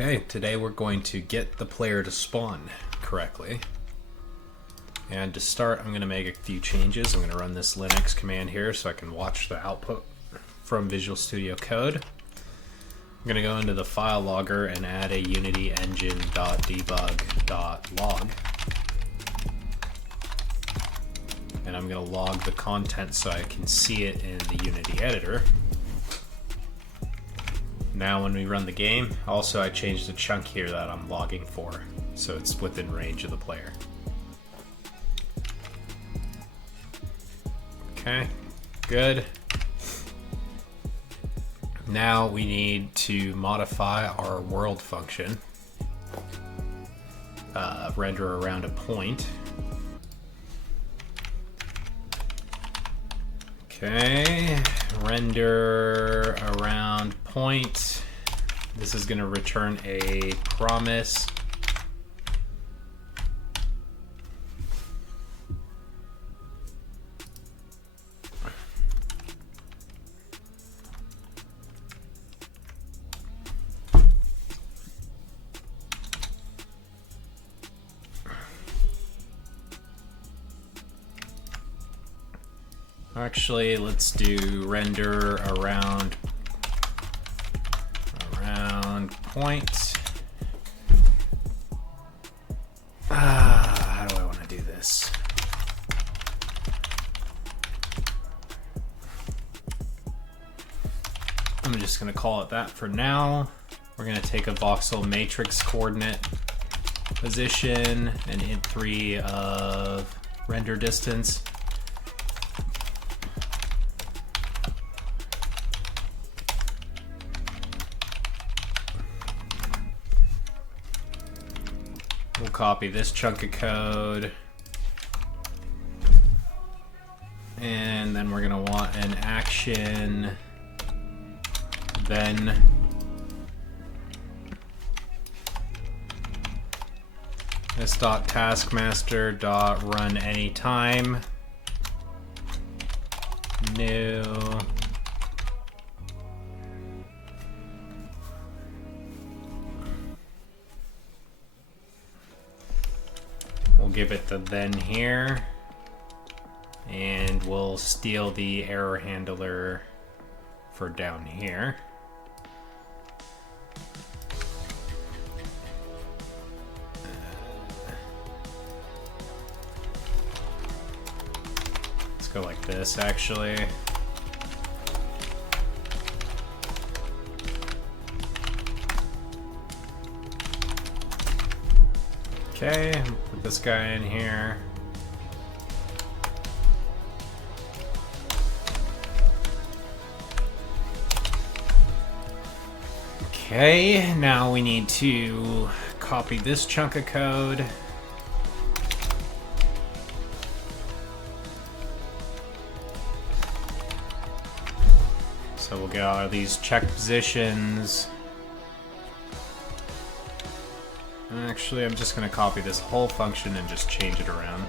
Okay, today we're going to get the player to spawn correctly. And to start, I'm going to make a few changes. I'm going to run this Linux command here so I can watch the output from Visual Studio Code. I'm going to go into the file logger and add a Unity engine.debug.log. And I'm going to log the content so I can see it in the Unity editor. Now when we run the game, also I changed the chunk here that I'm logging for, so it's within range of the player. Okay, good. Now we need to modify our world function. Render around a point. Okay, render around point. This is going to return a promise. Actually, let's do render around point. How do I want to do this? I'm just going to call it that for now. We're going to take a voxel matrix coordinate position and int3 of render distance. We'll copy this chunk of code, and then we're going to want an action, then this.taskmaster.run anytime, new. We'll give it the then here, and we'll steal the error handler for down here. Let's go like this, actually. Okay, put this guy in here. Okay, now we need to copy this chunk of code. So we'll get all of these check positions. Actually, I'm just going to copy this whole function and just change it around.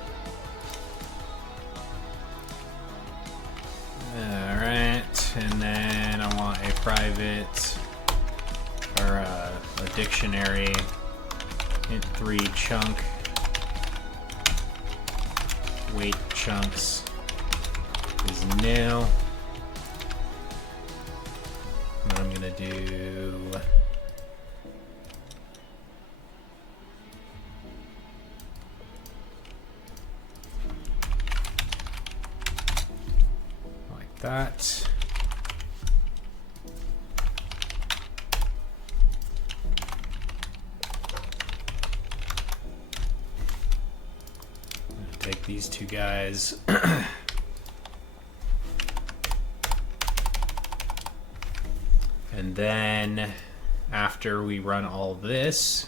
Alright, and then I want a private, or a dictionary, int3 chunk, weight chunks is new. And I'm going to do that. Take these two guys. And then after we run all this,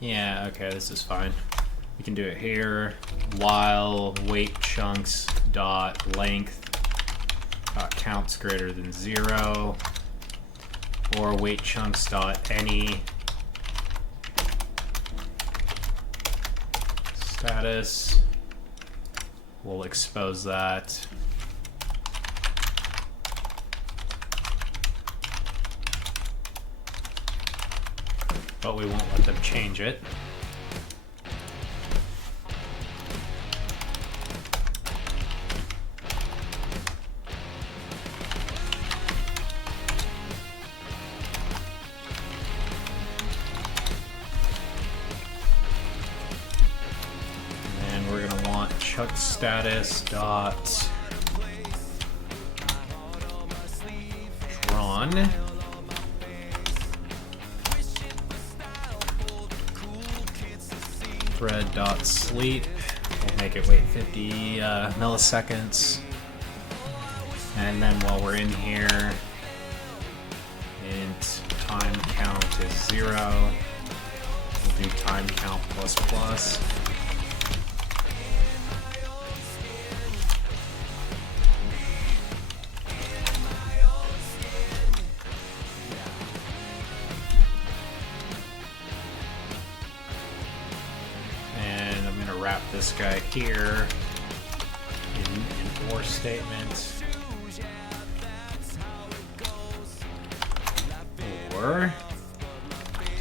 yeah, okay, this is fine. We can do it here while weight chunks dot length counts greater than 0, or weight chunks dot any status We'll expose that. But we won't let them change it. And we're gonna want chuck status dot drawn. Thread.sleep. We'll make it wait 50 milliseconds. And then while we're in here, int time count is 0. We'll do time count plus plus. Wrap this guy here in an or statement, or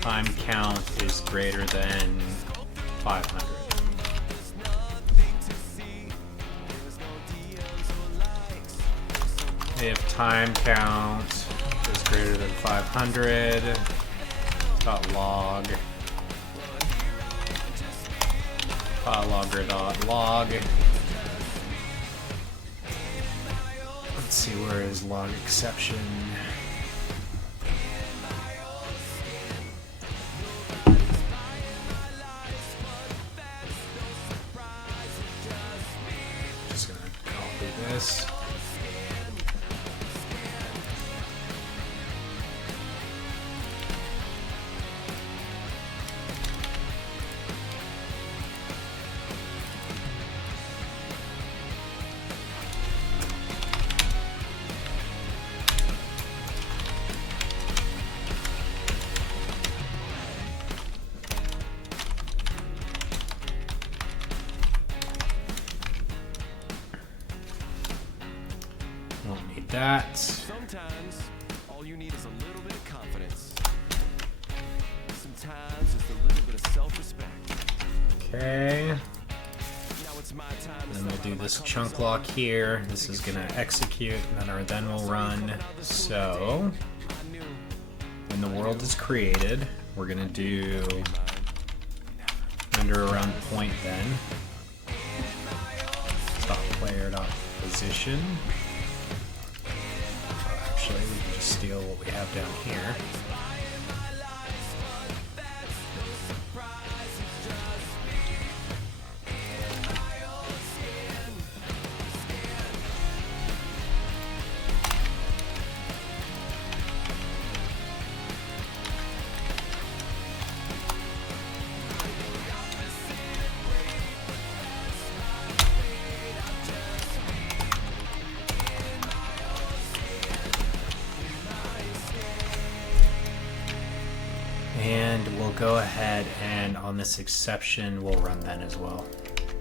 time count is greater than 500. If time count is greater than 500, .log logger.log. Let's see, where is log exception? Just gonna copy this. Won't need that. Sometimes all you need is a little bit of confidence. Sometimes just a little bit of self-respect. Okay. Now it's my time. Then we'll do this chunk lock here. This is gonna execute, and then we'll run. So when the world is created, we're gonna do render around point then. Stop player dot position. Actually, we can just steal what we have down here. And we'll go ahead and on this exception, we'll run that as well.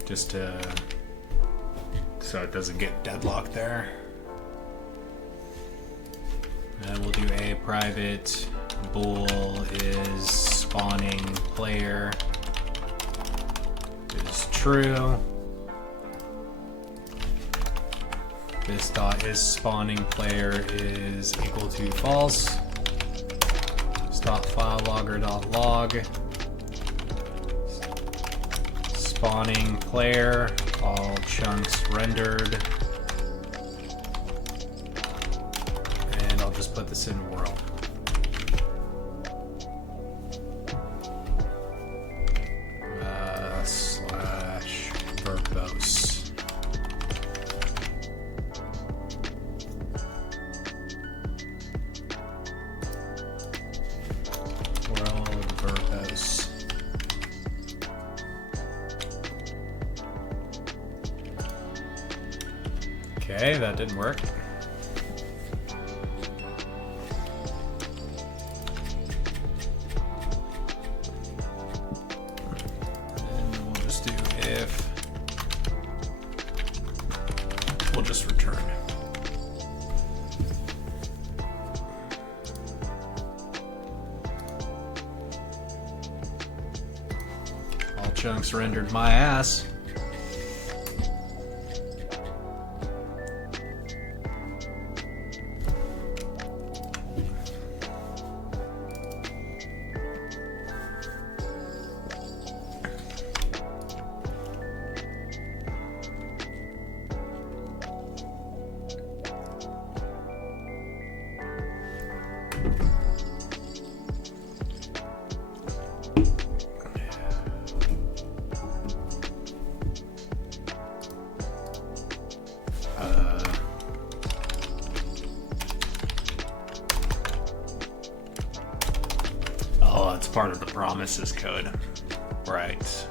Just to, so it doesn't get deadlocked there. And we'll do a private bool is spawning player is true. This dot is spawning player is equal to false. File logger.log spawning player, all chunks rendered, and I'll just put this in world. Slash verbose. Okay, that didn't work. And we'll just do if we'll just return. All chunks rendered my ass. Oh, that's part of the promises code. Right.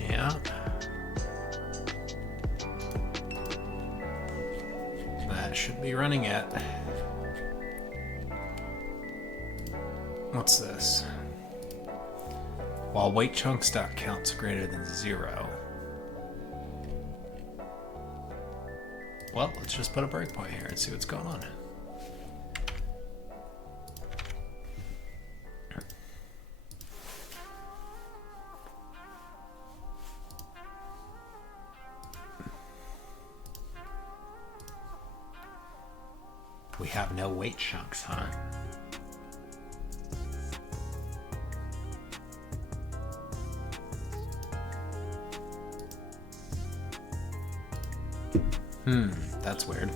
Yeah. That should be running it. What's this? While weight chunks dot counts greater than 0. Well, let's just put a breakpoint here and see what's going on. We have no weight chunks, huh? That's weird.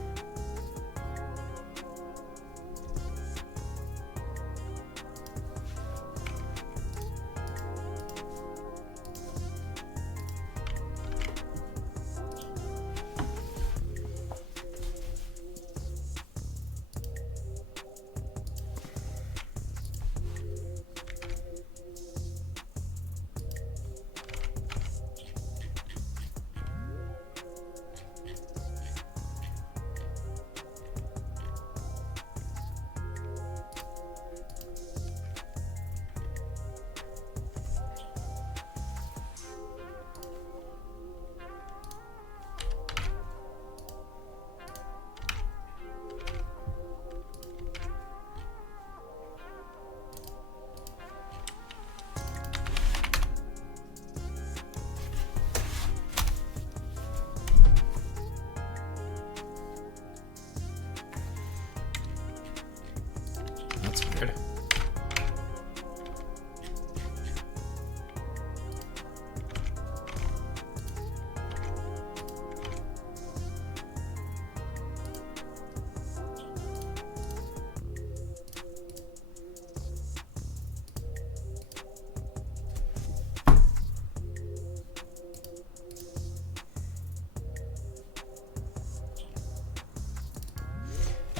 That's weird.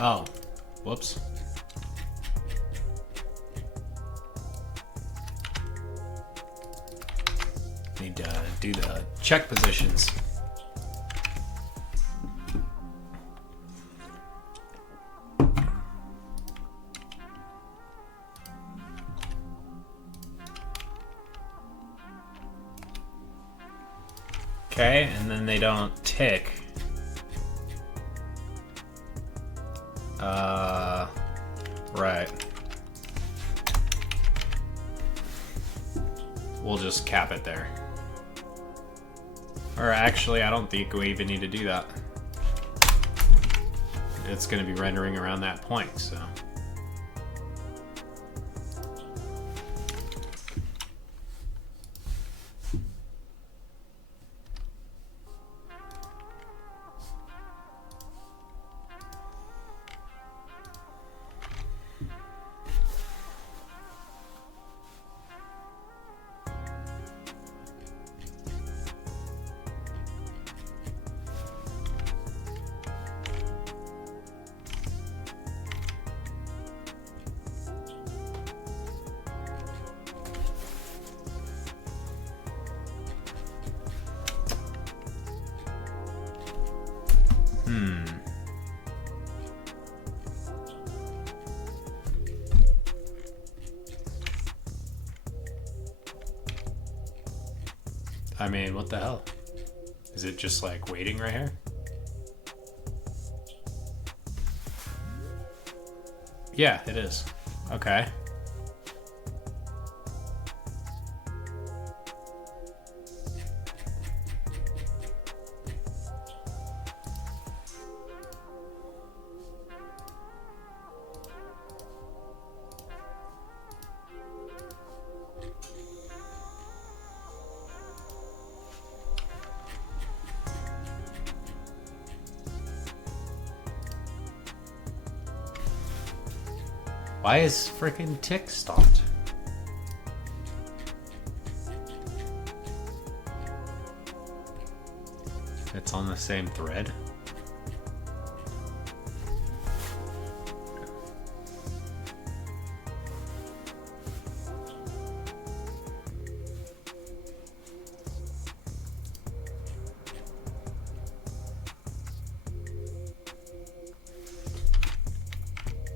Oh, whoops. Need to do the check positions. Okay, and then they don't tick. Right. We'll just cap it there. Or actually, I don't think we even need to do that. It's going to be rendering around that point, so. I mean, what the hell? Is it just like waiting right here? Yeah, it is. Okay. Why is freaking tick stopped? It's on the same thread.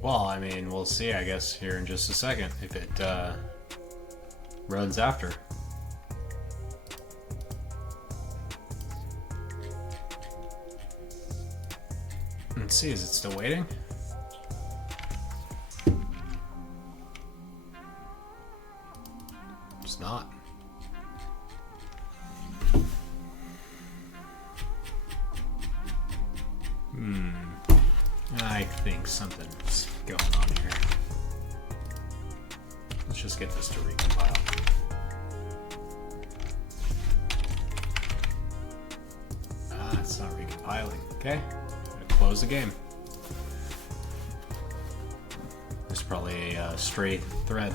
Well, I mean, we'll see, I guess, here in just a second if it runs after. Let's see, is it still waiting? It's not. I think something's going on here. Let's just get this to recompile. Ah, it's not recompiling. Okay, I'm gonna close the game. There's probably a stray thread.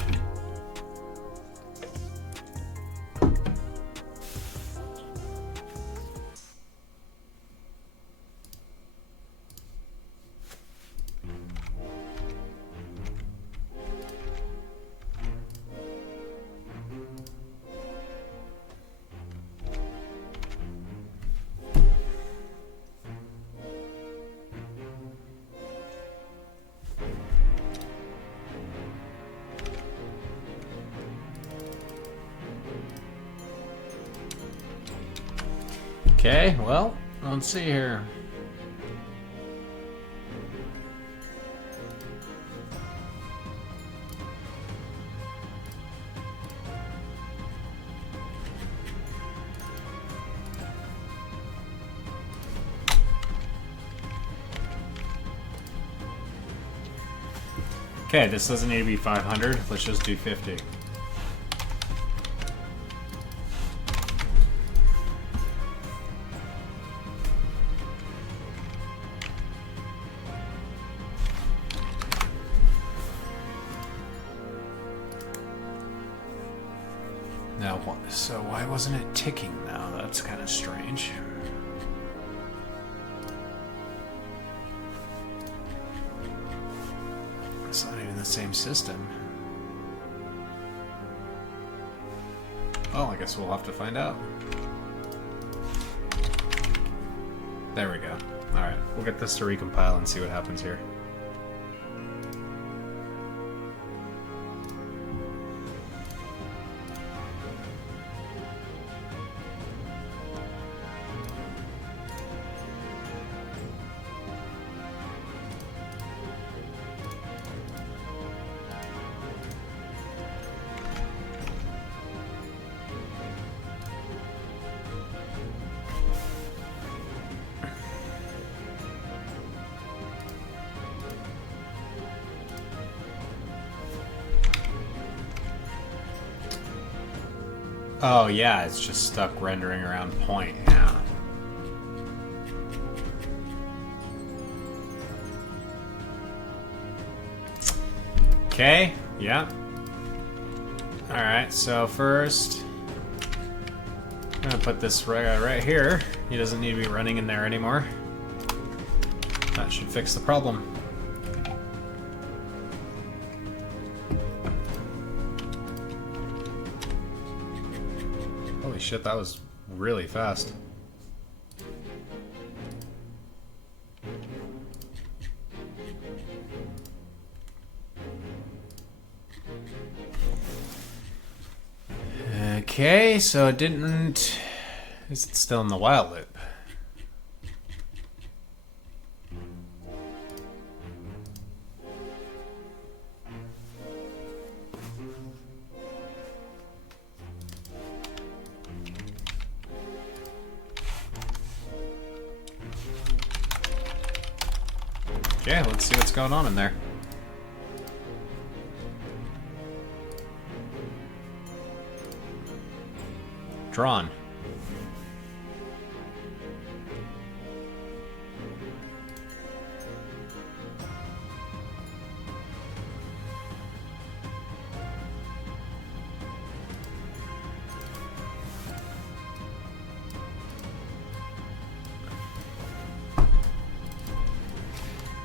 Okay, well, let's see here. Okay, this doesn't need to be 500. Let's just do 50. Now, so why wasn't it ticking now? That's kind of strange. It's not even the same system. Well, I guess we'll have to find out. There we go. Alright, we'll get this to recompile and see what happens here. Oh yeah, it's just stuck rendering around point, yeah. Okay, yeah. Alright, so first, I'm gonna put this right here. He doesn't need to be running in there anymore. That should fix the problem. Holy shit, that was really fast. Okay, so it didn't Is it still in the while loop? Yeah, let's see what's going on in there. Drawn.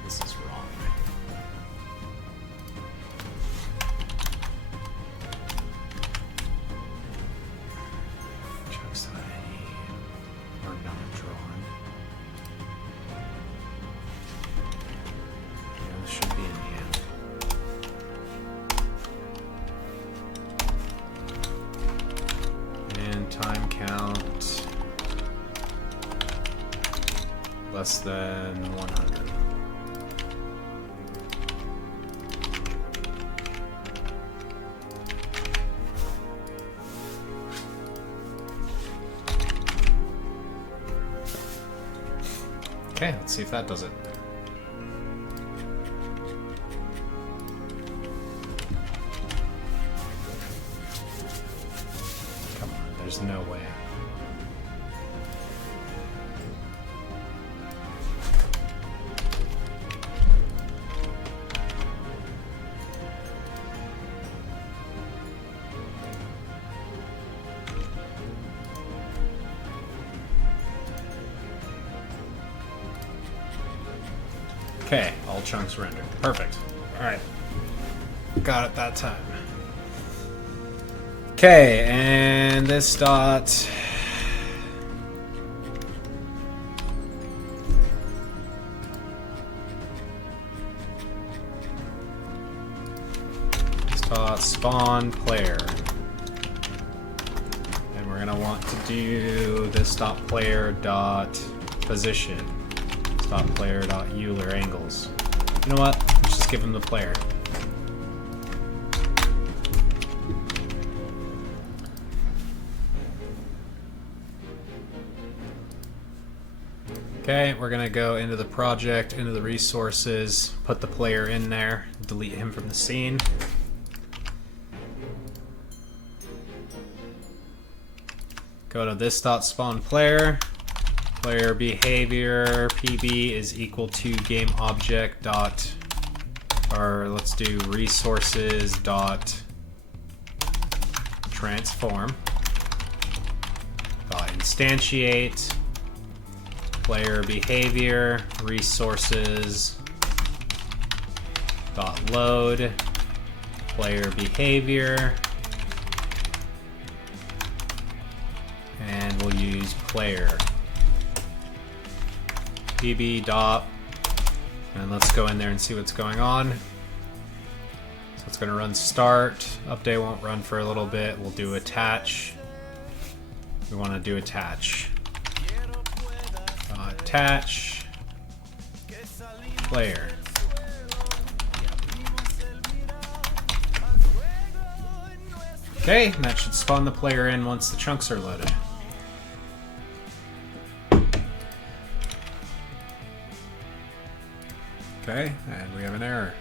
This is wrong. Chunks on any are not drawn. Yeah, this should be in the end. And time count less than 100. Okay, let's see if that does it. Come on, there's no way. Okay, all chunks rendered. Perfect. Alright. Got it that time. Okay, and this dot. This dot spawn player. And we're gonna want to do this dot player dot position. Dot player dot Euler angles. You know what? Let's just give him the player. Okay, we're gonna go into the project, into the resources, put the player in there, delete him from the scene. Go to this dot spawn player. Player behavior PB is equal to game object dot, or let's do resources dot transform dot instantiate player behavior resources dot load player behavior, and we'll use player PB dot, and let's go in there and see what's going on. So it's going to run start. Update won't run for a little bit. We'll do attach. We want to do attach. Attach player. Okay, and that should spawn the player in once the chunks are loaded. Okay, and we have an error.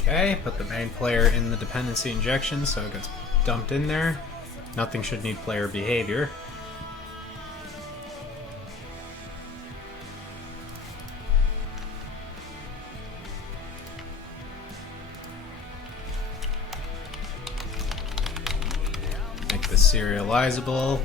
Okay, put the main player in the dependency injection so it gets dumped in there. Nothing should need player behavior. serializable.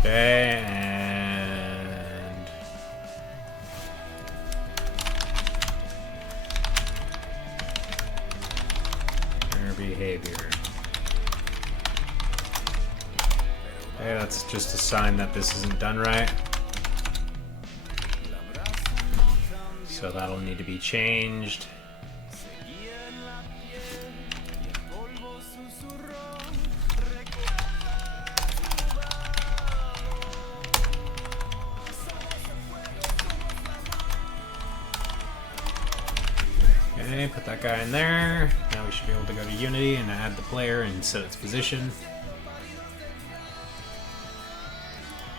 Okay, and their behavior. Okay, that's just a sign that this isn't done right. So that'll need to be changed. Okay, put that guy in there. Now we should be able to go to Unity and add the player and set its position.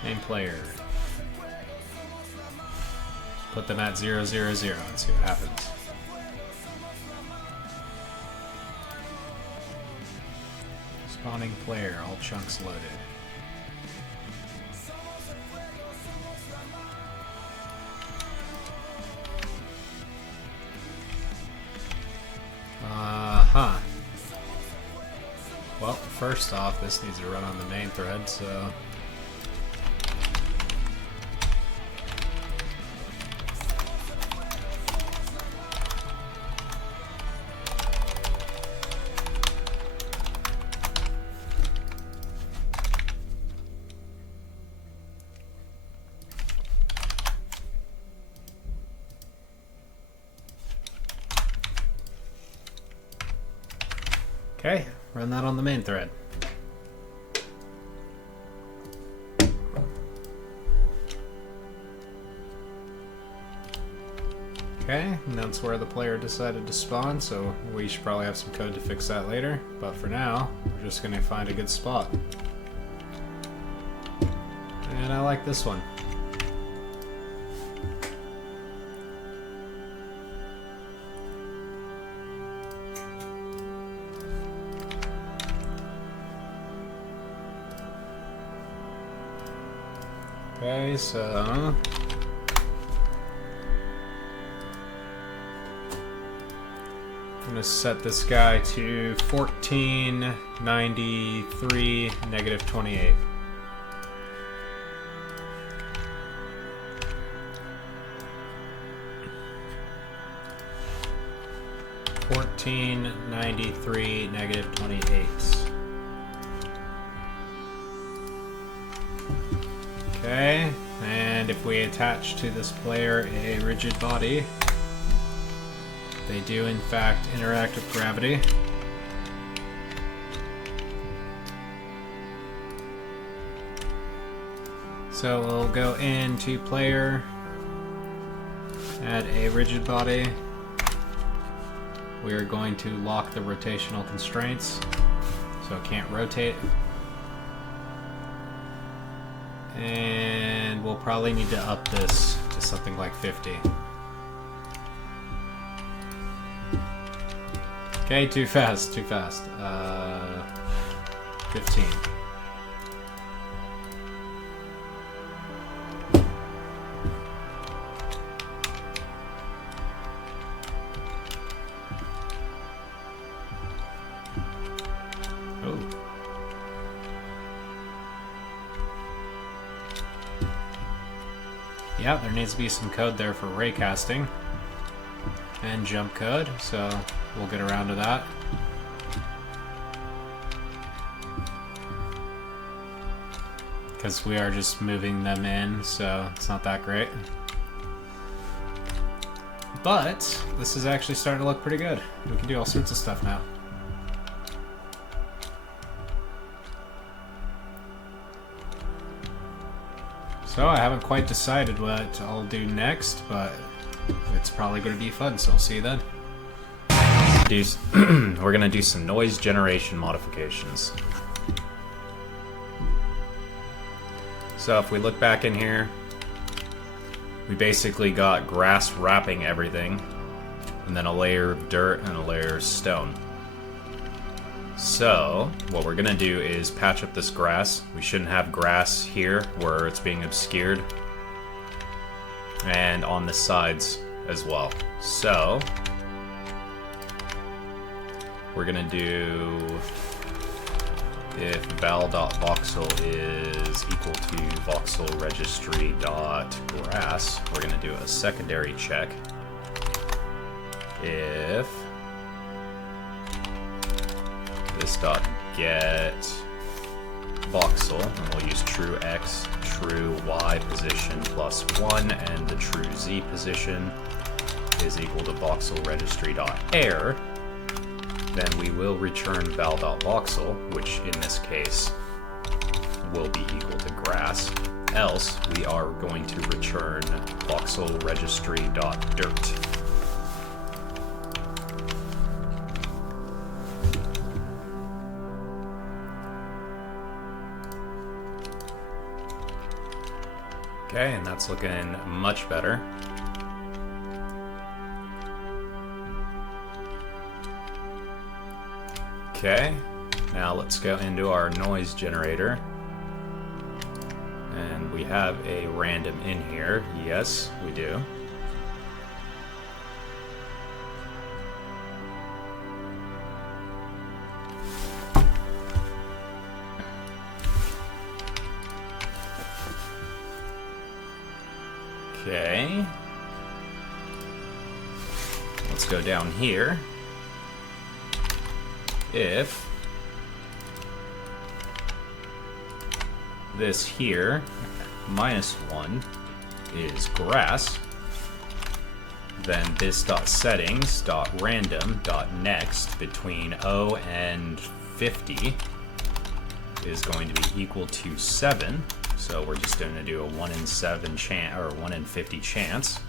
Name player. Put them at 0, 0, 0 and see what happens. Spawning player, all chunks loaded. Well, first off, this needs to run on the main thread, so... Okay, run that on the main thread. Okay, and that's where the player decided to spawn, so we should probably have some code to fix that later. But for now, we're just going to find a good spot. And I like this one. Okay, so I'm gonna set this guy to 1493 negative 28. $14.93 negative 28. Okay, and if we attach to this player a rigid body, they do in fact interact with gravity. So we'll go into player, add a rigid body. We are going to lock the rotational constraints, so it can't rotate. And we'll probably need to up this to something like 50. Okay, too fast, too fast. 15. Oh. Yeah, there needs to be some code there for raycasting and jump code, so we'll get around to that. Because we are just moving them in, so it's not that great. But this is actually starting to look pretty good. We can do all sorts of stuff now. So I haven't quite decided what I'll do next, but it's probably going to be fun, so I'll see you then. We're going to do some noise generation modifications. So if we look back in here, we basically got grass wrapping everything, and then a layer of dirt and a layer of stone. So what we're gonna do is patch up this grass. We shouldn't have grass here where it's being obscured and on the sides as well. So we're gonna do if val.voxel is equal to voxel registry.grass, we're gonna do a secondary check. If this dot get voxel, and we'll use true x, true y position plus 1, and the true z position is equal to voxel registry.error, then we will return val.voxel, which in this case will be equal to grass. Else, we are going to return voxel registry.dirt. Okay, and that's looking much better. Okay, now let's go into our noise generator. And we have a random in here. Yes, we do. Okay. Let's go down here. If this here, -1, is grass, then this dot settings dot random dot next between 0 and 50 is going to be equal to 7. So we're just going to do a 1 in 7 chance, or 1 in 50 chance.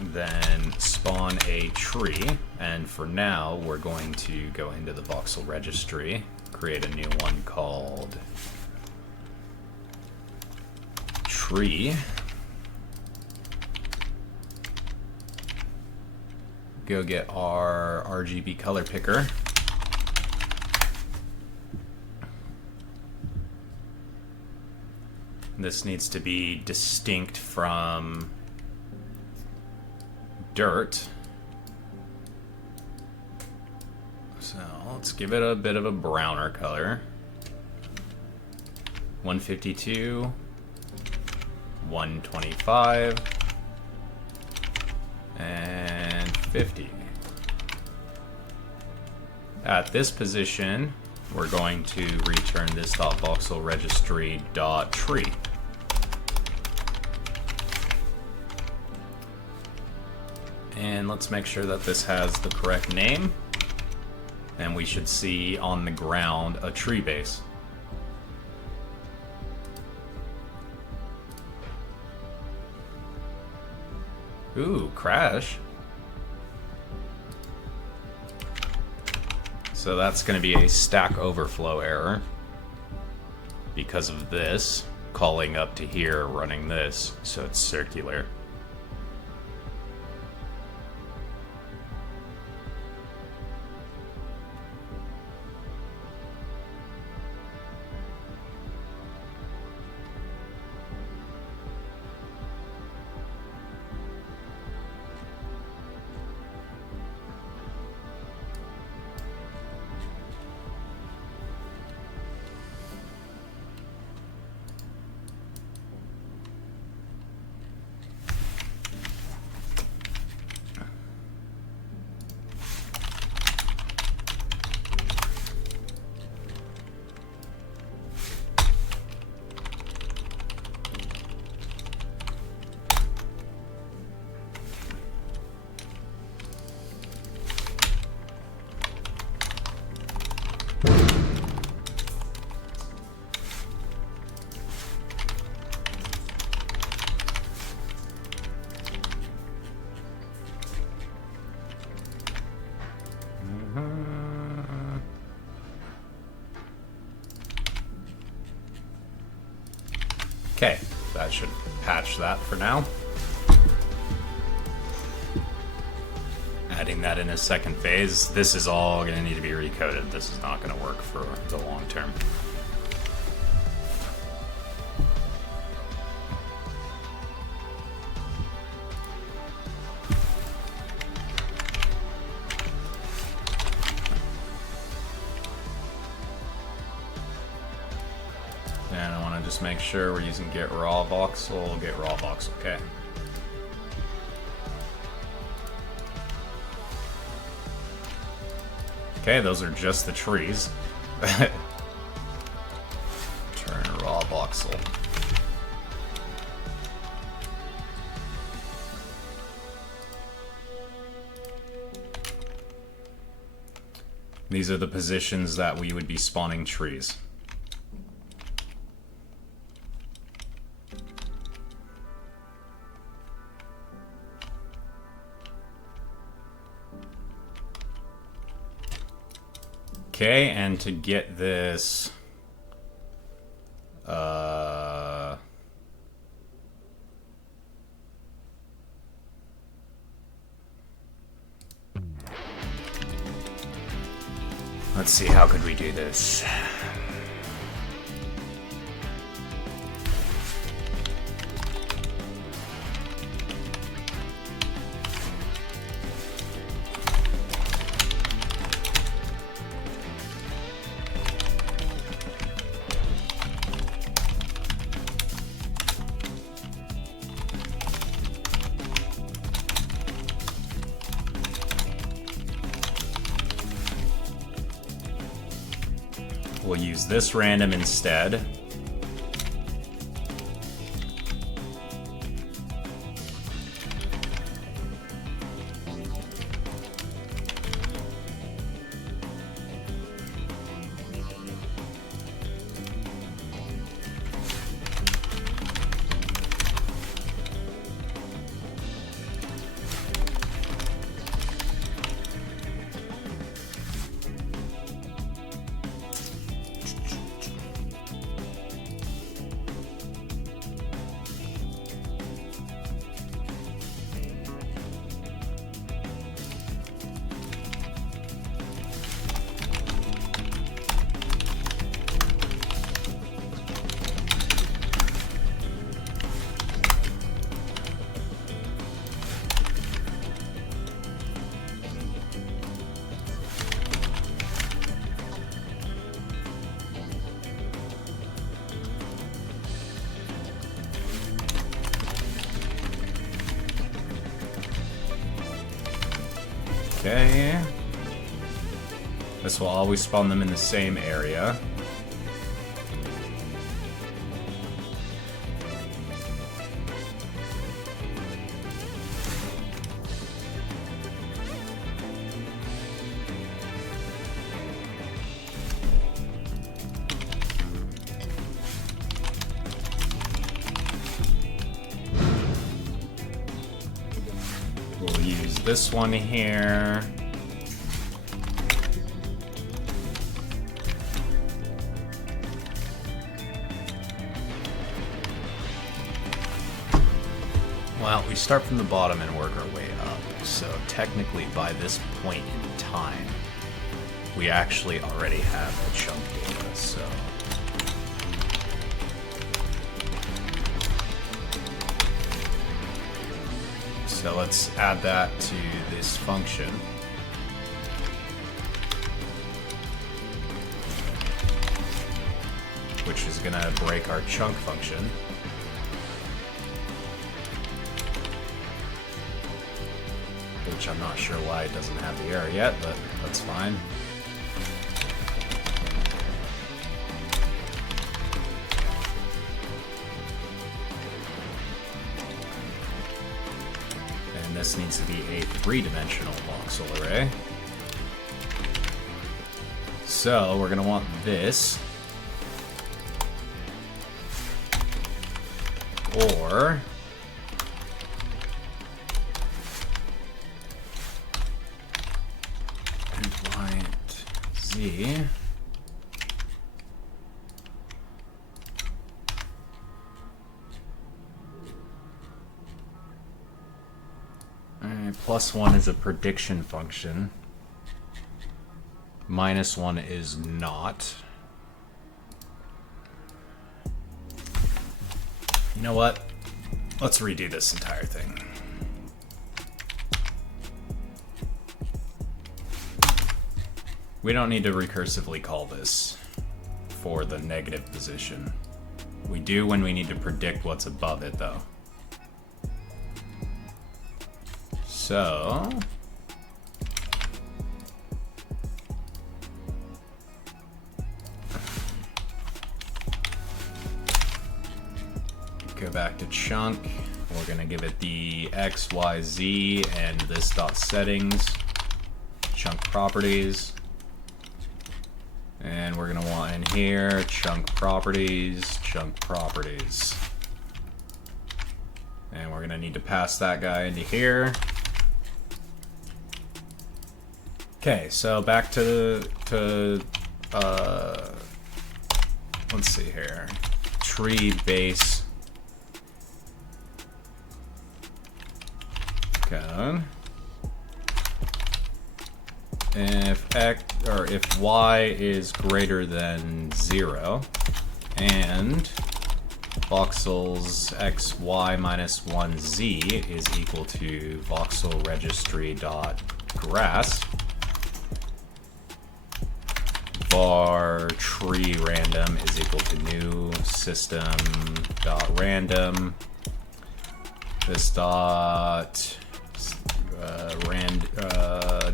Then spawn a tree, and for now we're going to go into the voxel registry, create a new one called tree. Go get our RGB color picker. This needs to be distinct from dirt. So let's give it a bit of a browner color. 152, 125, and 50. At this position, we're going to return this .voxel registry.tree. And let's make sure that this has the correct name. And we should see on the ground a tree base. Ooh, crash. So that's going to be a Stack Overflow error because of this calling up to here, running this, so it's circular. Okay, that should patch that for now. Adding that in a second phase. This is all going to need to be recoded. This is not going to work for the long term. just make sure we're using get raw voxel, get raw voxel, okay. Okay, those are just the trees. Turn raw voxel. These are the positions that we would be spawning trees. Okay, and to get this, let's see, how could we do this? We'll use this random instead. Okay. This will always spawn them in the same area. We'll use this one here. Well, we start from the bottom and work our way up. So technically by this point in time, we actually already have a chunk data, so... So let's add that to this function. Which is gonna break our chunk function. Which I'm not sure why it doesn't have the error yet, but that's fine. And this needs to be a 3-dimensional voxel array. So we're gonna want this, or Z. +1 is a prediction function. -1 is not. You know what? Let's redo this entire thing. We don't need to recursively call this for the negative position. We do when we need to predict what's above it, though. So... go back to chunk. We're gonna give it the X, Y, Z, and this dot settings, chunk properties. And we're gonna want in here, chunk properties, chunk properties. And we're gonna need to pass that guy into here. Okay, so back to let's see here. Tree base code. If X or if Y is greater than 0 and Voxel's XY minus 1Z is equal to voxel registry dot grass var tree random is equal to new system dot random. This dot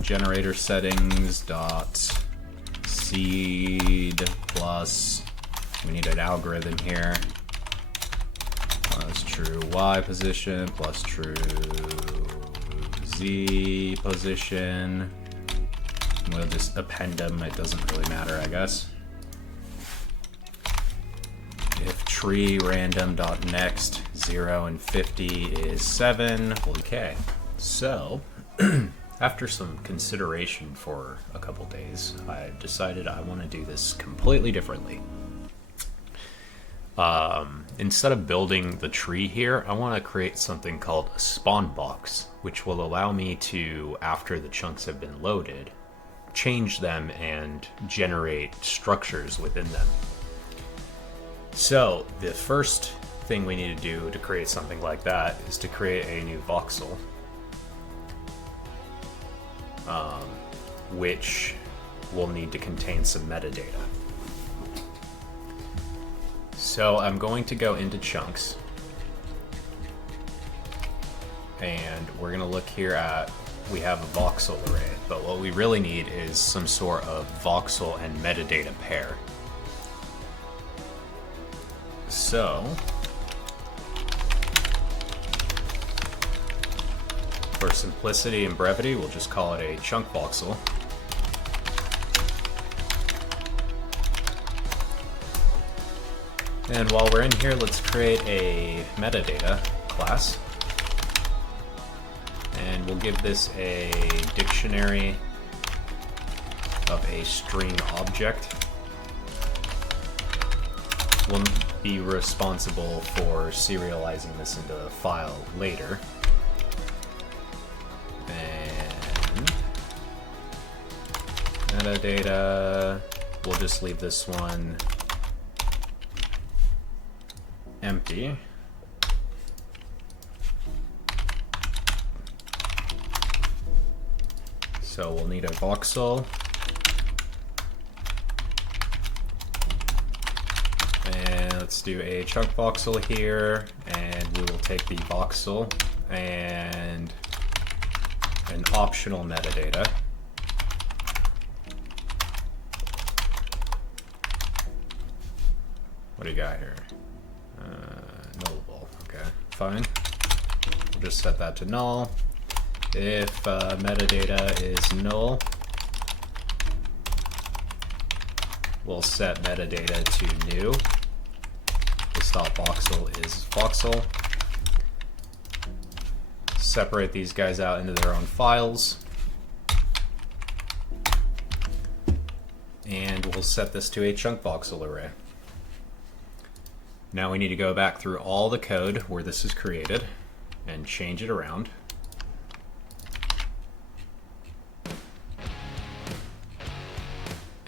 generator settings dot seed plus, we need an algorithm here, plus true Y position plus true Z position. We'll just append them, it doesn't really matter, I guess. If tree random dot next 0 and 50 is 7, okay. So, after some consideration for a couple days, I decided I want to do this completely differently. Instead of building the tree here, I want to create something called a spawn box, which will allow me to, after the chunks have been loaded, change them and generate structures within them. So the first thing we need to do to create something like that is to create a new voxel, which will need to contain some metadata. So I'm going to go into chunks, and we're going to look here at, we have a voxel array, but what we really need is some sort of voxel and metadata pair. So, for simplicity and brevity, we'll just call it a chunk voxel. And while we're in here, let's create a metadata class. And we'll give this a dictionary of a string object. We'll be responsible for serializing this into a file later. And metadata, we'll just leave this one empty. So we'll need a voxel, and let's do a chunk voxel here, and we will take the voxel and an optional metadata. What do you got here? Nullable. Okay, fine. We'll just set that to null. If metadata is null, we'll set metadata to new. This dot voxel is voxel. Separate these guys out into their own files. And we'll set this to a chunk voxel array. Now we need to go back through all the code where this is created and change it around.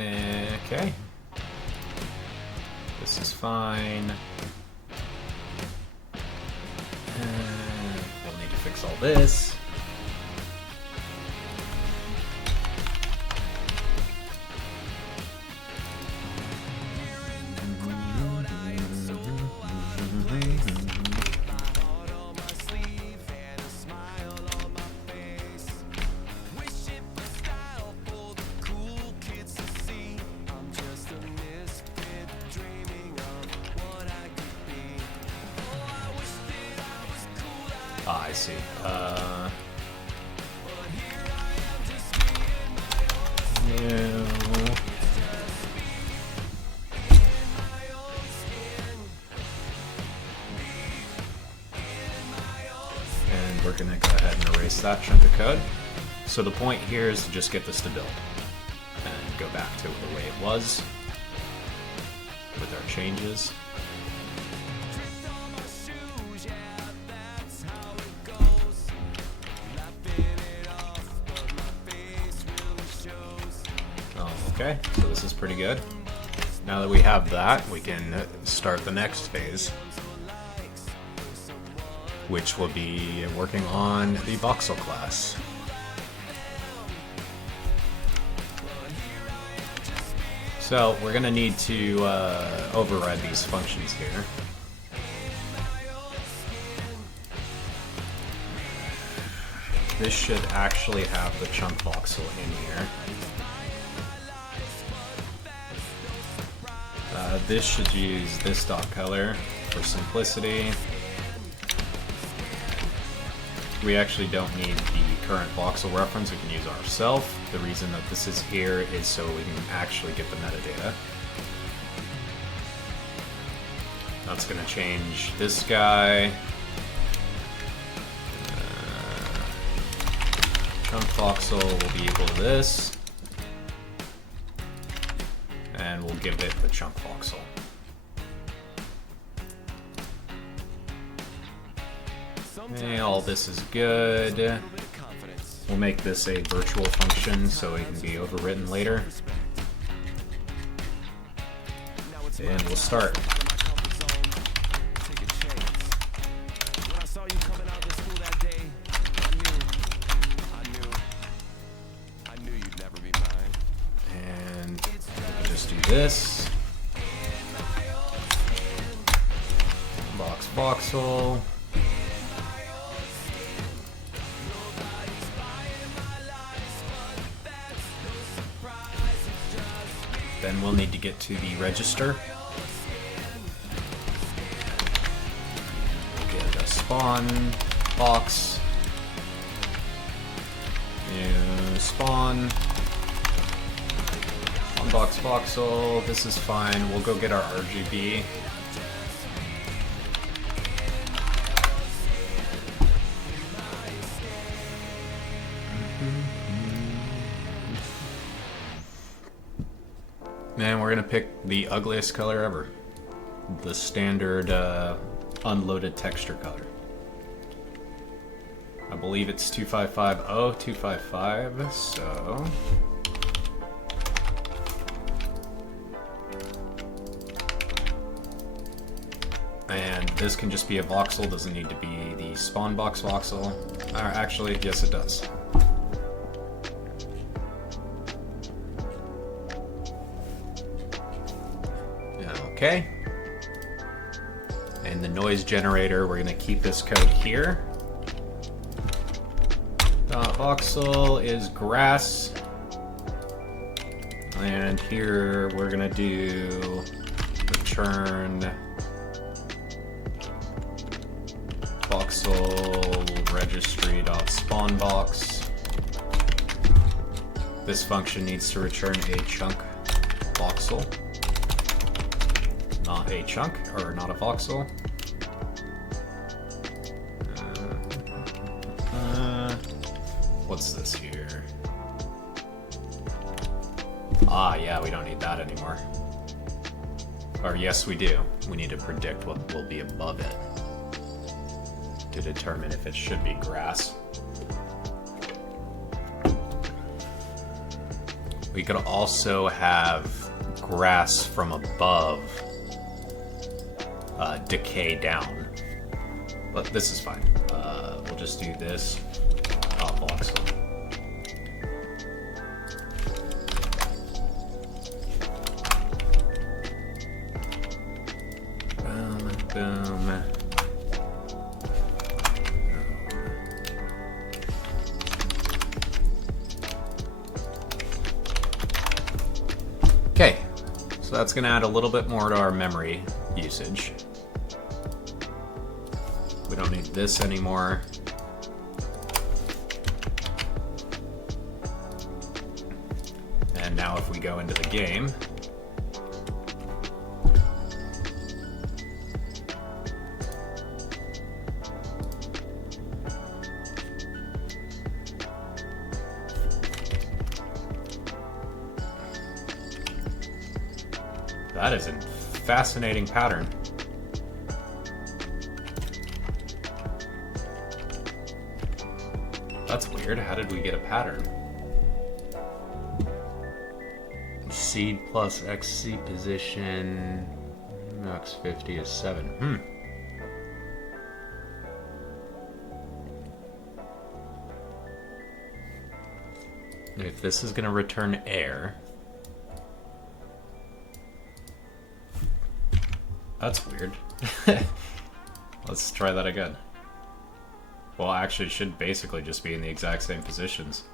Okay. This is fine. We'll need to fix all this. Ah, I see. No. And we're gonna go ahead and erase that chunk of code. So the point here is to just get this to build and go back to the way it was with our changes. Okay, so this is pretty good. Now that we have that, we can start the next phase, which will be working on the Voxel class. So we're going to need to override these functions here. This should actually have the chunk voxel in here. This should use this dot color for simplicity. We actually don't need the current voxel reference, we can use ourselves. The reason that this is here is so we can actually get the metadata. That's going to change this guy. Chunk voxel will be equal to this. And we'll give it the chunk voxel. Okay, all this is good. We'll make this a virtual function so it can be overwritten later. And we'll start. And we can just do this. Box voxel. Then we'll need to get to the register. Get a spawn box. New spawn. Spawn box voxel. This is fine. We'll go get our RGB. And we're gonna pick the ugliest color ever. The standard unloaded texture color. I believe it's 2550255, so... And this can just be a voxel, doesn't need to be the spawn box voxel. Actually, yes it does. Okay. And the noise generator, we're gonna keep this code here. Voxel is grass. And here we're gonna do return voxel registry.spawnbox. This function needs to return a chunk voxel. Not a chunk, or not a voxel. What's this here? Ah, yeah, we don't need that anymore. Or yes, we do. We need to predict what will be above it to determine if it should be grass. We could also have grass from above decay down, but this is fine. We'll just do this voxel. Boom, boom. Okay, so that's going to add a little bit more to our memory usage. We don't need this anymore. we go into the game. That is a fascinating pattern. That's weird. How did we get a pattern? Seed plus XC position. Max 50 is 7. If this is going to return air. That's weird. Let's try that again. Well, actually, it should basically just be in the exact same positions.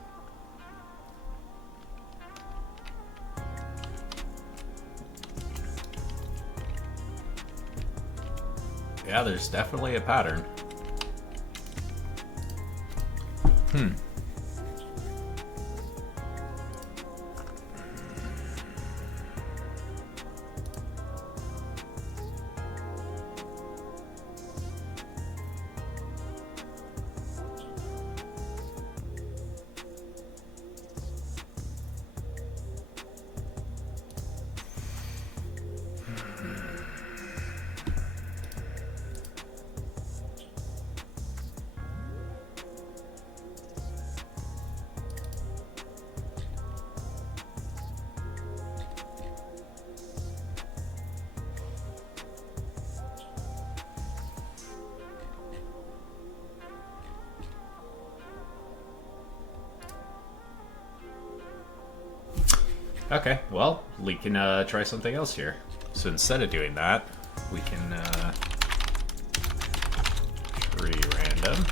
Yeah, there's definitely a pattern. Okay, well, we can try something else here. So instead of doing that, we can tree random.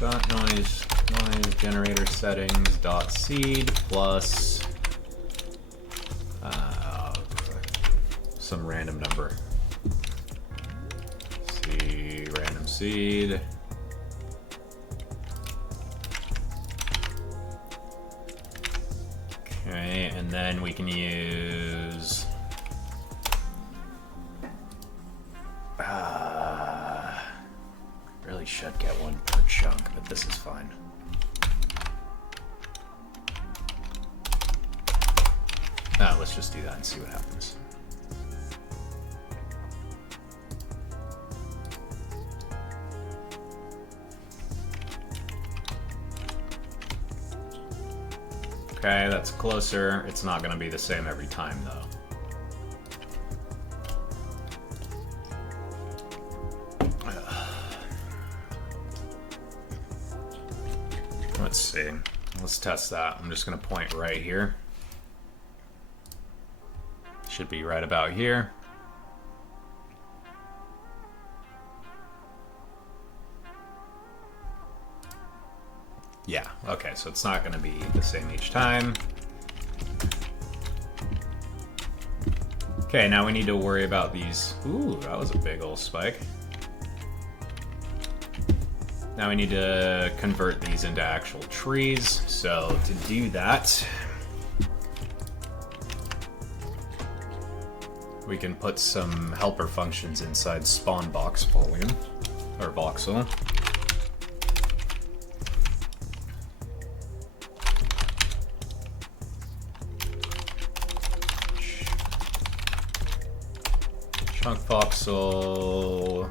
Dot noise generator settings dot seed plus some random number. See random seed. Okay, and then we can use really should get one per chunk, but this is fine. Let's just do that and see what happens. Okay, that's closer. It's not going to be the same every time, though. Let's see. Let's test that. I'm just going to point right here. Should be right about here. Yeah, okay, so it's not going to be the same each time. Okay, now we need to worry about these. Ooh, that was a big old spike. Now we need to convert these into actual trees. So to do that, we can put some helper functions inside spawn box volume, or voxel. Chunk voxel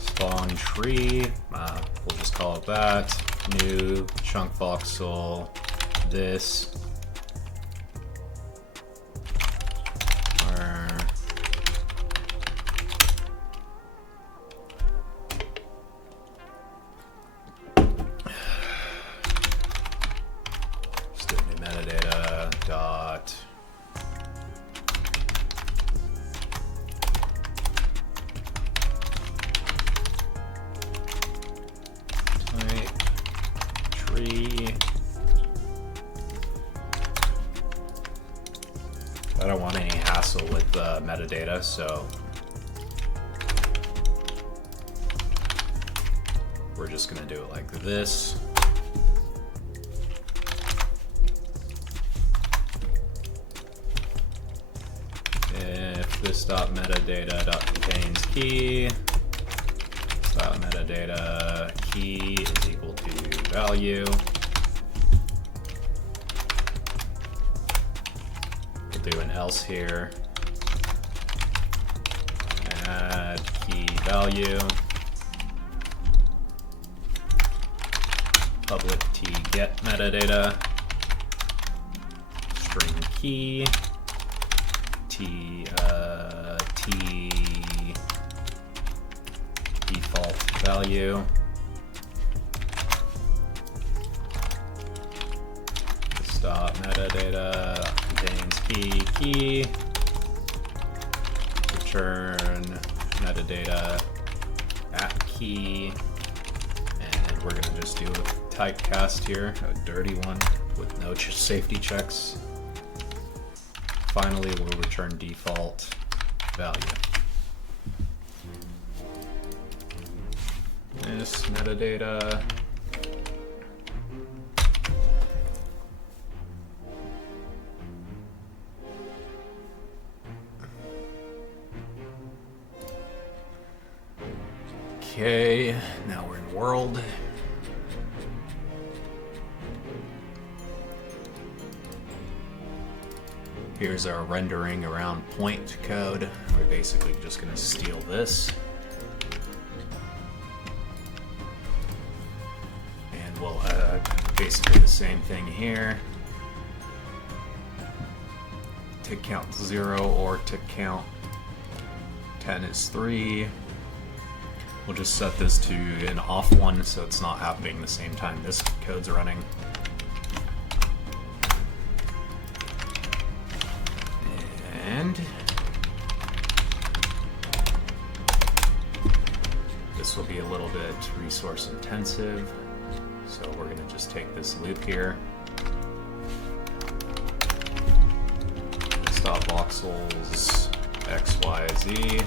spawn tree, we'll just call it that. New chunk voxel this. Just do new metadata dot. I don't want any hassle with metadata, so we're just gonna do it like this. If this dot metadata dot contains key, dot metadata key is equal to value. We'll do an else here. Add key value. Public t get metadata. String key. T default value. Stop metadata contains key. Return metadata at key. And we're gonna just do a typecast here, a dirty one with no safety checks. Finally, we'll return default value. This metadata. Okay, now we're in world. Here's our rendering around point code. We're basically just going to steal this. And we'll basically the same thing here. Tick count 0 or tick count 10 is 3. We'll just set this to an off one so it's not happening the same time this code's running. And this will be a little bit resource intensive, so we're going to just take this loop here. Stop voxels XYZ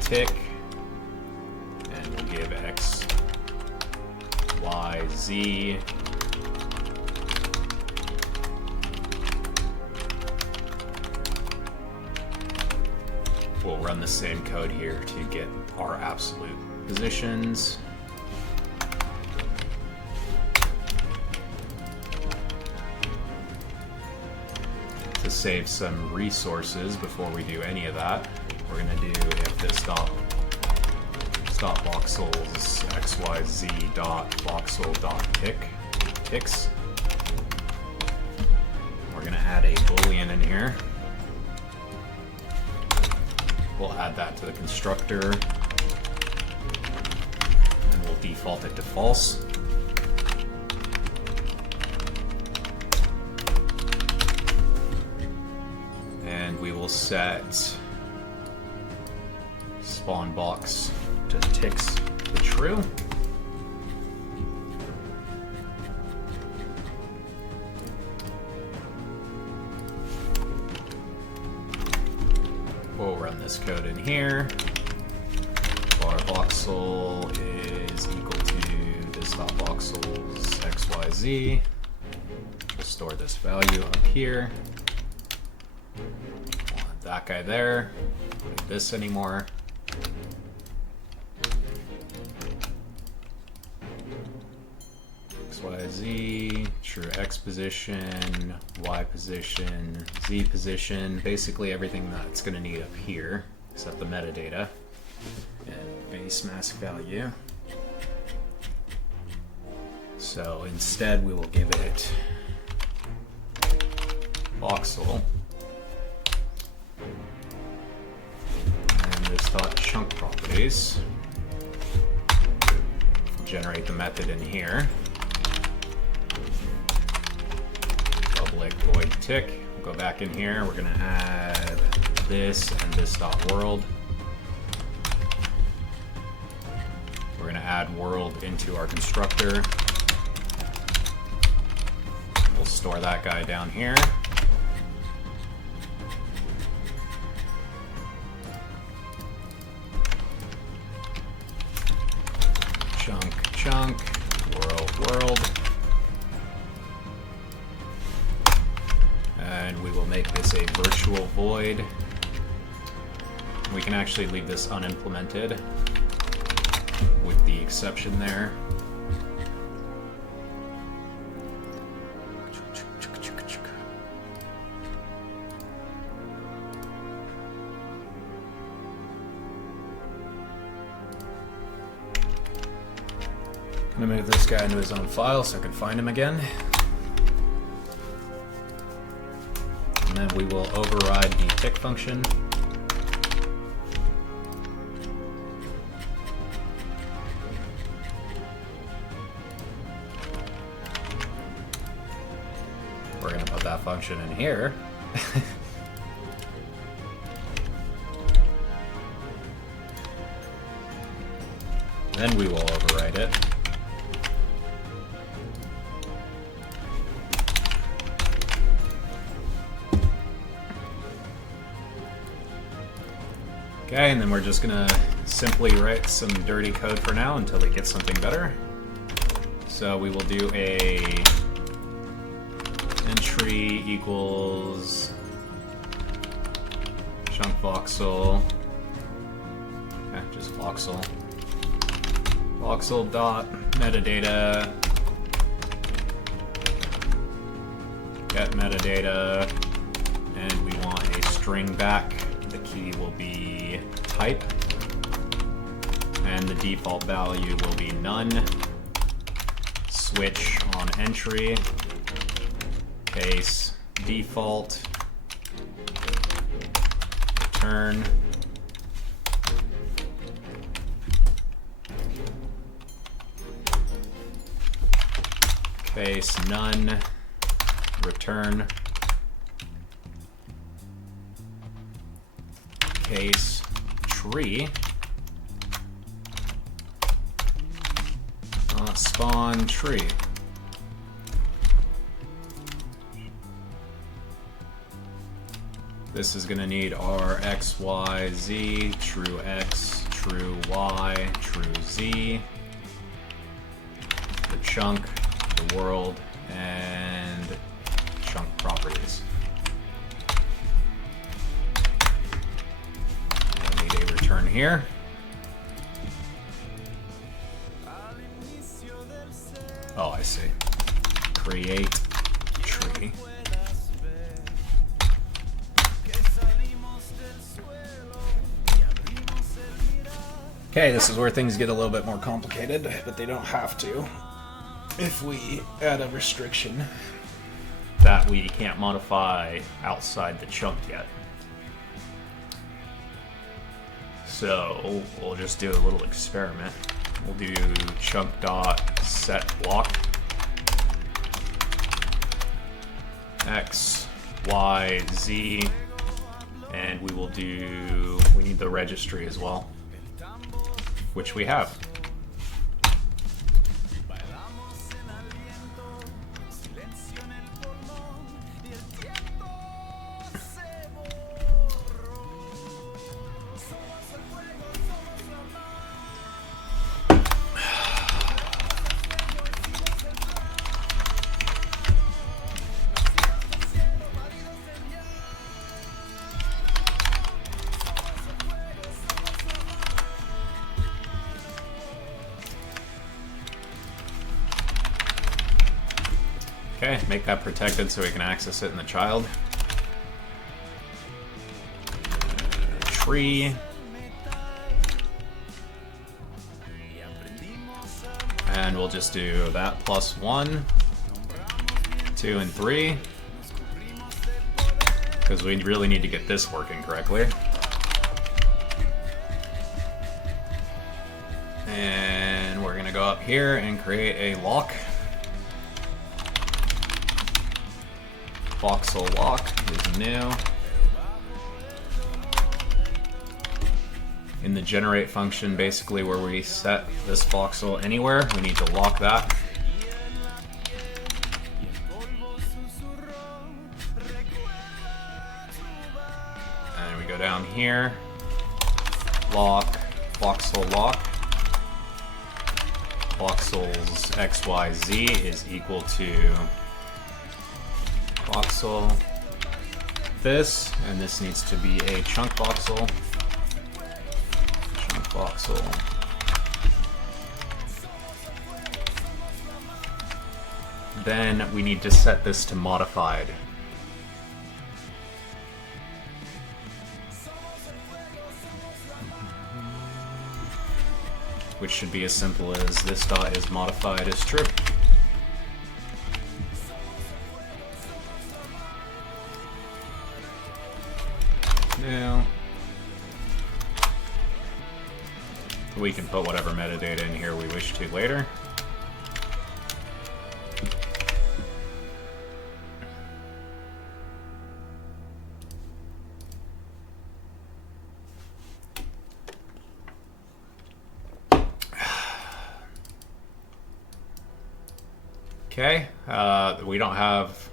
tick, and we'll give XYZ we'll run the same code here to get our absolute positions. To save some resources before we do any of that, we're going to do if this stop voxels xyz dot voxel dot ticks. We're going to add a boolean in here. We'll add that to the constructor, and we'll default it to false. And we will set spawn box to ticks to true. We'll run this code in here. Our voxel is equal to this.voxels xyz. We'll store this value up here. We'll have that guy there. Don't need this anymore. XYZ, true X position, Y position, Z position, basically everything that's going to need up here, except the metadata, and base mask value. So instead we will give it voxel, and this dot chunk properties. We'll generate the method in here. Public void tick. We'll go back in here. We're going to add this and this dot world. We're going to add world into our constructor. We'll store that guy down here. Chunk, chunk, world. And we will make this a virtual void. We can actually leave this unimplemented with the exception there. I'm gonna move this guy into his own file so I can find him again. And then we will override the tick function. We're gonna put that function in here. Then we will override it. Okay, and then we're just gonna simply write some dirty code for now until we get something better. So we will do a entry equals chunk voxel. Okay, just voxel. Voxel dot metadata. Get metadata, and we want a string back. The key will be type, and the default value will be none. Switch on entry, case default, return, case none, return, case tree, spawn tree. This is going to need our x, y, z, true x, true y, true z, the chunk, the world, and chunk properties. We'll need a return here. Oh, I see. Create tree. Okay, this is where things get a little bit more complicated, but they don't have to if we add a restriction that we can't modify outside the chunk yet. So we'll just do a little experiment. We'll do chunk dot set block x, y, z, and we will do, we need the registry as well, which we have. Okay, make that protected so we can access it in the child. Tree. And we'll just do that plus 1, 2, and 3. Because we really need to get this working correctly. And we're gonna go up here and create a lock. Voxel lock is new. In the generate function, basically where we set this voxel anywhere, we need to lock that. go down here, lock, voxel lock. Voxel's XYZ is equal to voxel this, and this needs to be a chunk voxel. Chunk voxel. Then we need to set this to modified. Which should be as simple as this dot is modified as true. Now, we can put whatever metadata in here we wish to later. Okay, we don't have...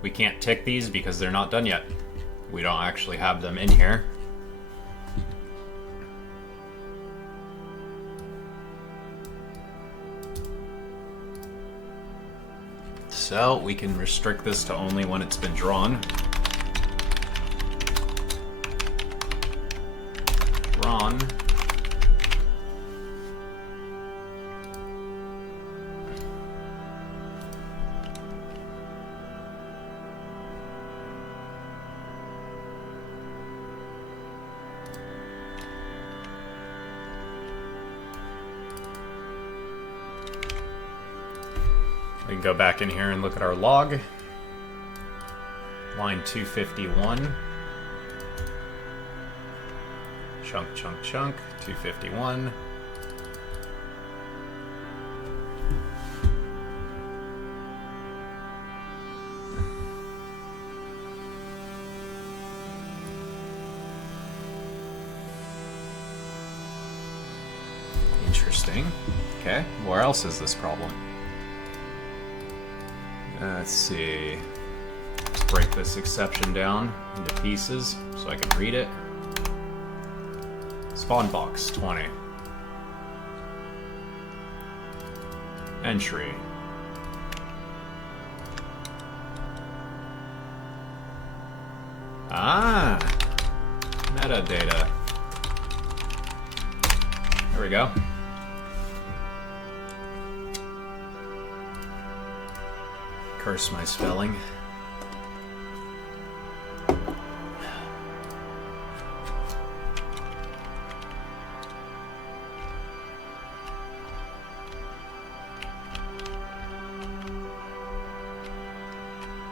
We can't tick these because they're not done yet. We don't actually have them in here. So we can restrict this to only when it's been drawn. Drawn. We can go back in here and look at our log. Line 251. Chunk, chunk, chunk. 251. Interesting. Okay, where else is this problem? Let's see. Let's break this exception down into pieces so I can read it. Spawn box 20. Entry. Ah! Metadata. There we go. Curse my spelling.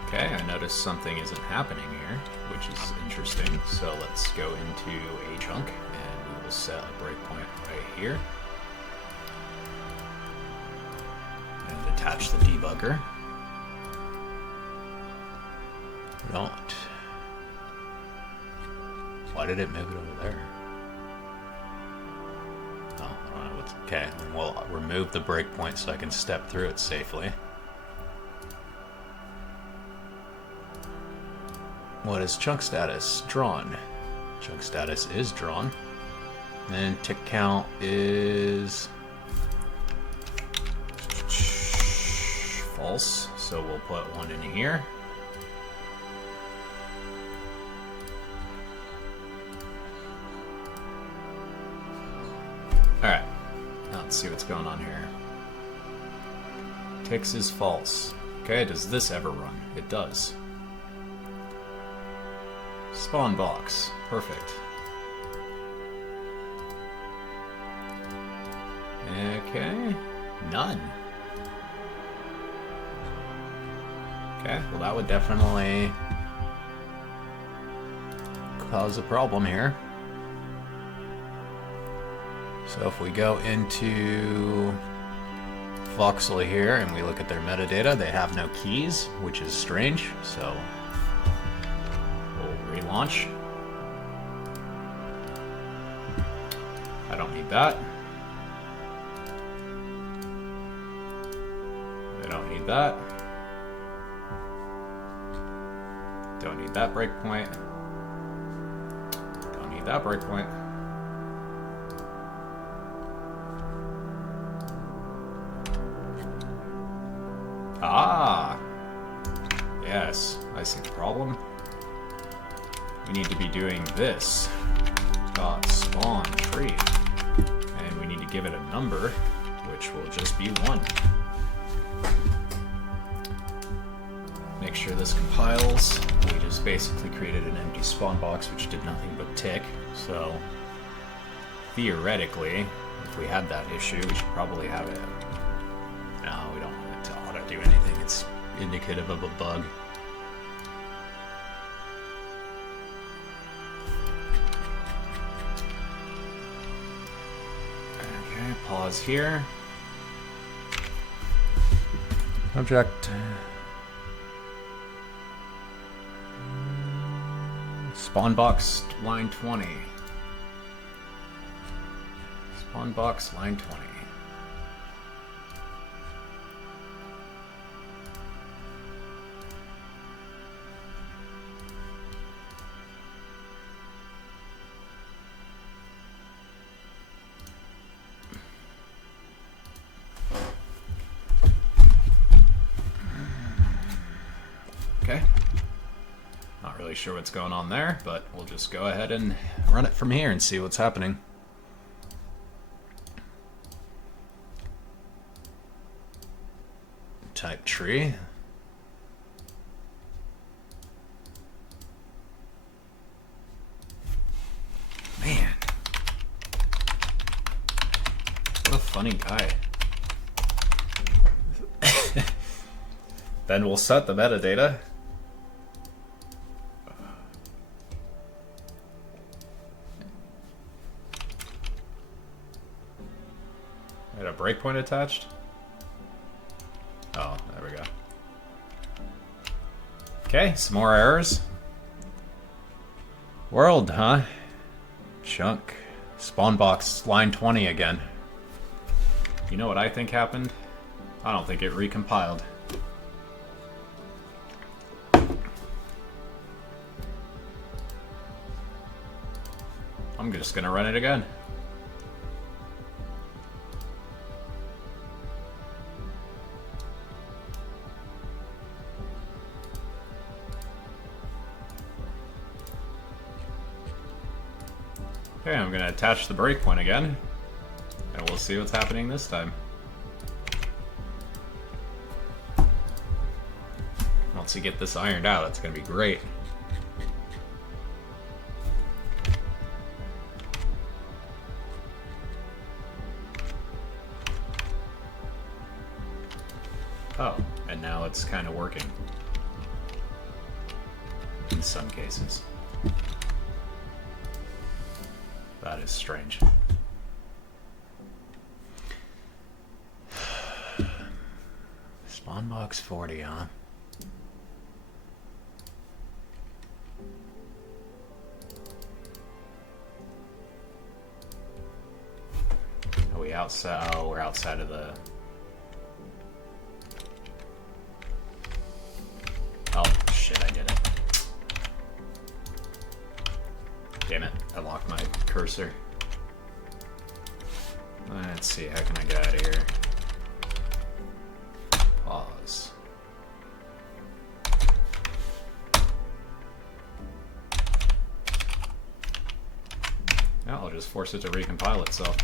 Okay, I noticed something isn't happening here, which is interesting. So let's go into a chunk and we will set a breakpoint right here. And attach the debugger. Don't. Why did it move it over there? Oh, I don't know what's... Okay, then we'll remove the breakpoint so I can step through it safely. What is chunk status? Drawn. Chunk status is drawn. And then tick count is... false, so we'll put one in here. Alright, now let's see what's going on here. Ticks is false. Okay, does this ever run? It does. Spawn box. Perfect. Okay, none. Okay, well that would definitely cause a problem here. So if we go into Voxel here and we look at their metadata, they have no keys, which is strange, so we'll relaunch. I don't need that. I don't need that. Don't need that breakpoint. Don't need that breakpoint. Ah! Yes, I see the problem. We need to be doing this. Dot spawn tree. And we need to give it a number, which will just be 1. Make sure this compiles. We just basically created an empty spawn box which did nothing but tick. So theoretically, if we had that issue, we should probably have it. No, we don't want it to auto do anything. It's indicative of a bug. Okay, pause here. Object. Spawn box line 20. Spawn box line 20. Okay. Not really sure what's going on there, but we'll just go ahead and run it from here and see what's happening. Type tree. Man. What a funny guy. Then we'll set the metadata. Had a breakpoint attached? Oh, there we go. Okay, some more errors. World, huh? Chunk. Spawn box, line 20 again. You know what I think happened? I don't think it recompiled. I'm just gonna run it again. Okay, I'm gonna attach the breakpoint again, and we'll see what's happening this time. Once we get this ironed out, it's gonna be great. Oh, and now it's kind of working. In some cases. That is strange. Spawn box 40, huh? Are we outside? Oh, we're outside of the... Oh, shit, I did it. Damn it, I locked my cursor. Let's see, how can I get out of here? Pause. Yeah, I'll just force it to recompile itself.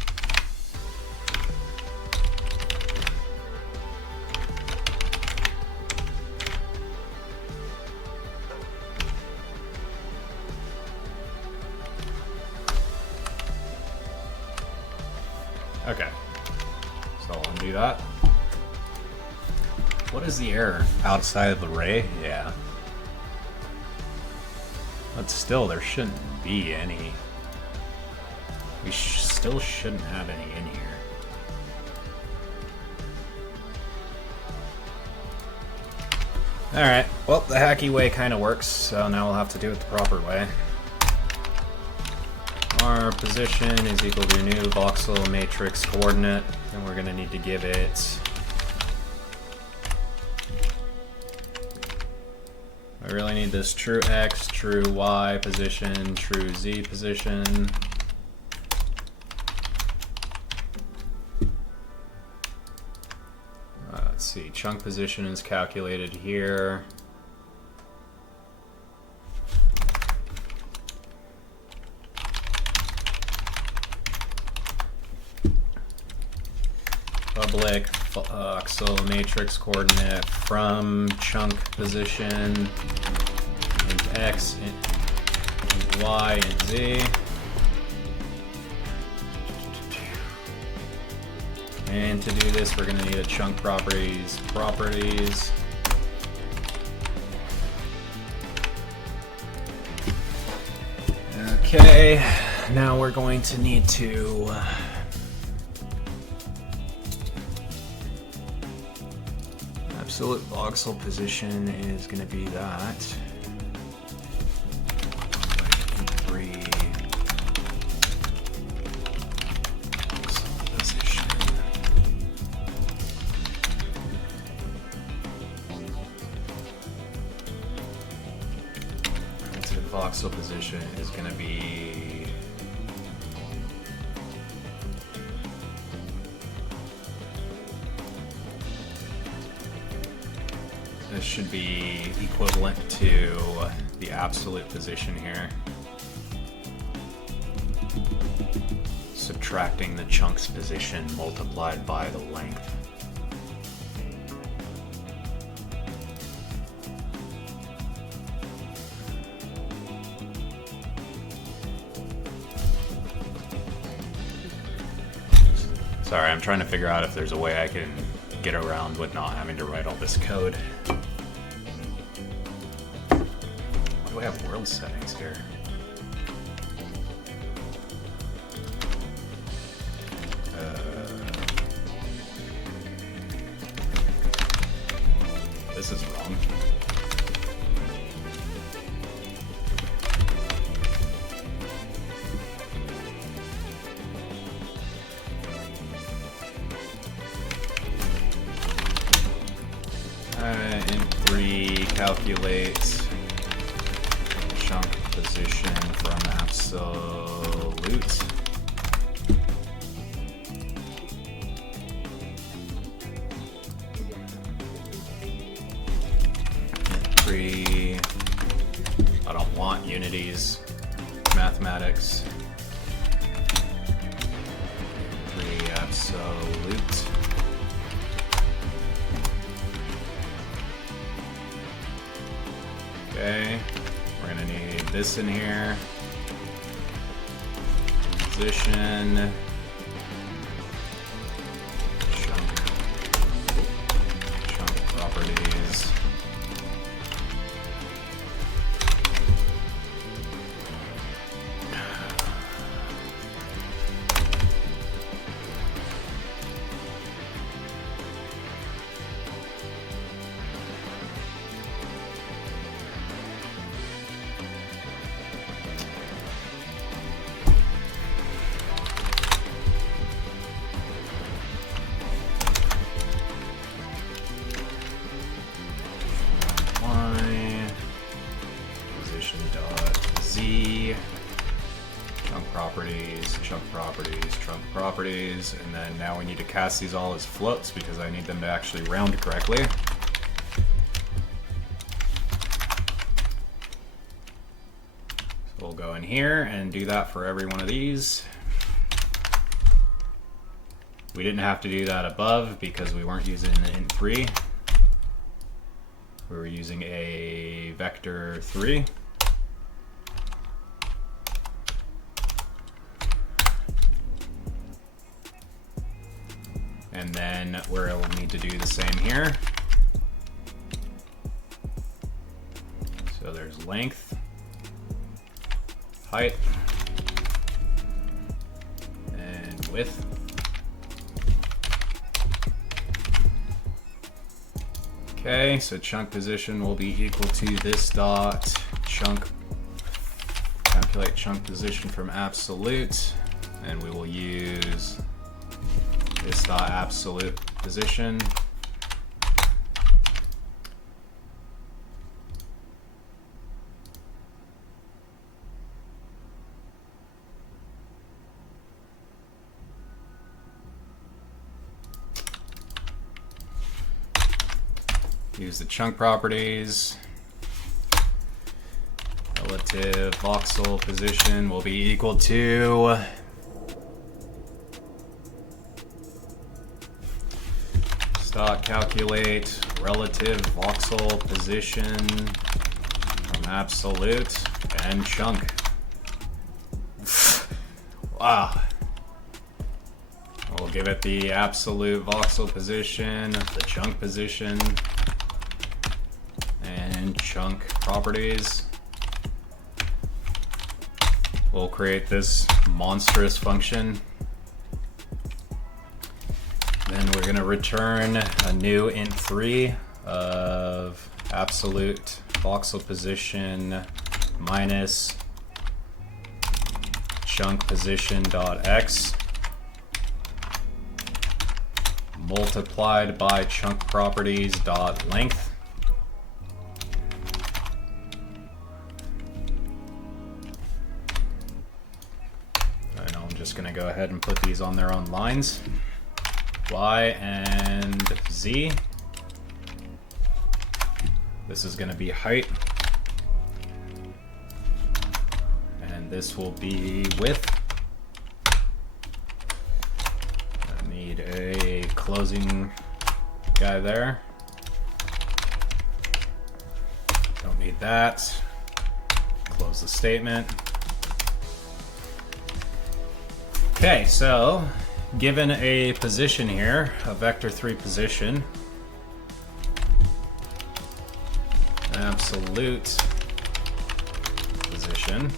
Okay, so I'll undo that. What is the error? Outside of the array? Yeah. But still, there shouldn't be any. We still shouldn't have any in here. Alright, well, the hacky way kind of works, so now we'll have to do it the proper way. Our position is equal to new voxel matrix coordinate, and we're going to need to give it... I really need this true X, true Y position, true Z position. Let's see, chunk position is calculated here. Public voxel matrix coordinate from chunk position into X, into Y, and Z. And to do this, we're going to need a chunk properties. Okay, now we're going to need to absolute voxel position is going to be that. Three voxel position. So voxel position is going to be this should be equivalent to the absolute position here. Subtracting the chunk's position multiplied by the length. Sorry, I'm trying to figure out if there's a way I can get around with not having to write all this code. Why do I have world settings here? This is wrong. int3 calculates chunk position from absolute. Int3, I don't want unities, mathematics. 3 absolute. Okay, we're gonna need this in here. Position. Chunk properties. Chunk properties, and then now we need to cast these all as floats because I need them to actually round correctly. So we'll go in here and do that for every one of these. We didn't have to do that above because we weren't using an int3. We were using a vector 3. And then we'll need to do the same here. So there's length, height, and width. Okay, so chunk position will be equal to this dot chunk, calculate chunk position from absolute, and we will use this dot absolute position. use the chunk properties. Relative voxel position will be equal to dot calculate relative voxel position from absolute and chunk. Wow. We'll give it the absolute voxel position, the chunk position, and chunk properties. We'll create this monstrous function. Then we're going to return a new int3 of absolute voxel position minus chunk position dot x multiplied by chunk properties dot length. And I'm just going to go ahead and put these on their own lines. Y and Z. This is going to be height. And this will be width. I need a closing guy there. Don't need that. Close the statement. Okay, so given a position here, a vector3 position, absolute position,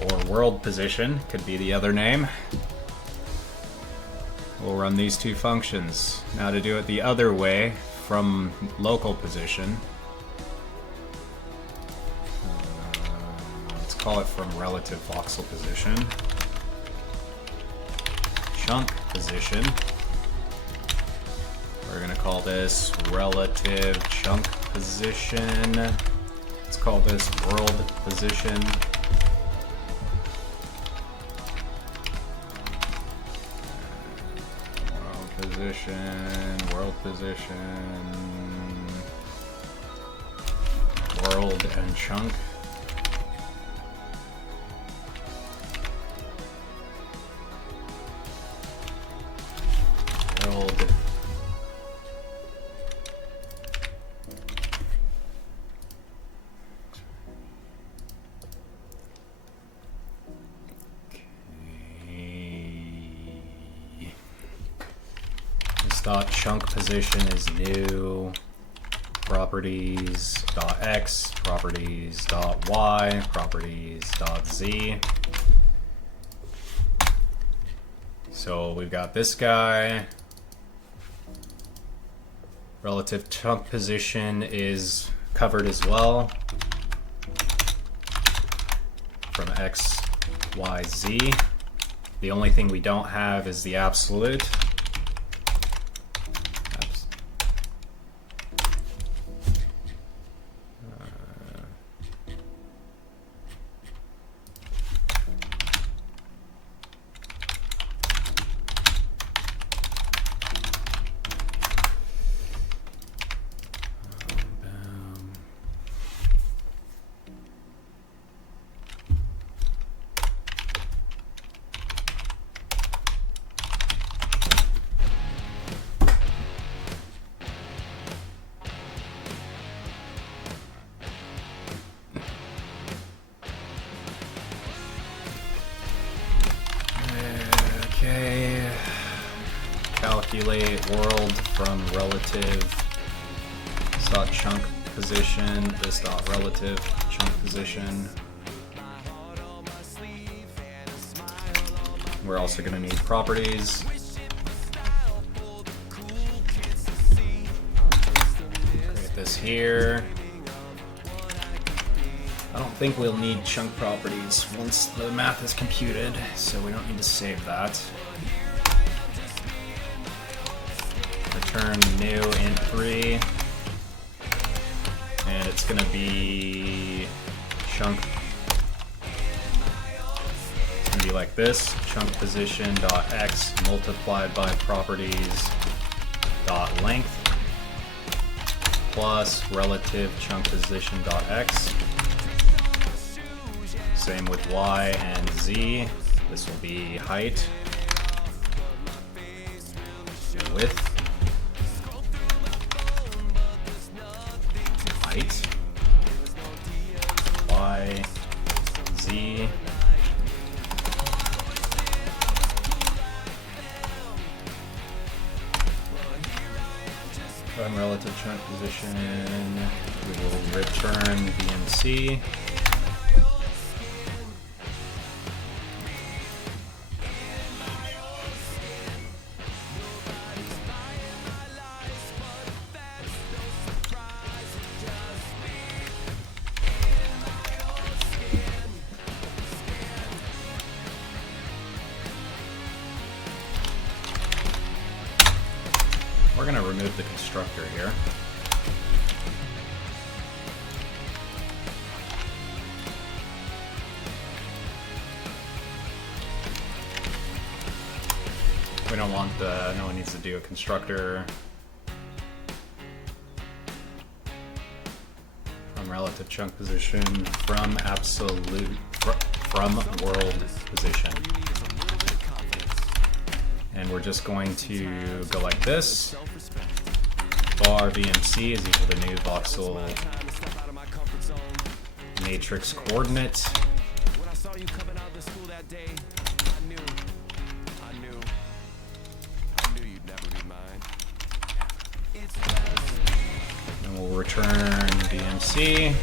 or world position, could be the other name. We'll run these two functions. Now to do it the other way, from local position, call it from relative voxel position, chunk position. We're going to call this relative chunk position. Let's call this world position. World position, world and chunk. Dot chunk position is new. Properties dot x, properties dot y, properties dot z. So we've got this guy. Relative chunk position is covered as well from x, y, z. The only thing we don't have is the absolute. Okay, calculate world from relative dot chunk position, this dot relative chunk position. We're also going to need properties. Create this here. I don't think we'll need chunk properties once the math is computed, so we don't need to save that. Return new int3, and it's going to be chunk. It's going to be be like this: chunk position dot x multiplied by properties dot length plus relative chunk position dot x. Same with y and z. This will be height, width, height, y, z, from relative chunk position, we will return VMC. We're going to remove the constructor here. We don't want no one needs to do a constructor from relative chunk position from from world position. And we're just going to go like this. Bar VMC is equal to new voxel matrix coordinate. When I saw you coming out of school that day, I knew you'd never be mine. And we'll return VMC.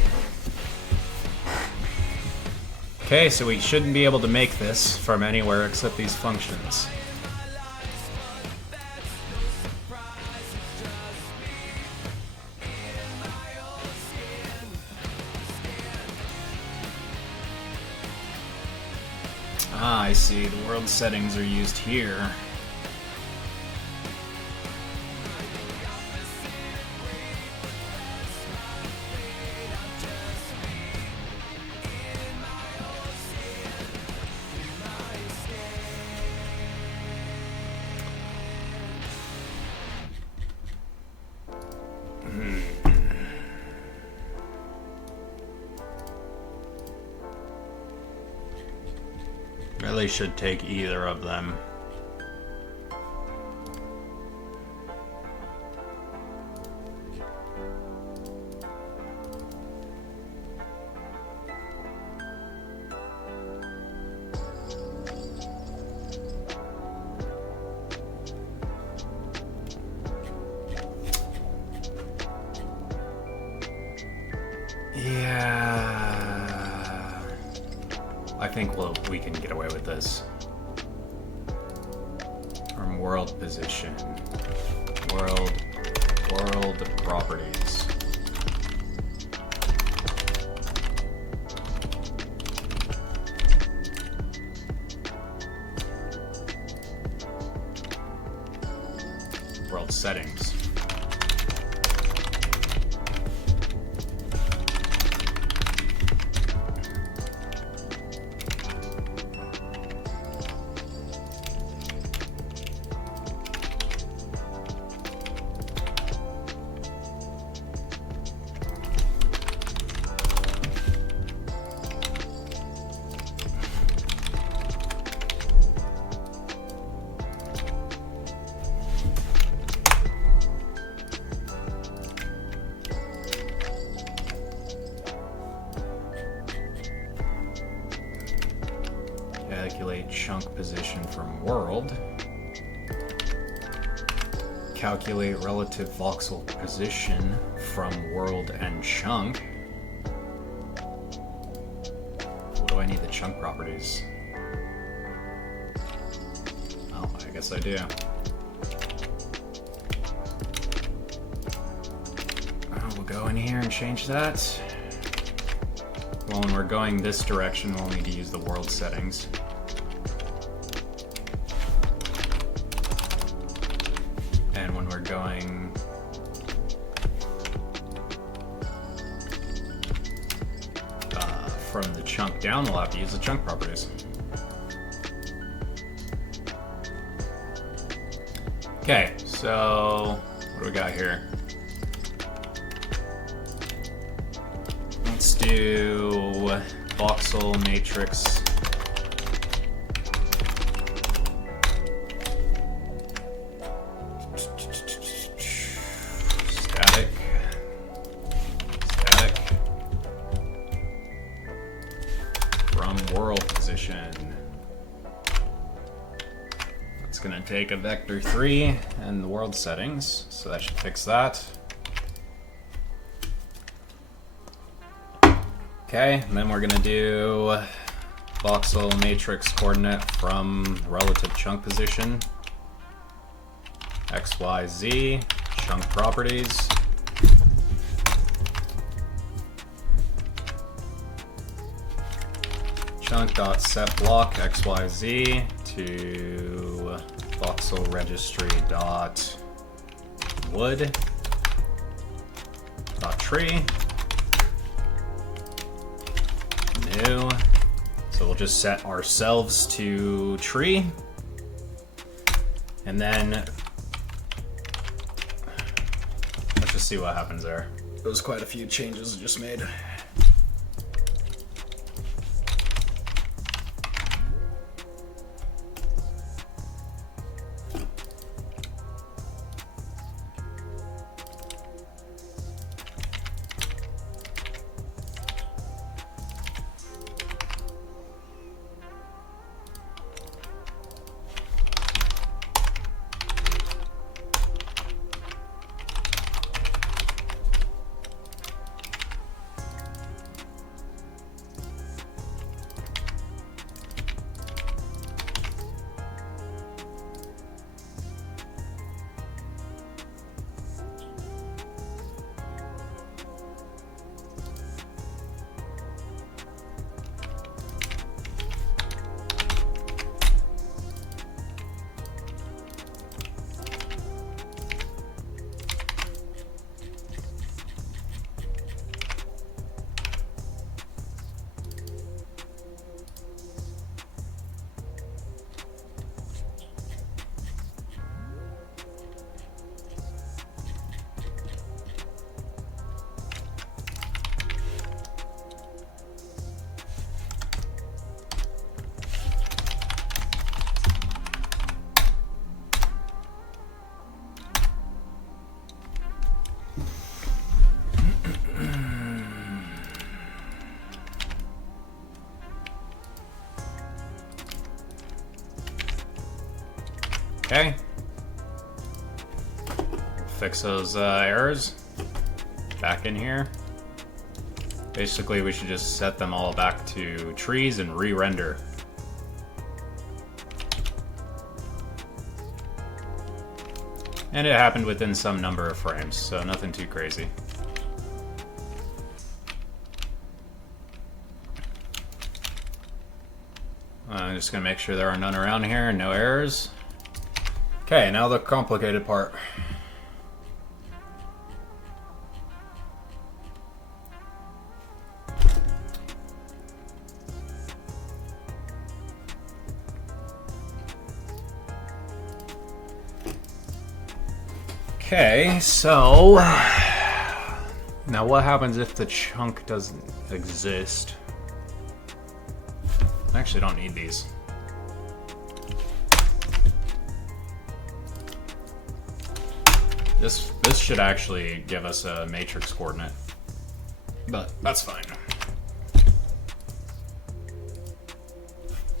Okay, so we shouldn't be able to make this from anywhere except these functions. Ah, I see. The world settings are used here. Really should take either of them. Yeah, I think we can get away with this. From world position, world properties. World settings. Calculate chunk position from world. Calculate relative voxel position from world and chunk. What do I need the chunk properties? Oh, I guess I do. We'll go in here and change that. Well, when we're going this direction, we'll need to use the world settings. And when we're going from the chunk down, we'll have to use the chunk properties. Okay, so what do we got here? Let's do voxel matrix static from world position. It's gonna take a vector 3 and the world settings, so that should fix that. Okay, and then we're gonna do voxel matrix coordinate from relative chunk position, X, Y, Z, chunk properties. Chunk.setBlock XYZ to voxel registry dot wood dot tree new. So we'll just set ourselves to tree, and then let's just see what happens there. There was quite a few changes I just made. Okay. Fix those errors back in here. Basically, we should just set them all back to trees and re-render. And it happened within some number of frames, so nothing too crazy. I'm just gonna make sure there are none around here, no errors. Okay, now the complicated part. Okay, so now what happens if the chunk doesn't exist? I actually don't need these. This should actually give us a matrix coordinate, but that's fine.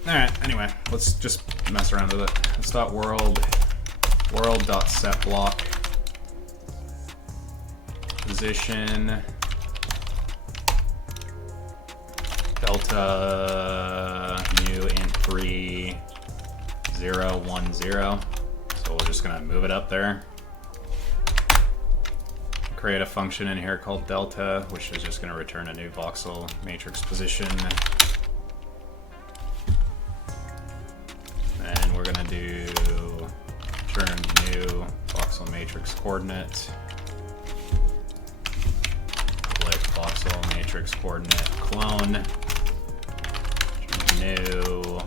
Alright, anyway, let's just mess around with it. Let's dot world.setBlock position delta new int 3 0 1 0. So we're just gonna move it up there. Create a function in here called delta, which is just going to return a new voxel matrix position. And we're going to do return new voxel matrix coordinate. Click voxel matrix coordinate clone. New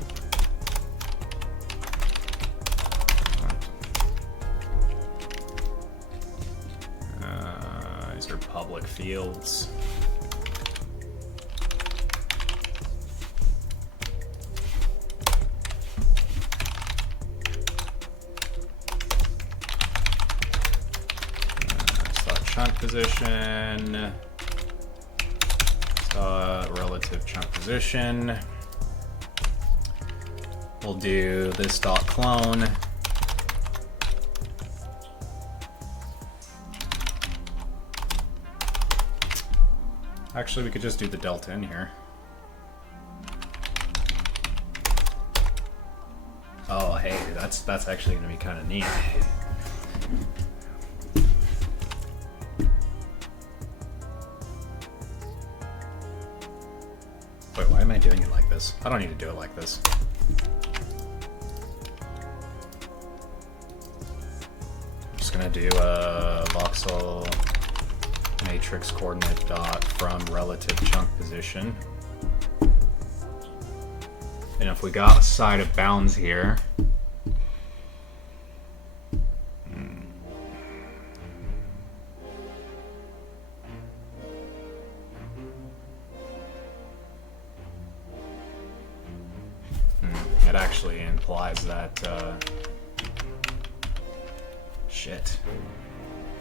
public fields. Start chunk position. Relative chunk position. We'll do this dot clone. Actually, we could just do the delta in here. Oh, hey, that's actually going to be kind of neat. Wait, why am I doing it like this? I don't need to do it like this. I'm just going to do a voxel matrix coordinate dot from relative chunk position. And if we got a side of bounds here, it actually implies that shit.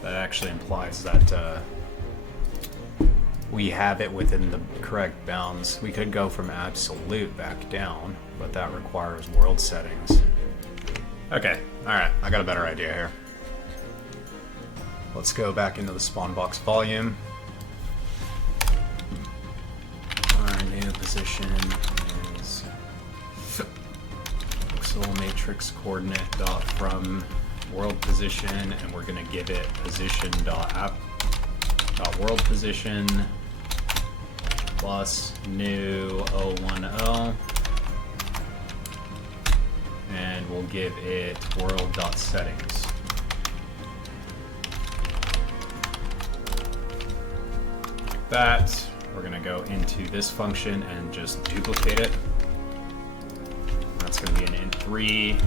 That actually implies that we have it within the correct bounds. We could go from absolute back down, but that requires world settings. Okay, alright, I got a better idea here. Let's go back into the spawn box volume. Our new position is voxel matrix coordinate dot from world position, and we're gonna give it position dot app dot world position plus new 010, and we'll give it world dot settings. Like that. We're gonna go into this function and just duplicate it. That's gonna be an int3.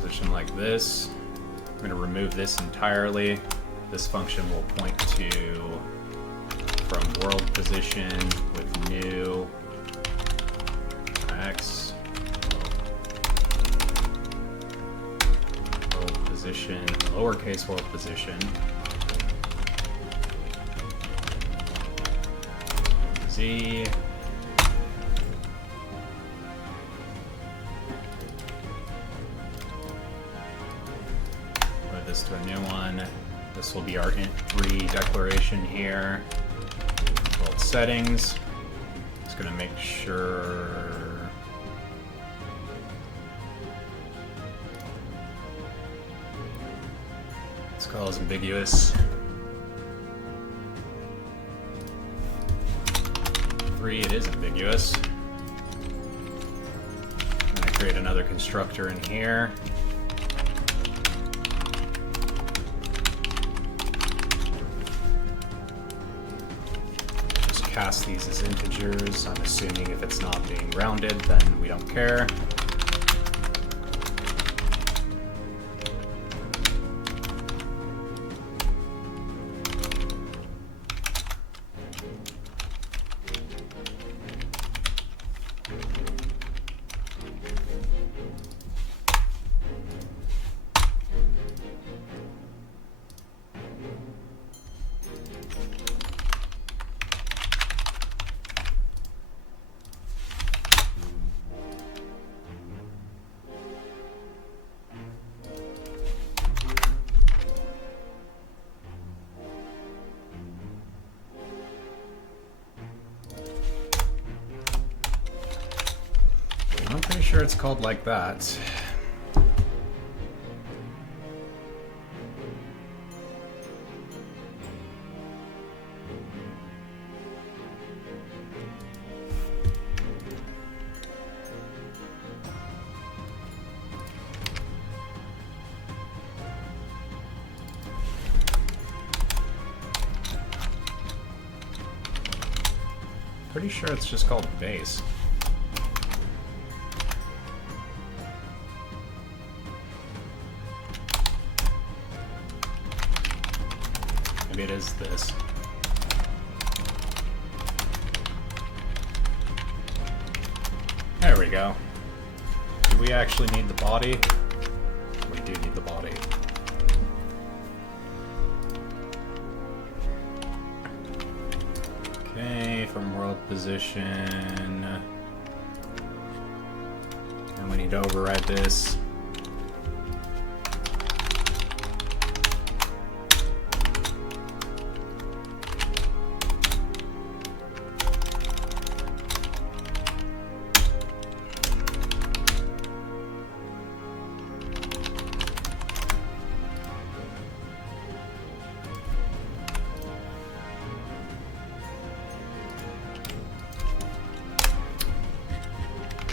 Position like this. I'm going to remove this entirely. This function will point to from world position with new x world position, lowercase world position, z. This to a new one. This will be our int3 declaration here. World settings. Just gonna make sure this call is ambiguous. 3, it is ambiguous. I'm gonna create another constructor in here. Cast these as integers. I'm assuming if it's not being rounded, then we don't care. I'm pretty sure it's called like that. Pretty sure it's just called base. maybe it is this. There we go. Do we actually need the body? We do need the body. Okay, from world position. And we need to override this.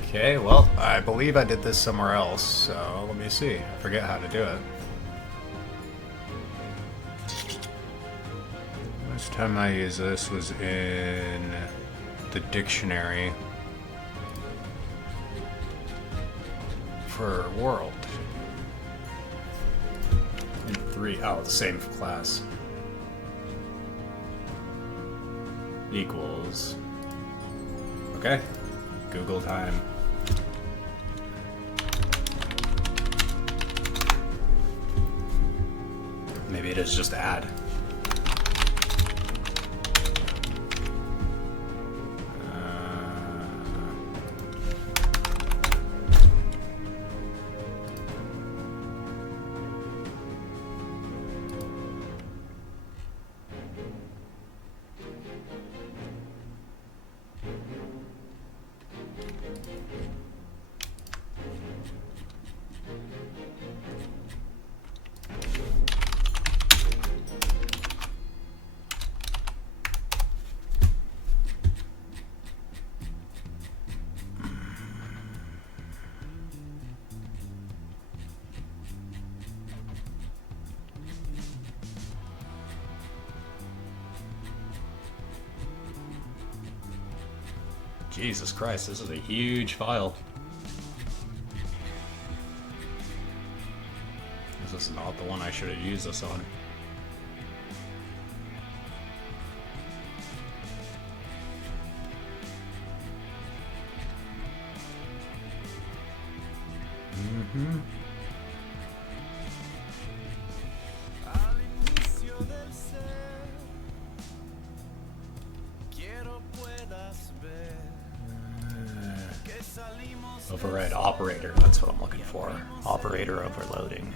Okay, well, I believe I did this somewhere else, so let me see. I forget how to do it. Last time I used this was in the dictionary for world. In 3, oh, the same class. Equals. Okay, Google time. Maybe it is just add. Jesus Christ, this is a huge file. Is this not the one I should have used this on? Mm-hmm. Override operator, that's what I'm looking for. Operator overloading.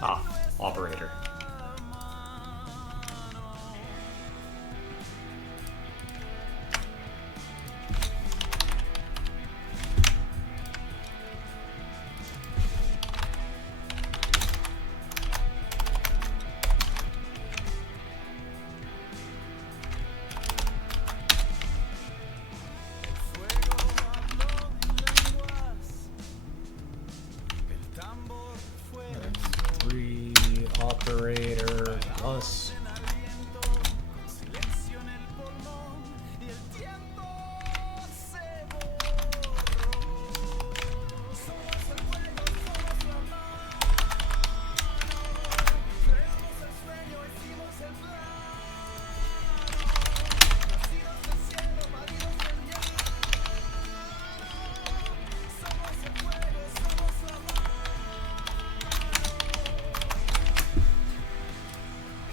Ah, operator. Operator plus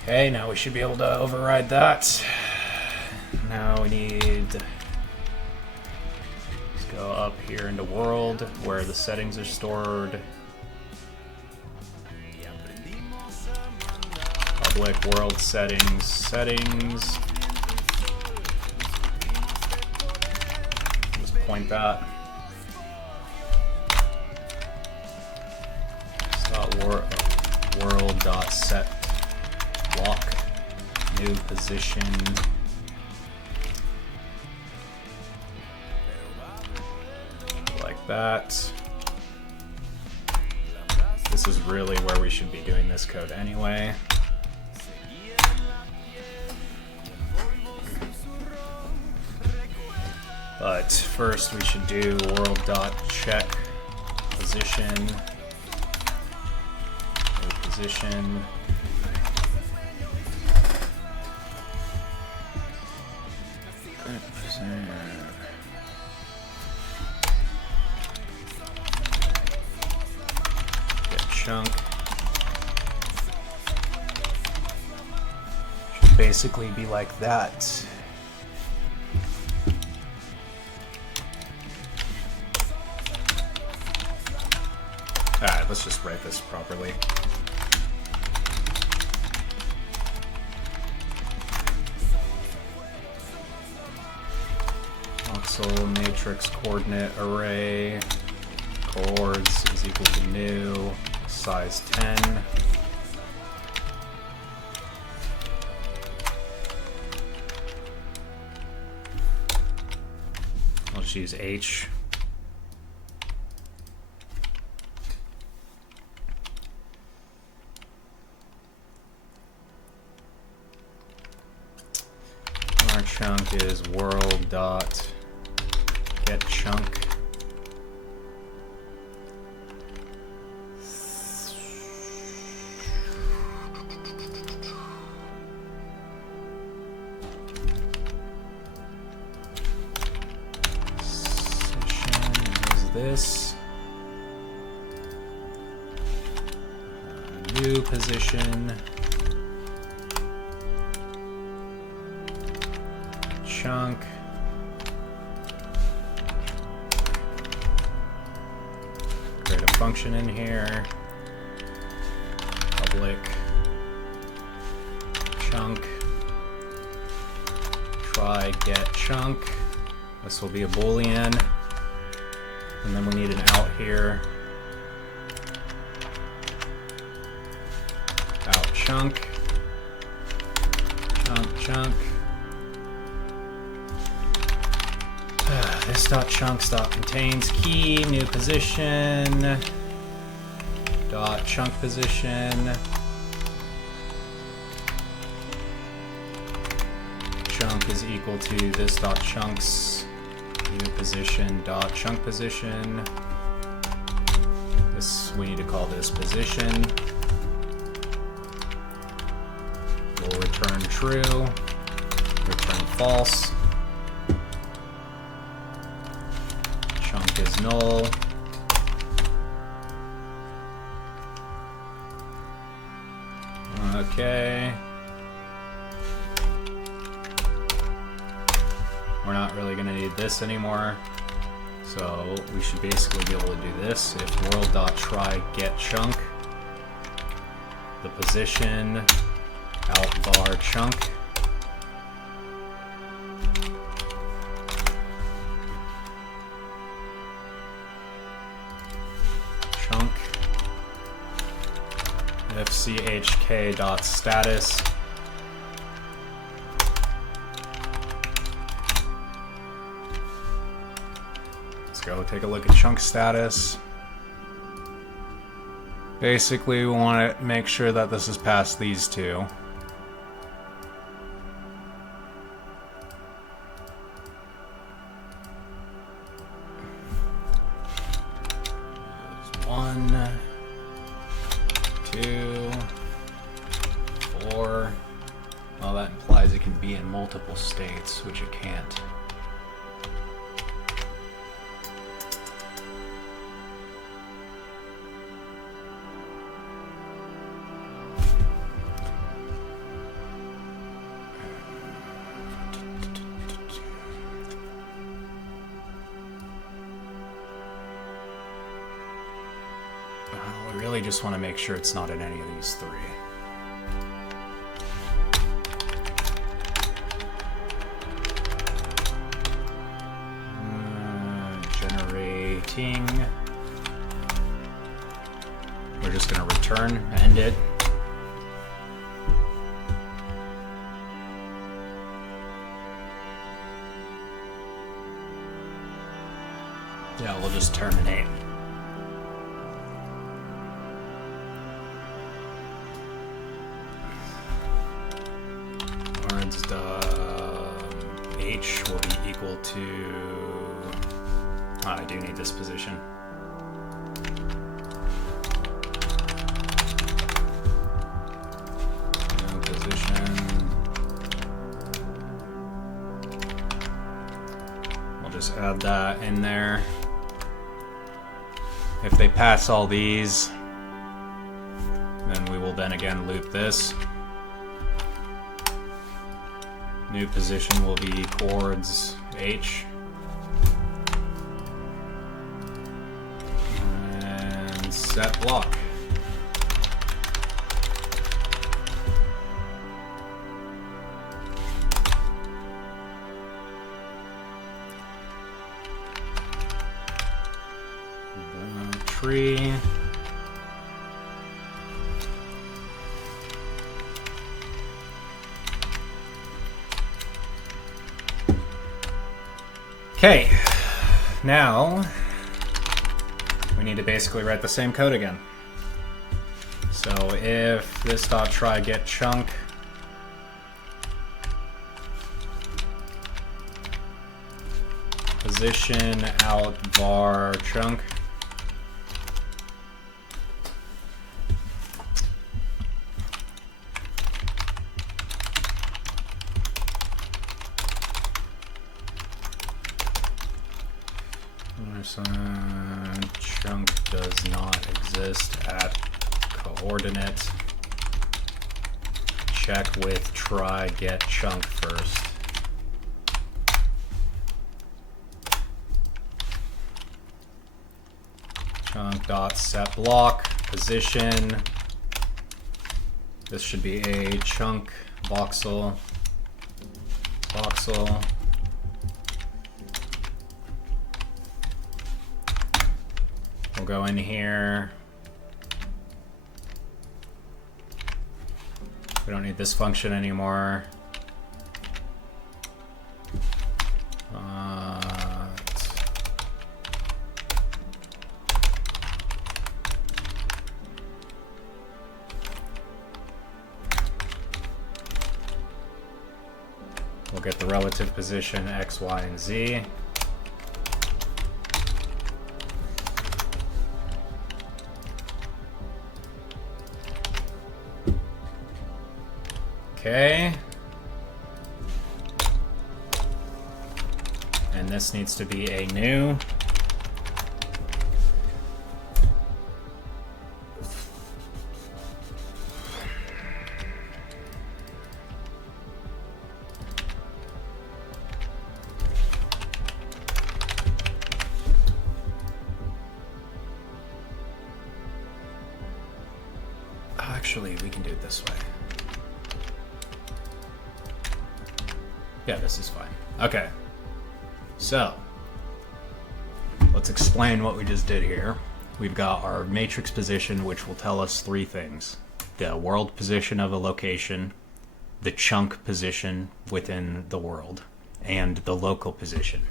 okay, now we should be able to override that. Now we need to go up here into world where the settings are stored. Public world settings, settings. Just point that. World.set block new position. Like that. This is really where we should be doing this code anyway. But first we should do world.check position. New position. chunk. Should basically be like that. Alright, let's just write this properly. Voxel matrix coordinate array chords is equal to new size 10. I'll just use H. Our chunk is world dot get chunk. This new position chunk create a function in here public chunk try get chunk. This will be a boolean. And then we need an out here. Out chunk. Chunk, chunk. This dot chunks dot contains key, new position. Dot chunk position. Chunk is equal to this dot chunks. New position dot chunk position. This we need to call this position. We'll return true, return false. Chunk is null. Okay. We're not really going to need this anymore, so we should basically be able to do this. If world.try get chunk, the position out bar chunk, chunk, if chk dot status. Go take a look at chunk status. Basically, we want to make sure that this is past these two. There's 1, 2, 4. Well, that implies it can be in multiple states, which it can't. We really just want to make sure it's not in any of these three. Generating. We're just going to return, end it. Yeah, we'll just terminate. H will be equal to... I do need this position. Position. We'll just add that in there. If they pass all these, will then again loop this. New position will be chords H. And set block. Tree. Okay, now we need to basically write the same code again. So if this dot try get chunk position out var chunk. Chunk does not exist at coordinate. Check with try get chunk first. Chunk dot set block position. This should be a chunk voxel. Voxel. We'll go in here. We don't need this function anymore. We'll get the relative position X, Y, and Z. Okay. And this needs to be a new. Actually, we can do it this way. Yeah, this is fine. Okay. So, let's explain what we just did here. We've got our matrix position, which will tell us three things. The world position of a location, the chunk position within the world, and the local position.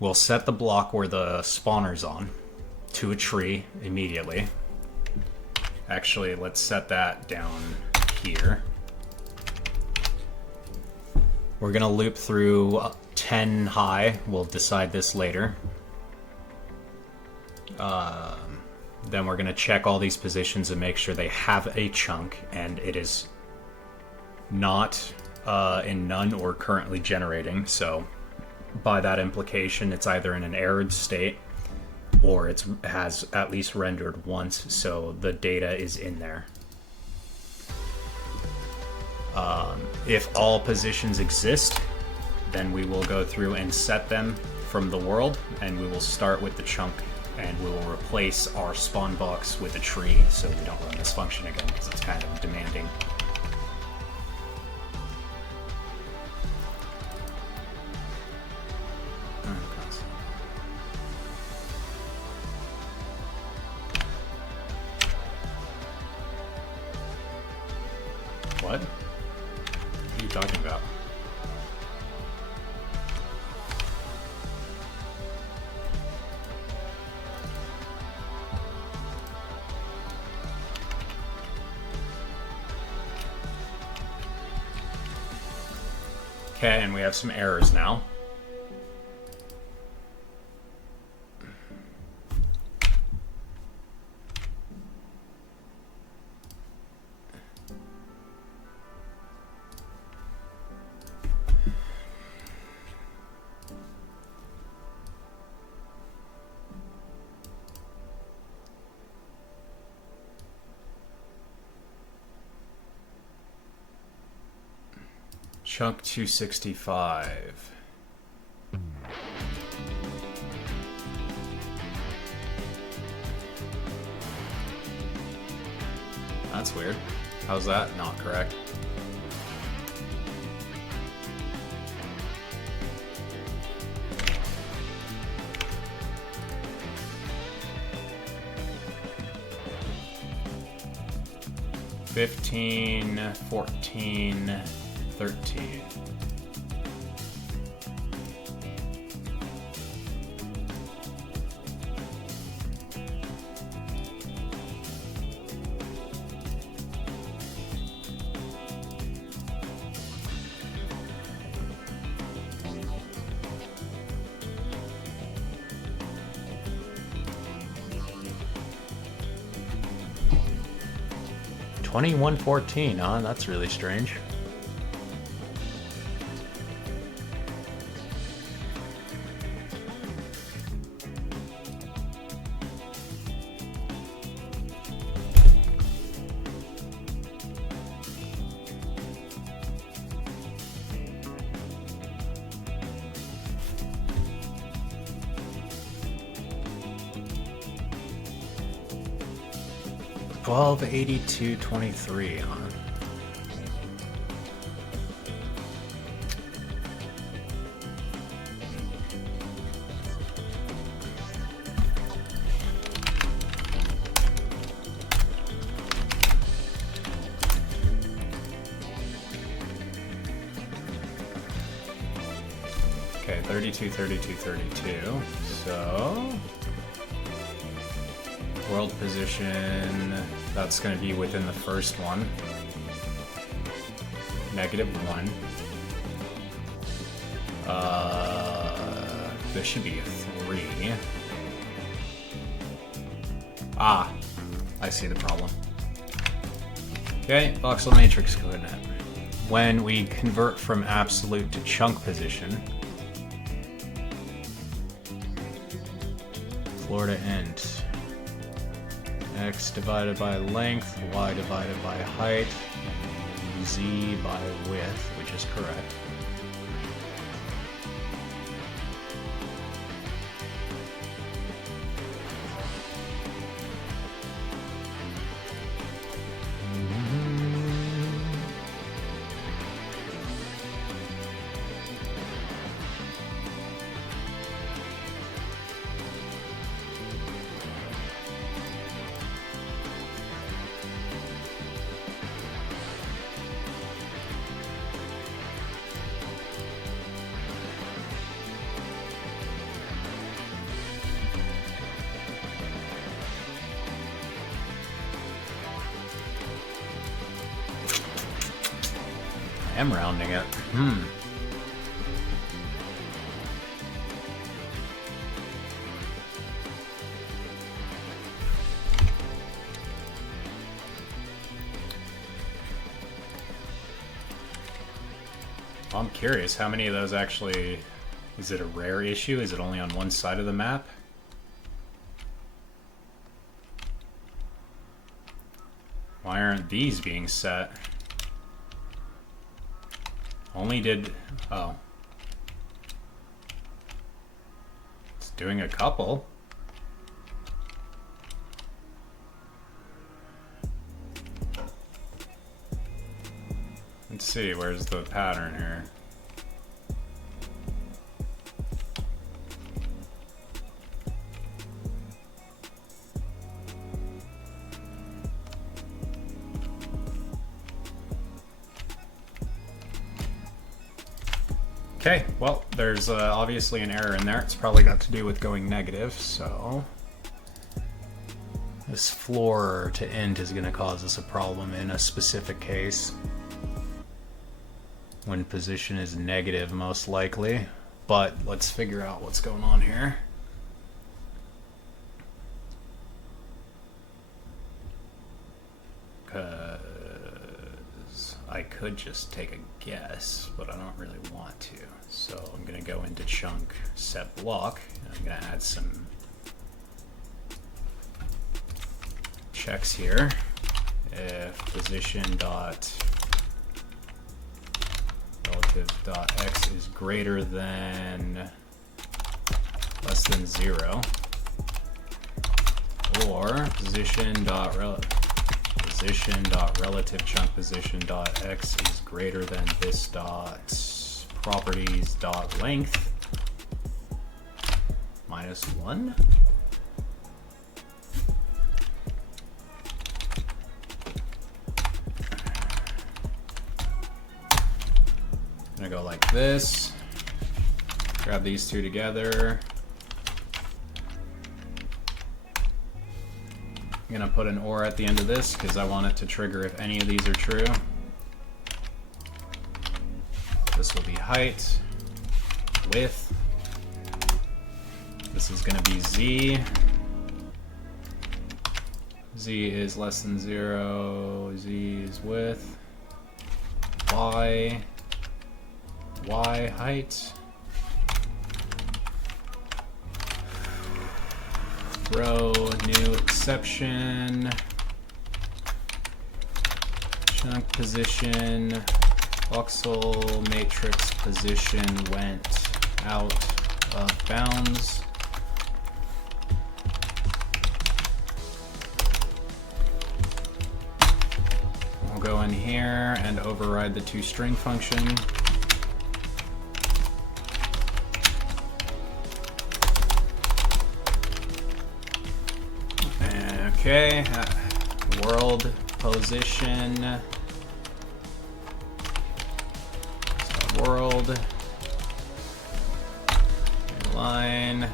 We'll set the block where the spawner's on to a tree immediately. Actually, let's set that down here. We're gonna loop through 10 high. We'll decide this later. Then we're gonna check all these positions and make sure they have a chunk and it is not in none or currently generating. So by that implication, it's either in an errored state or it has at least rendered once, so the data is in there. If all positions exist, then we will go through and set them from the world, and we will start with the chunk, and we will replace our spawn box with a tree so we don't run this function again because it's kind of demanding. What? What are you talking about? Okay, and we have some errors now. Chunk 265. That's weird. How's that not correct? $15, $14, $13. $21.14, huh? That's really strange. $12.82.23, huh? Okay, 32, 32, 32. So world position, that's going to be within the first one. -1. This should be a 3. Ah, I see the problem. Okay, voxel matrix coordinate. When we convert from absolute to chunk position, floor to end. X divided by length, Y divided by height, Z by width, which is correct. I am rounding it. I'm curious, how many of those actually... Is it a rare issue? Is it only on one side of the map? Why aren't these being set? Only did... Oh. It's doing a couple. Let's see, where's the pattern here? Okay, well, there's obviously an error in there. It's probably got to do with going negative, so... This floor to end is going to cause us a problem in a specific case. When position is negative, most likely. But let's figure out what's going on here. Because I could just take a guess, but I don't really want to. So I'm going to go into chunk, set block, and I'm going to add some checks here. If position dot relative dot x is greater than less than 0, or position dot relative chunk position dot x is greater than this dot properties dot length minus 1. I'm gonna go like this, grab these two together. I'm gonna put an or at the end of this because I want it to trigger if any of these are true. This will be height, width. This is gonna be z. Z is less than 0, z is width. Y height. Row, new exception. Chunk position. Voxel matrix position went out of bounds. We'll go in here and override the toString function. Okay, world position, so world, line,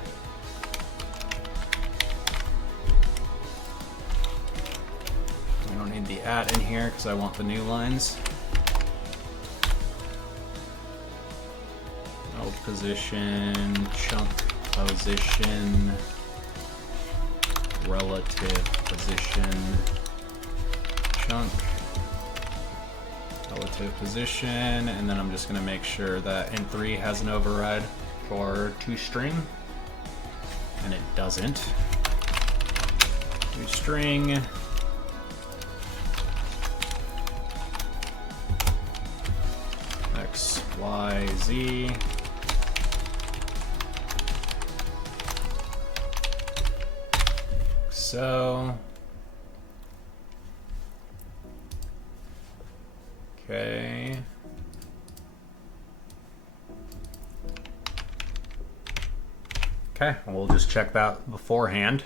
we don't need the at in here because I want the new lines. World position, chunk position, relative position, chunk, relative position, and then I'm just going to make sure that int3 has an override for toString, and it doesn't. toString, x, y, z. So, okay. Okay, we'll just check that beforehand.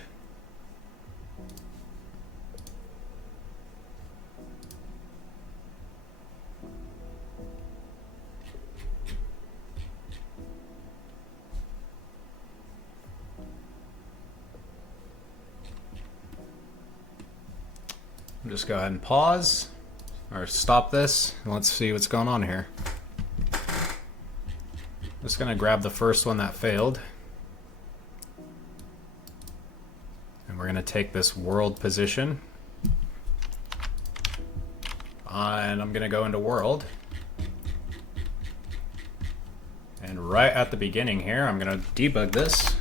Just go ahead and pause or stop this and let's see what's going on here. I'm just gonna grab the first one that failed, and we're gonna take this world position, and I'm gonna go into world, and right at the beginning here I'm gonna debug this.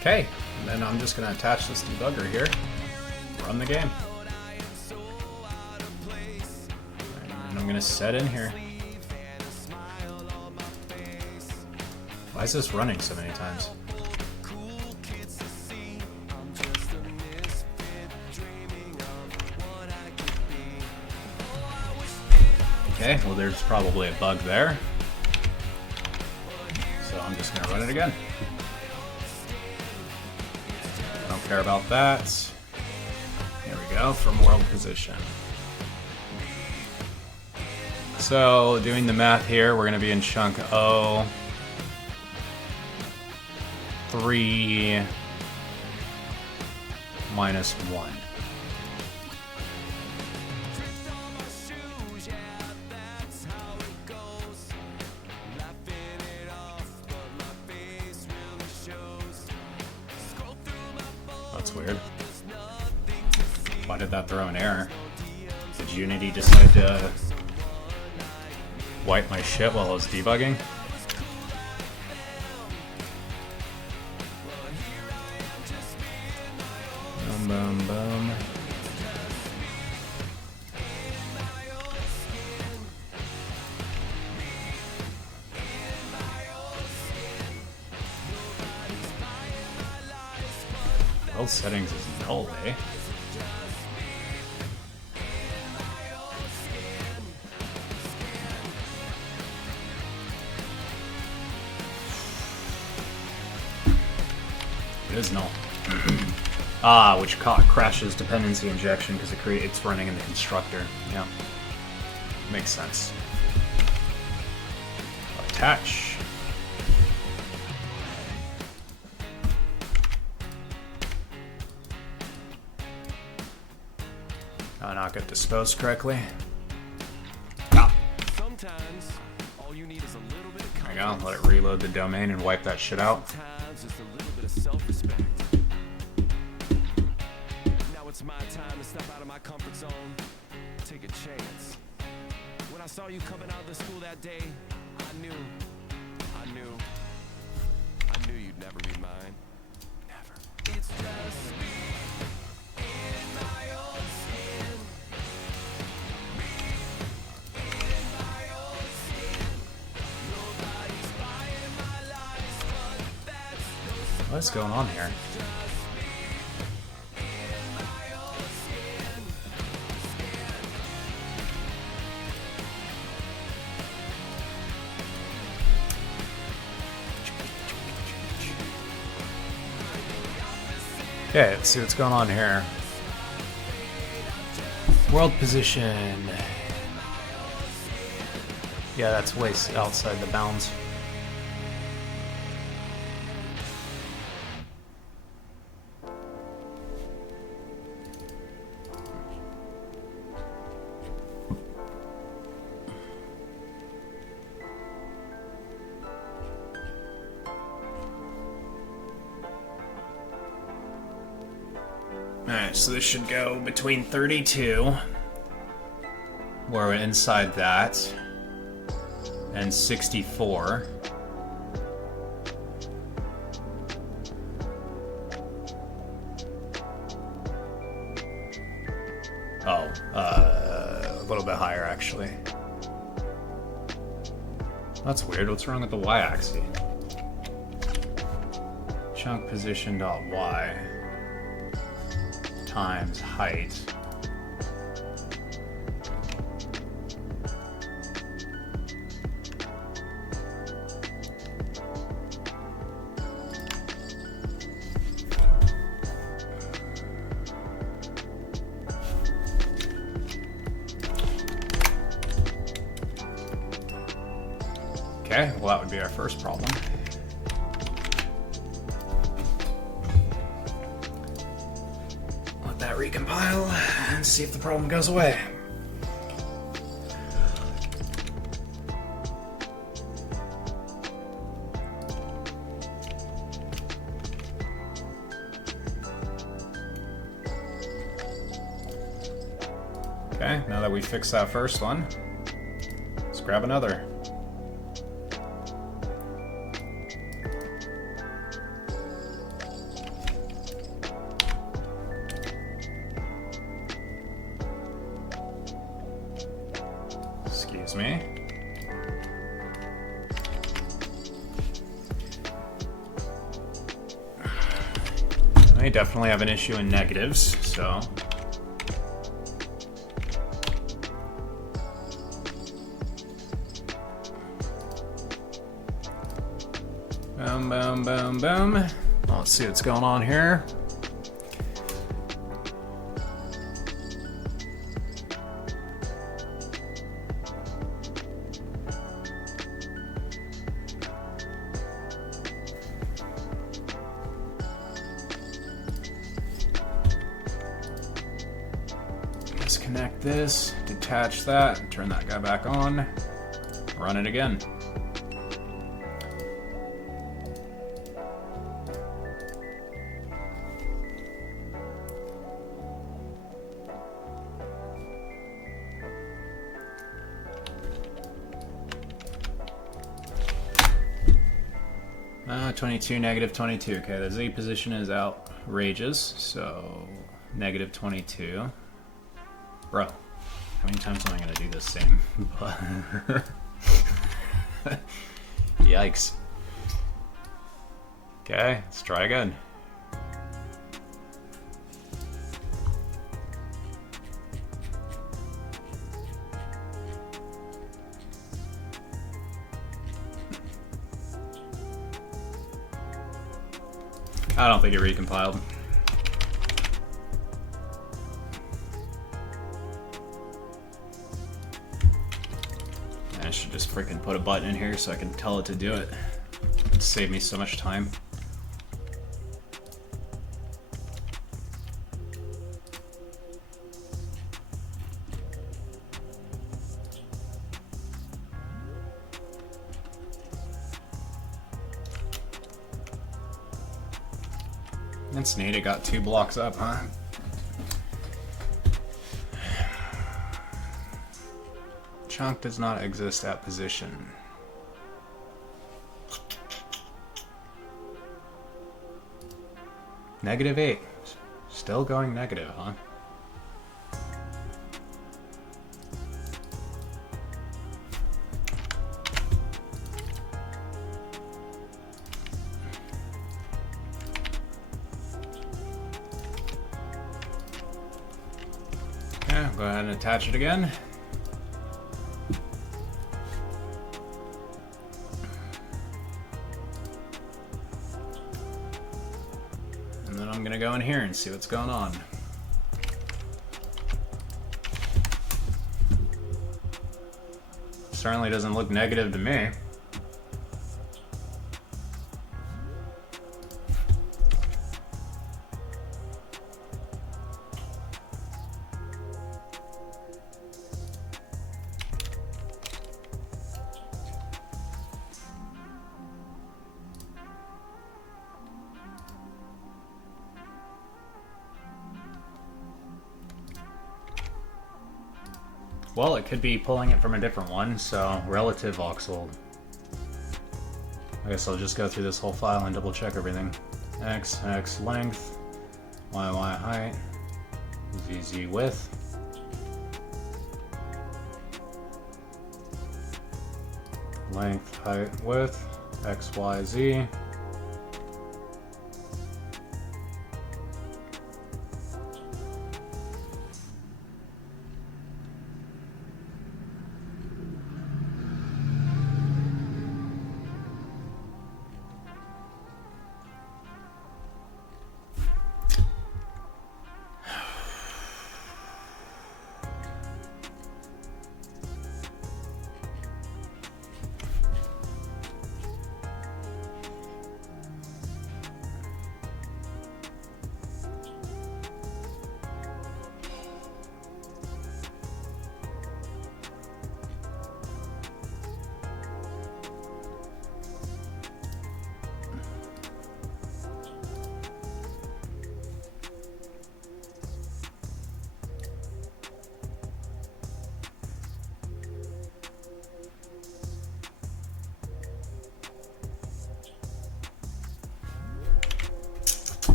Okay, and then I'm just going to attach this debugger here, run the game. And I'm going to set in here. Why is this running so many times? Okay, well there's probably a bug there. So I'm just going to run it again. Don't care about that. Here we go, from world position. So doing the math here, we're going to be in chunk O, 3 minus 1. did that throw an error? Did Unity decide to wipe my shit while I was debugging? Boom, boom, boom. World settings is null, eh? It is null. Which crashes dependency injection because it's running in the constructor. Yeah, makes sense. Attach. Oh, not get disposed correctly. Sometimes all you need is a little bit of There you go. Let it reload the domain and wipe that shit out. Sometimes just a little bit of self-respect. Now it's my time to step out of my comfort zone, take a chance. When I saw you coming out of the school that day, I knew you'd never be mine. Never. It's just me in my own skin. Me in my own skin. Nobody's buying my lies, but that's no What's going on here? Okay, let's see what's going on here. World position. Yeah, that's way outside the bounds. Alright, so this should go between 32, where we're inside that, and 64. A little bit higher actually. That's weird, what's wrong with the y-axis? Chunk position dot y times height. Okay, well that would be our first problem. Let that recompile and see if the problem goes away. Okay, now that we fixed that first one, let's grab another. Excuse me. I definitely have an issue in negatives, so. Boom, boom, boom, boom. Well, let's see what's going on here. Disconnect this, detach that, turn that guy back on, run it again. 22, negative 22. Okay, the Z position is outrageous, so negative 22. Bro, how many times am I gonna do this same? Yikes. Okay, let's try again. I don't think it recompiled. I should just freaking put a button in here so I can tell it to do it. It'd save me so much time. That's neat, it got 2 blocks up, huh? Chunk does not exist at position. Negative 8. Still going negative, huh? Okay, go ahead and attach it again. And then I'm gonna go in here and see what's going on. Certainly doesn't look negative to me. Well, it could be pulling it from a different one, so relative voxel. I guess I'll just go through this whole file and double check everything. X length, Y height, Z width. Length, height, width, X, Y, Z.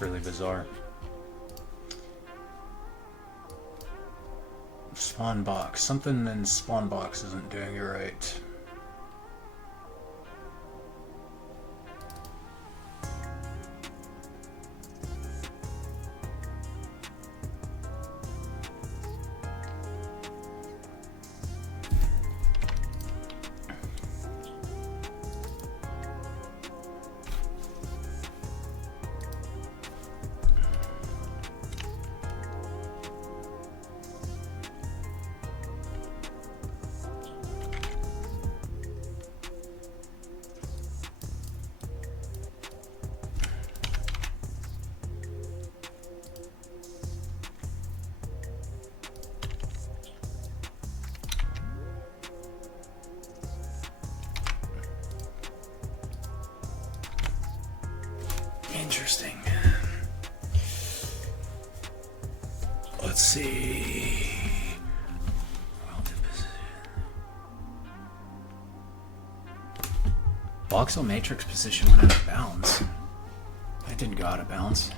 Really bizarre. Spawn box. Something in spawn box isn't doing it right. Interesting. Let's see. Voxel matrix position went out of bounds. That didn't go out of bounds.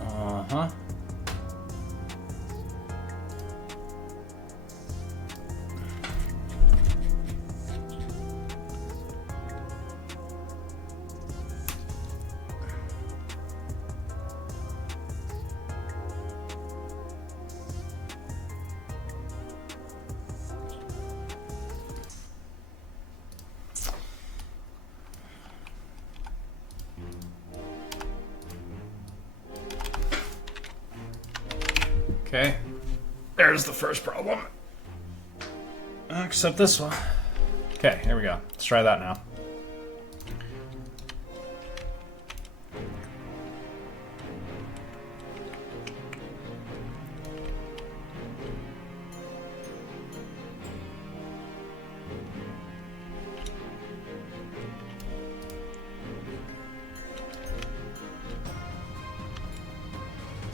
Uh-huh. Okay, there's the first problem. Except this one. Okay, here we go. Let's try that now.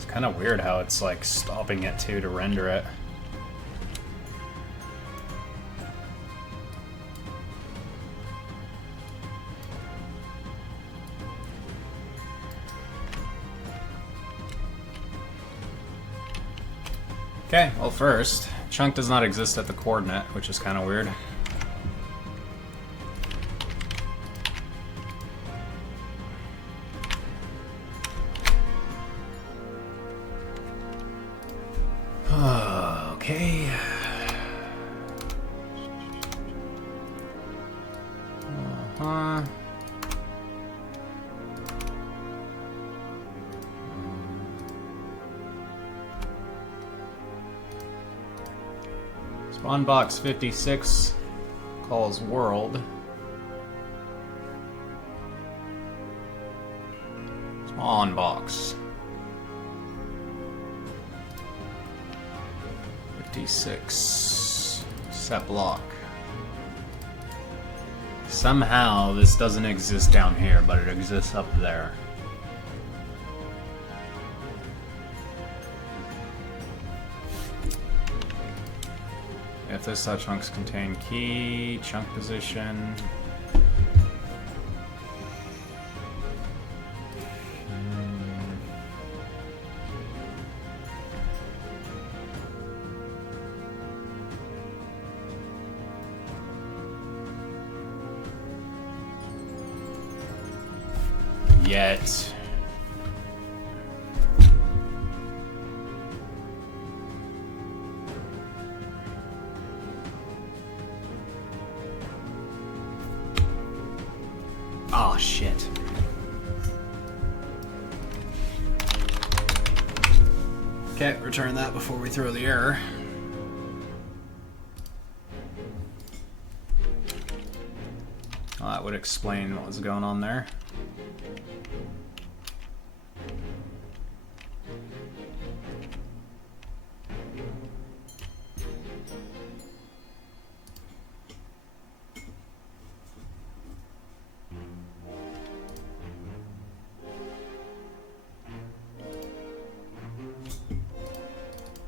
Kind of weird how it's like stopping it too to render it. Okay, well first, chunk does not exist at the coordinate, which is kind of weird. Okay. Spawn box 56 calls world. Spawn box 56 set block. Somehow this doesn't exist down here, but it exists up there. If this chunks contain key, chunk position. Yet. Oh shit. Okay, return that before we throw the error. Well, that would explain what was going on there.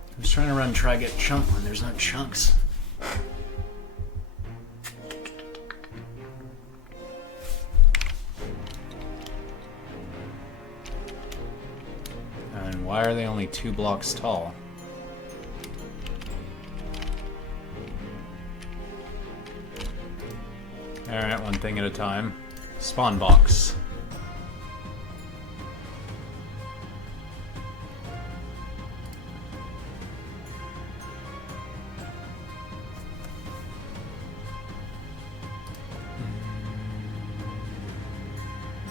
I was trying to run try get chunk when there's no chunks. And why are they only 2 blocks tall? Alright, one thing at a time. Spawn box.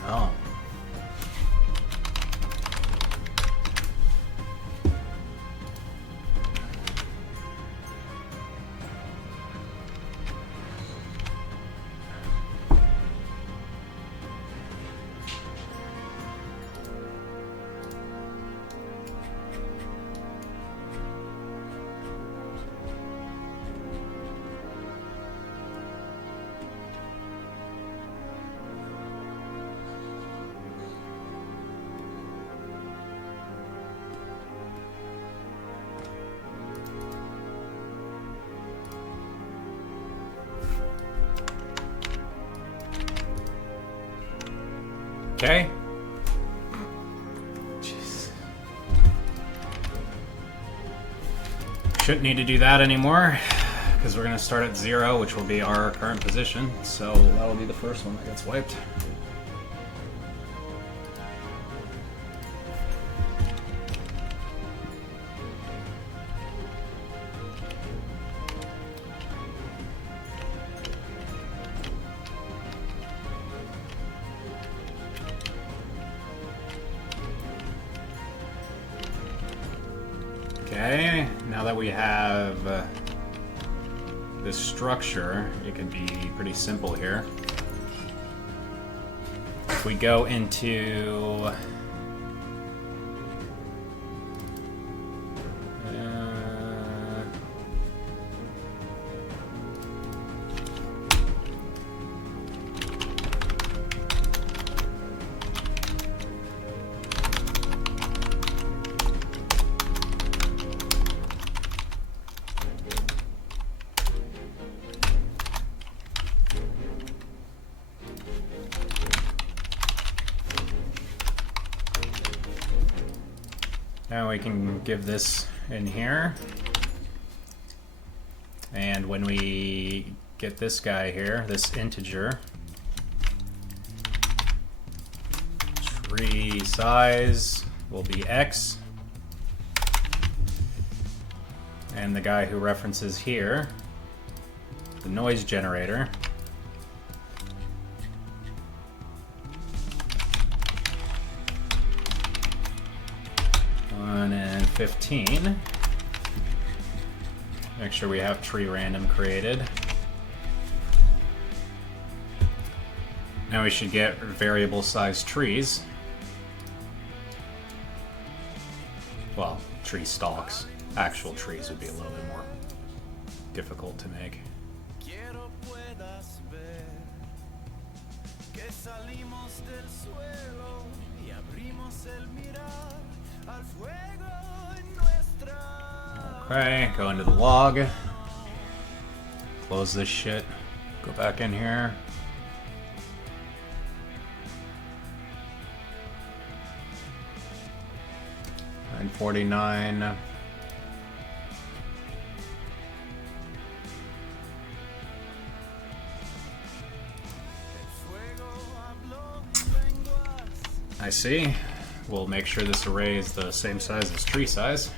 Oh. Okay. Jeez. Shouldn't need to do that anymore, because we're going to start at 0, which will be our current position. So that'll be the first one that gets wiped. Okay, now that we have this structure, it can be pretty simple here. If we go into now we can give this in here, and when we get this guy here, this integer, tree size will be x, and the guy who references here, the noise generator, and 15. Make sure we have tree random created. Now we should get variable size trees. Well, tree stalks. Actual trees would be a little bit more difficult to make. Okay, go into the log. Close this shit. Go back in here. And 49. I see. We'll make sure this array is the same size as tree size.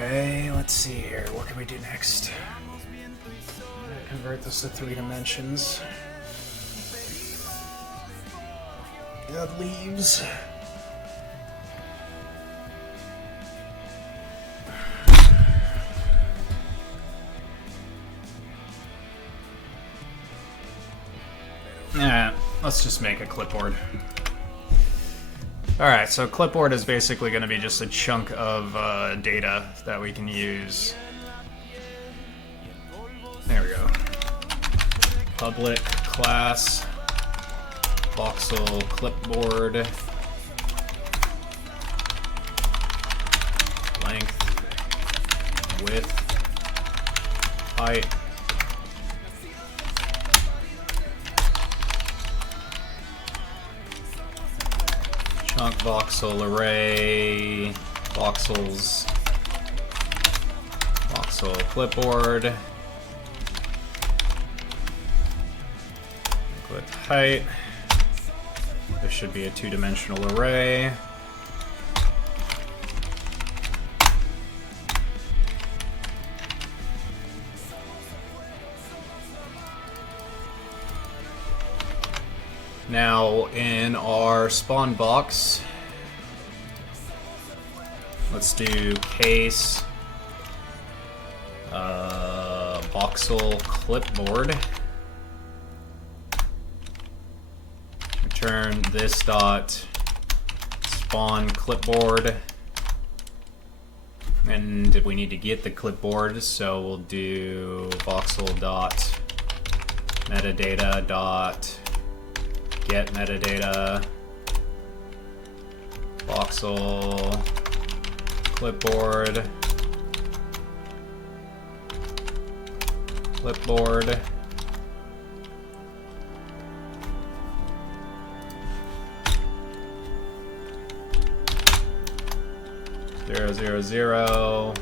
Okay, let's see here. What can we do next? Convert this to 3 dimensions. Add leaves. Yeah, let's just make a clipboard. Alright, so clipboard is basically going to be just a chunk of data that we can use. There we go. Public class Voxel clipboard length, width, height. Chunk voxel array, voxels, voxel clipboard, width, height. This should be a 2-dimensional array. Now in our spawn box, let's do case Voxel clipboard. Return this dot spawn clipboard, and we need to get the clipboard, so we'll do voxel dot metadata dot get metadata voxel clipboard clipboard 000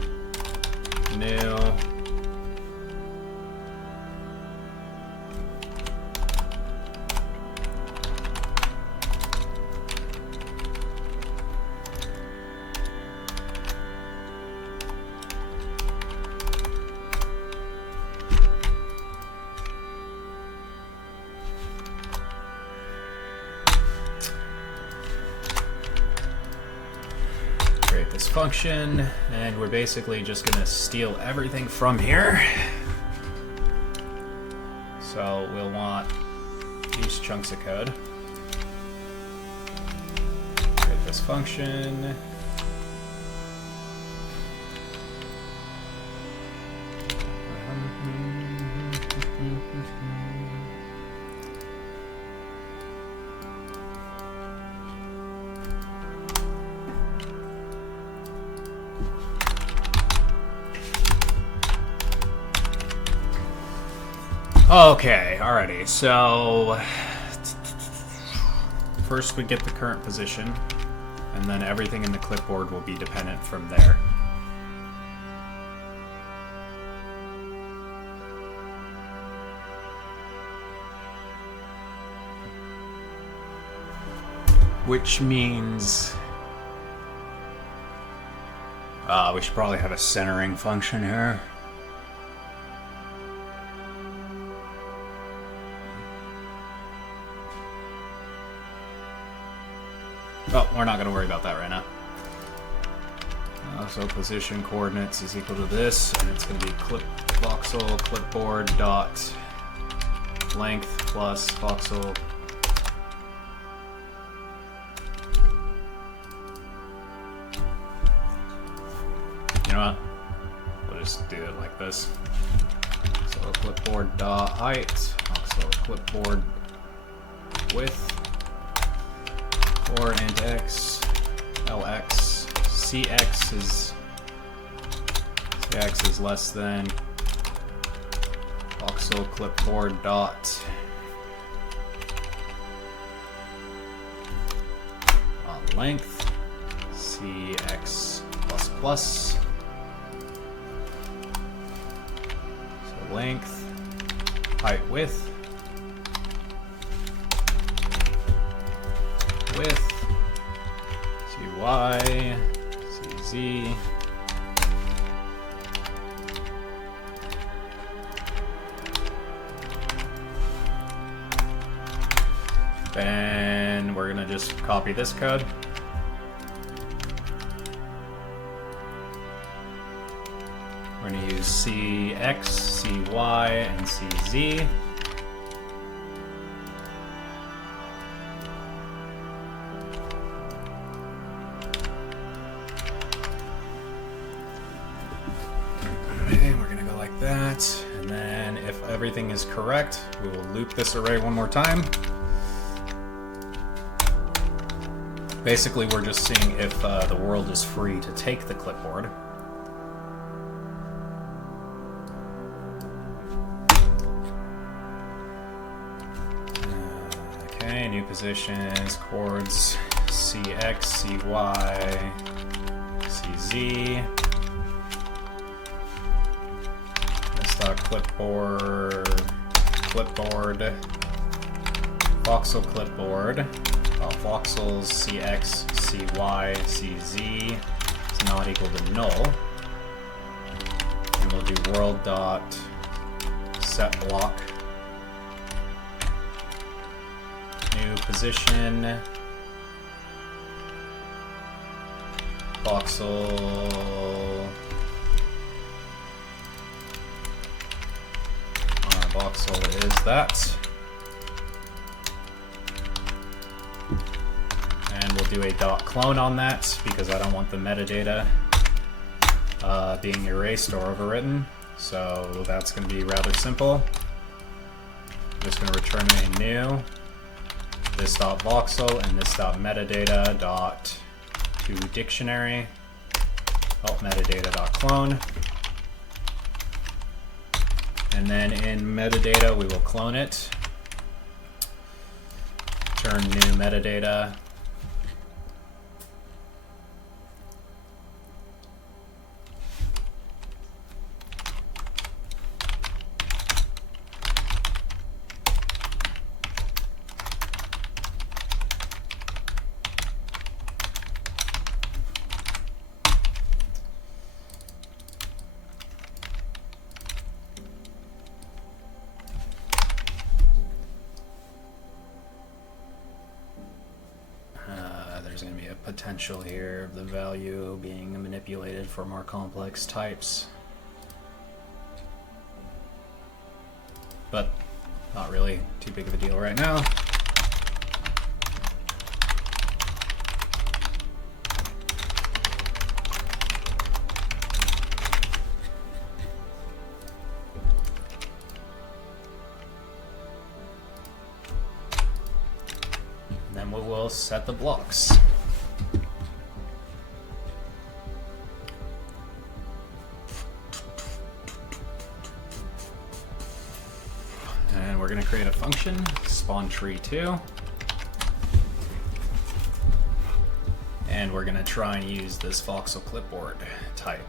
new this function, and we're basically just going to steal everything from here. So we'll want these chunks of code. Create this function. Okay, alrighty, so first we get the current position, and then everything in the clipboard will be dependent from there. Which means we should probably have a centering function here. Oh, we're not going to worry about that right now. So position coordinates is equal to this, and it's going to be voxel clipboard dot length plus voxel You know what? We'll just do it like this. So clipboard dot height, voxel clipboard width. 4 int x, lx, cx is less than voxel clipboard dot length, cx plus plus. So length, height, width. Width, cy, cz, then we're gonna just copy this code. We're gonna use cx, cy, and cz. And then if everything is correct, we will loop this array one more time. Basically, we're just seeing if the world is free to take the clipboard. Okay, new positions, chords, cx, cy, cz. Clipboard, voxel clipboard, voxels cx, cy, cz is not equal to null, and we'll do world dot set block new position, voxel, our voxel is that, and we'll do a dot clone on that because I don't want the metadata being erased or overwritten, so that's going to be rather simple. I'm just going to return a new this dot voxel and this dot metadata dot to dictionary alt metadata dot clone, and then in metadata we will clone it, turn new metadata, there's going to be a potential here of the value being manipulated for more complex types, but not really too big of a deal right now. Then we will set the blocks. And we're going to create a function, spawn tree 2. And we're going to try and use this voxel clipboard type.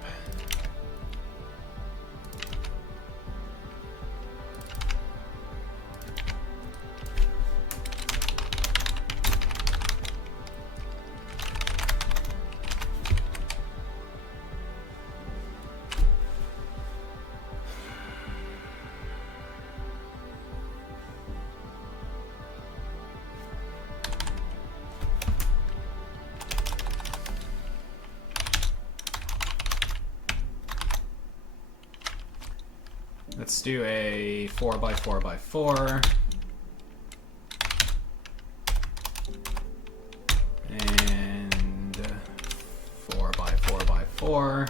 Let's do a 4x4x4 and 4x4x4.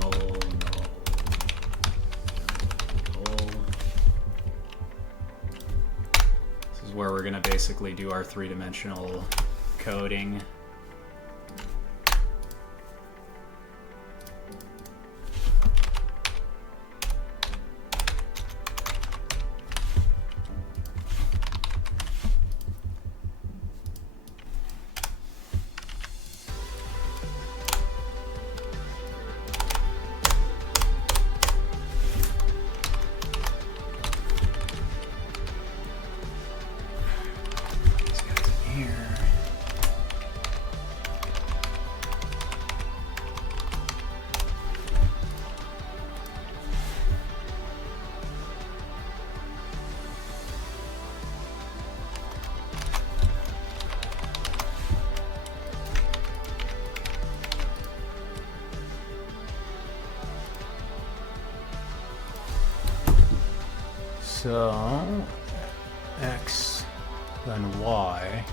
Null, null, null. This is where we're going to basically do our three-dimensional coding. So X then Y.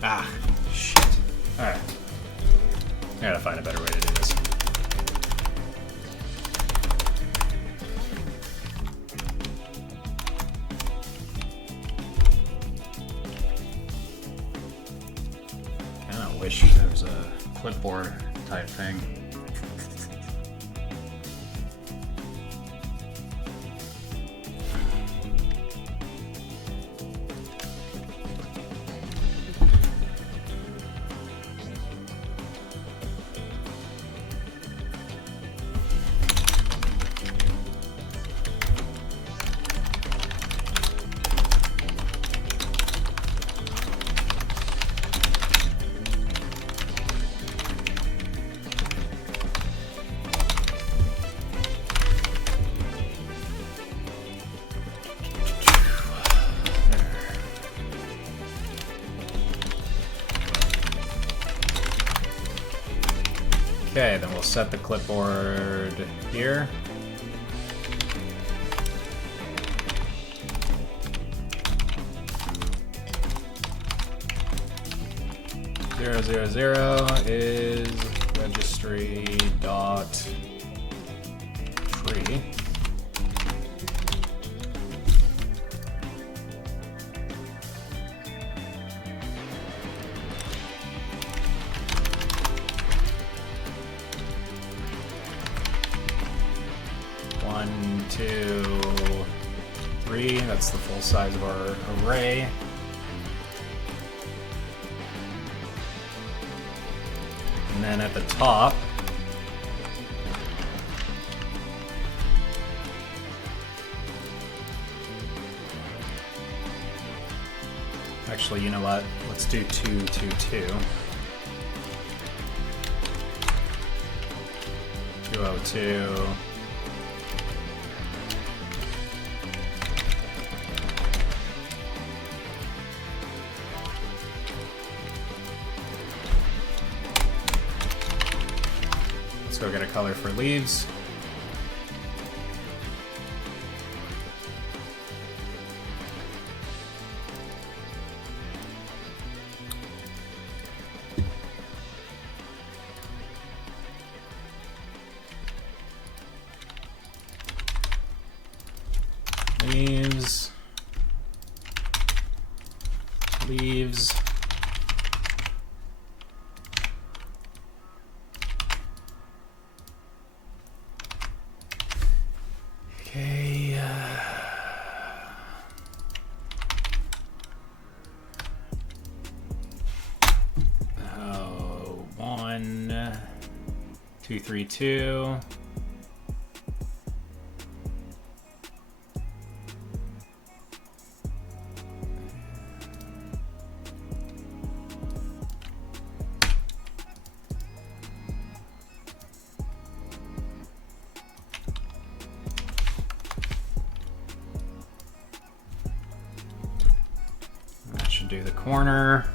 Ah, shit. Alright. I gotta find a better way to do this. Kinda wish there was a clipboard type thing. Okay, then we'll set the clipboard here. Zero zero zero is registry dot tree. One, two, three. That's the full size of our array. And then at the top, actually, you know what? Let's do 2, 2, 2. 202. Let's go get a color for leaves. Leaves. Leaves. Okay. Oh, 1, 2, 3, 2. That should do the corner.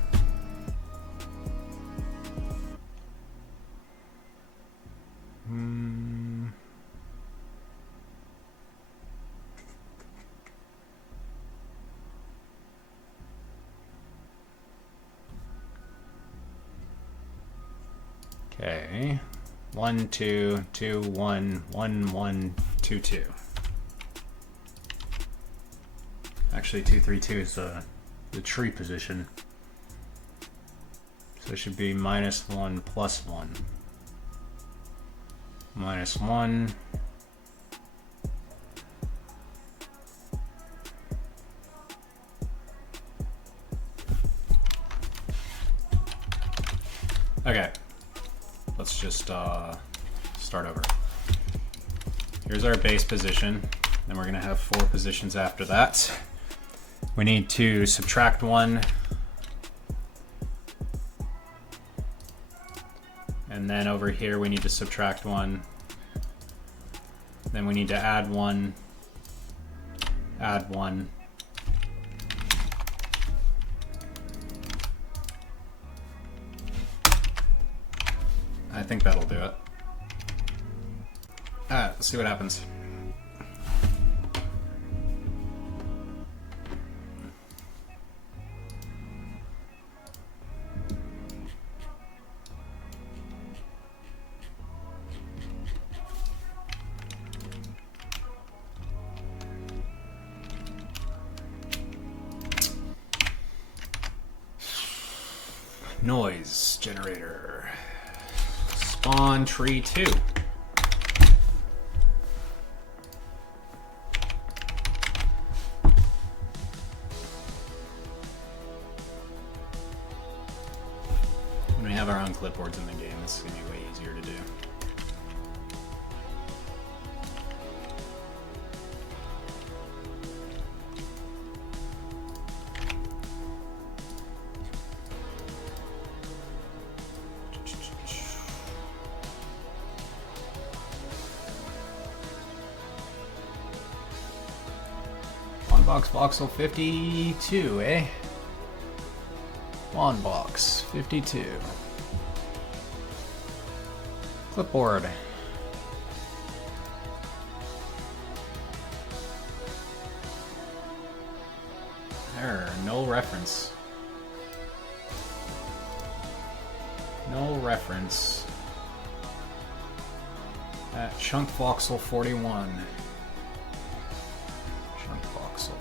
Okay. 1, 2, 2, 1, 1, 1, 2, 2. Actually, 2, 3, 2 is the tree position. So it should be -1, +1. -1. Okay. Let's just start over. Here's our base position. Then we're going to have 4 positions after that. We need to subtract 1. And then over here we need to subtract 1. Then we need to add 1. Add 1. I think that'll do it. Alright, let's see what happens. Noise generator. Spawn tree 2. When we have our own clipboards in the game, this is going to be way easier to do. Box Voxel 52, eh? One box 52. Clipboard. Error, no reference. No reference. At Chunk Voxel 41. Chunk Voxel.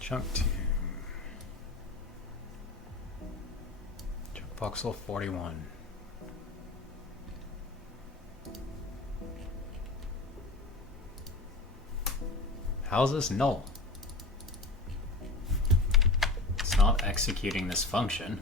Chunk 2. Chunk Voxel 41. How is this null? It's not executing this function.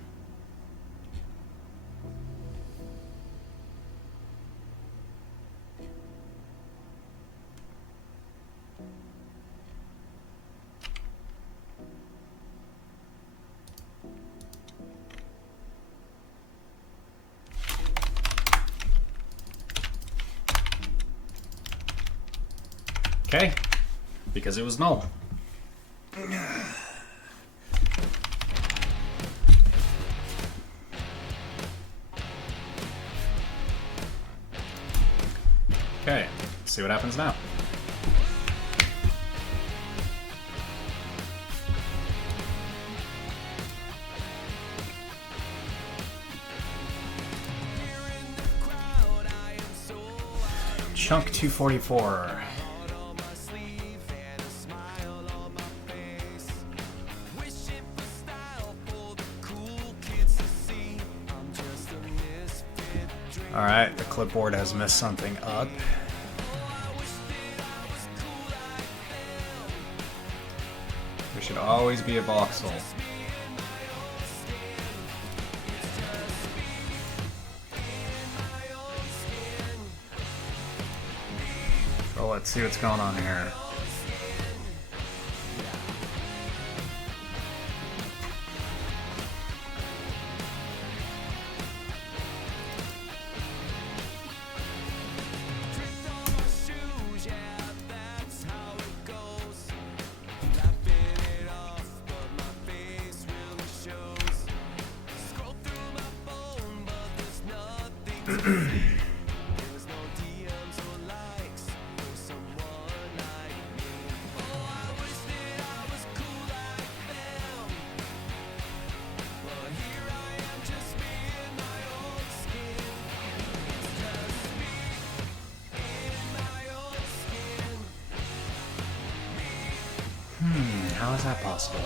Okay, because it was null. Okay, let's see what happens now. Chunk 244. Alright, the clipboard has messed something up. There should always be a voxel. So let's see what's going on here. How is that possible?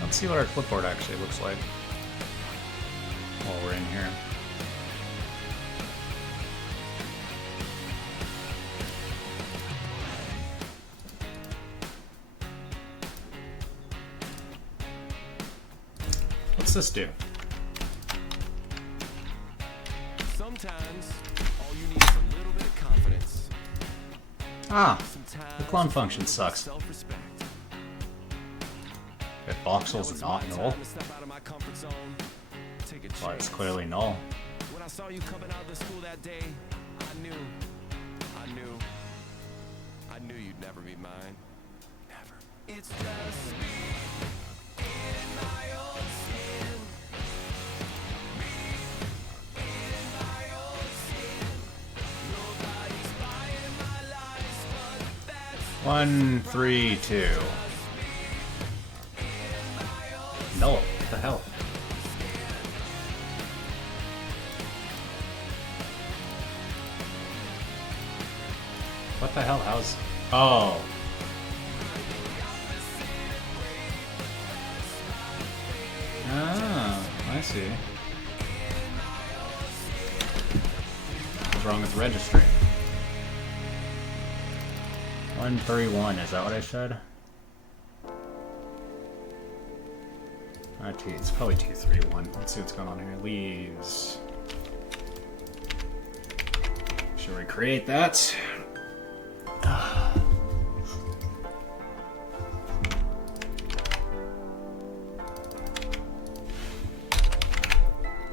Let's see what our clipboard actually looks like while we're in here. What's this do? Ah, the clone function sucks. If Voxel's not null, well, it's clearly null. When I saw you coming out of the school that day, I knew you'd never be mine. Never. It's just me in my own skin. Me in my own skin. Nobody's buying my lies, but that's 1, 3, 2. No, what the hell? What the hell? How's... Oh. Ah, I see. What's wrong with registry? 131, is that what I said? It's probably 231. Let's see what's going on here. Leaves. Should we create that? I'm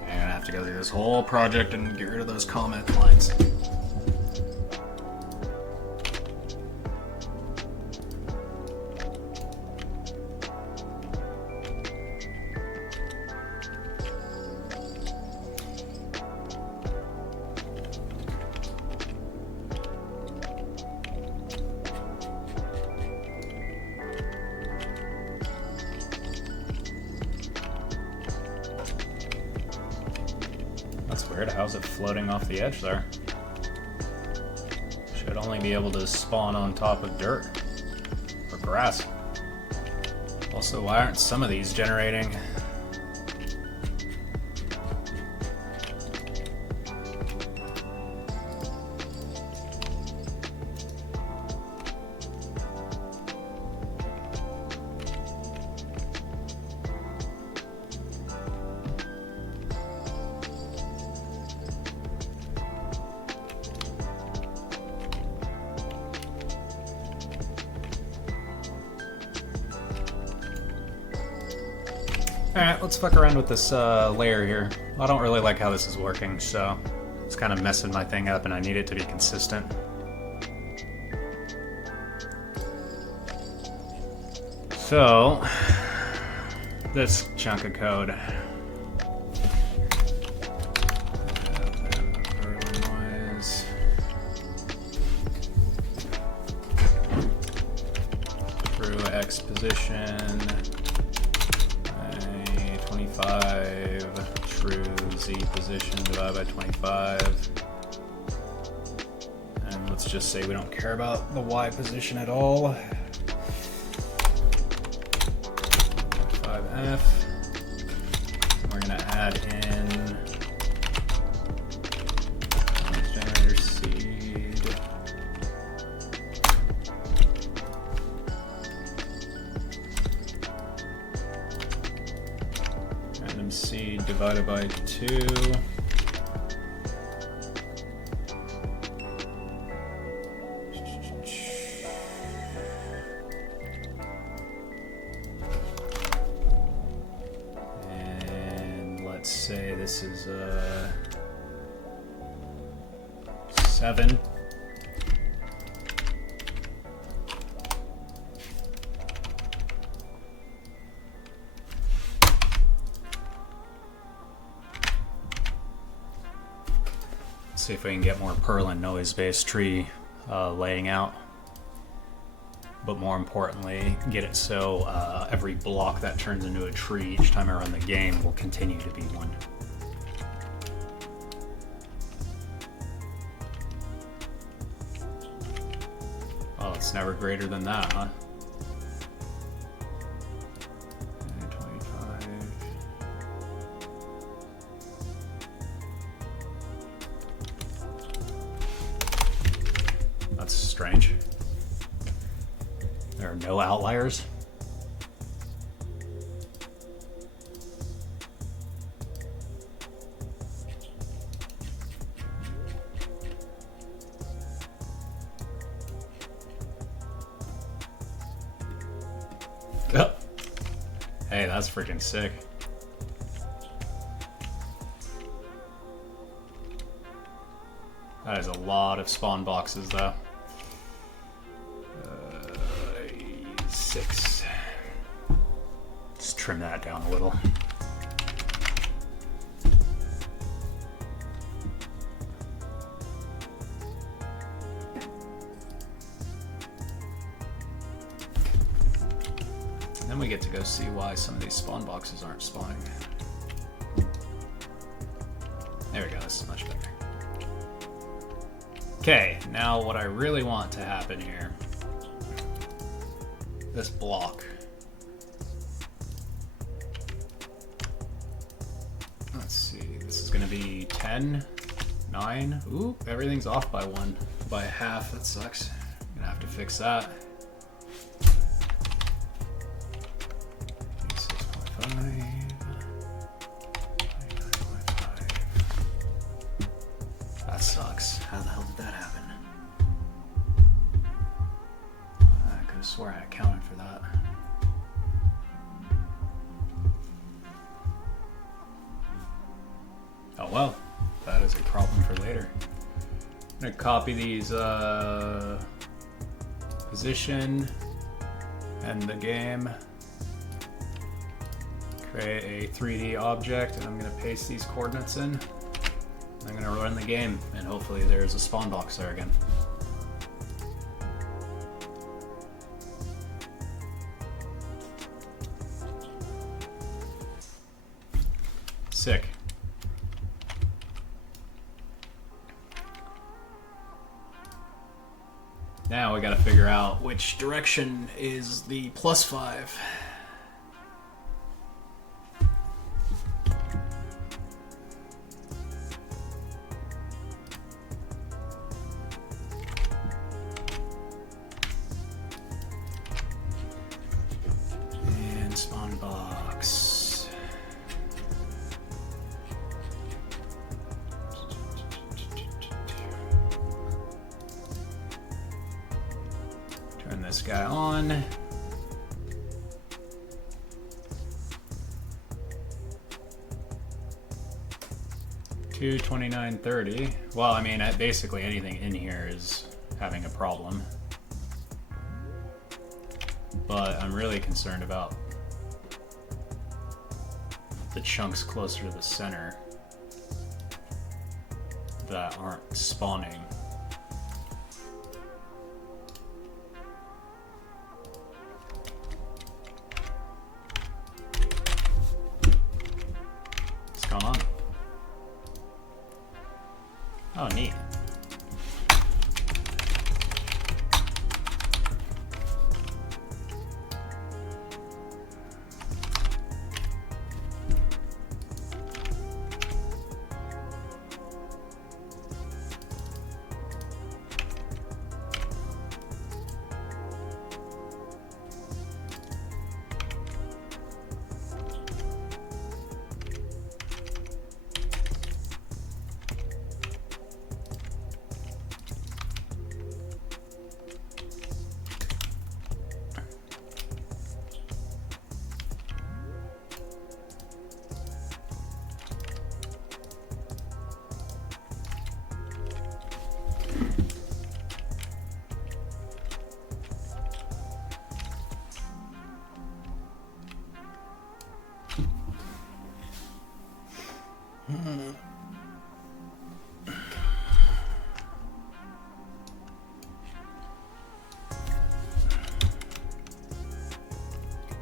gonna have to go through this whole project and get rid of those comment lines. That's weird. How's it floating off the edge there? Should only be able to spawn on top of dirt or grass. Also, why aren't some of these generating? Alright, let's fuck around with this layer here. I don't really like how this is working, so it's kind of messing my thing up and I need it to be consistent. So, this chunk of code. Through X position. 25, true Z position divided by 25. And let's just say we don't care about the Y position at all. 5F. We're gonna add in generator seed. Random seed divided by 2. And let's say this is 7. See if we can get more Perlin noise-based tree laying out. But more importantly, get it so every block that turns into a tree each time I run the game will continue to be one. Oh, it's never greater than that, huh? And 25. That's strange. There are no outliers. that's freaking sick. That is a lot of spawn boxes, though. 6. Just trim that down a little. Then we get to go see why some of these spawn boxes aren't spawning. There we go, this is much better. Okay, now what I really want to happen here, this block. Let's see, this is gonna be 10, 9, ooh, everything's off by 1, by half, that sucks. I'm gonna have to fix that. 6.5, 9.5. That sucks. How the hell did that happen? I could have sworn I accounted for that. Oh well, that is a problem for later. I'm gonna copy these position and the game. Create a 3D object, and I'm gonna paste these coordinates in. I'm gonna run the game, and hopefully there's a spawn box there again. Sick. Now we gotta figure out which direction is the +5. And spawn box. Turn this guy on. To 2930. Well, I mean, basically anything in here is having a problem. But I'm really concerned about the chunks closer to the center that aren't spawning. What's going on? Oh, neat.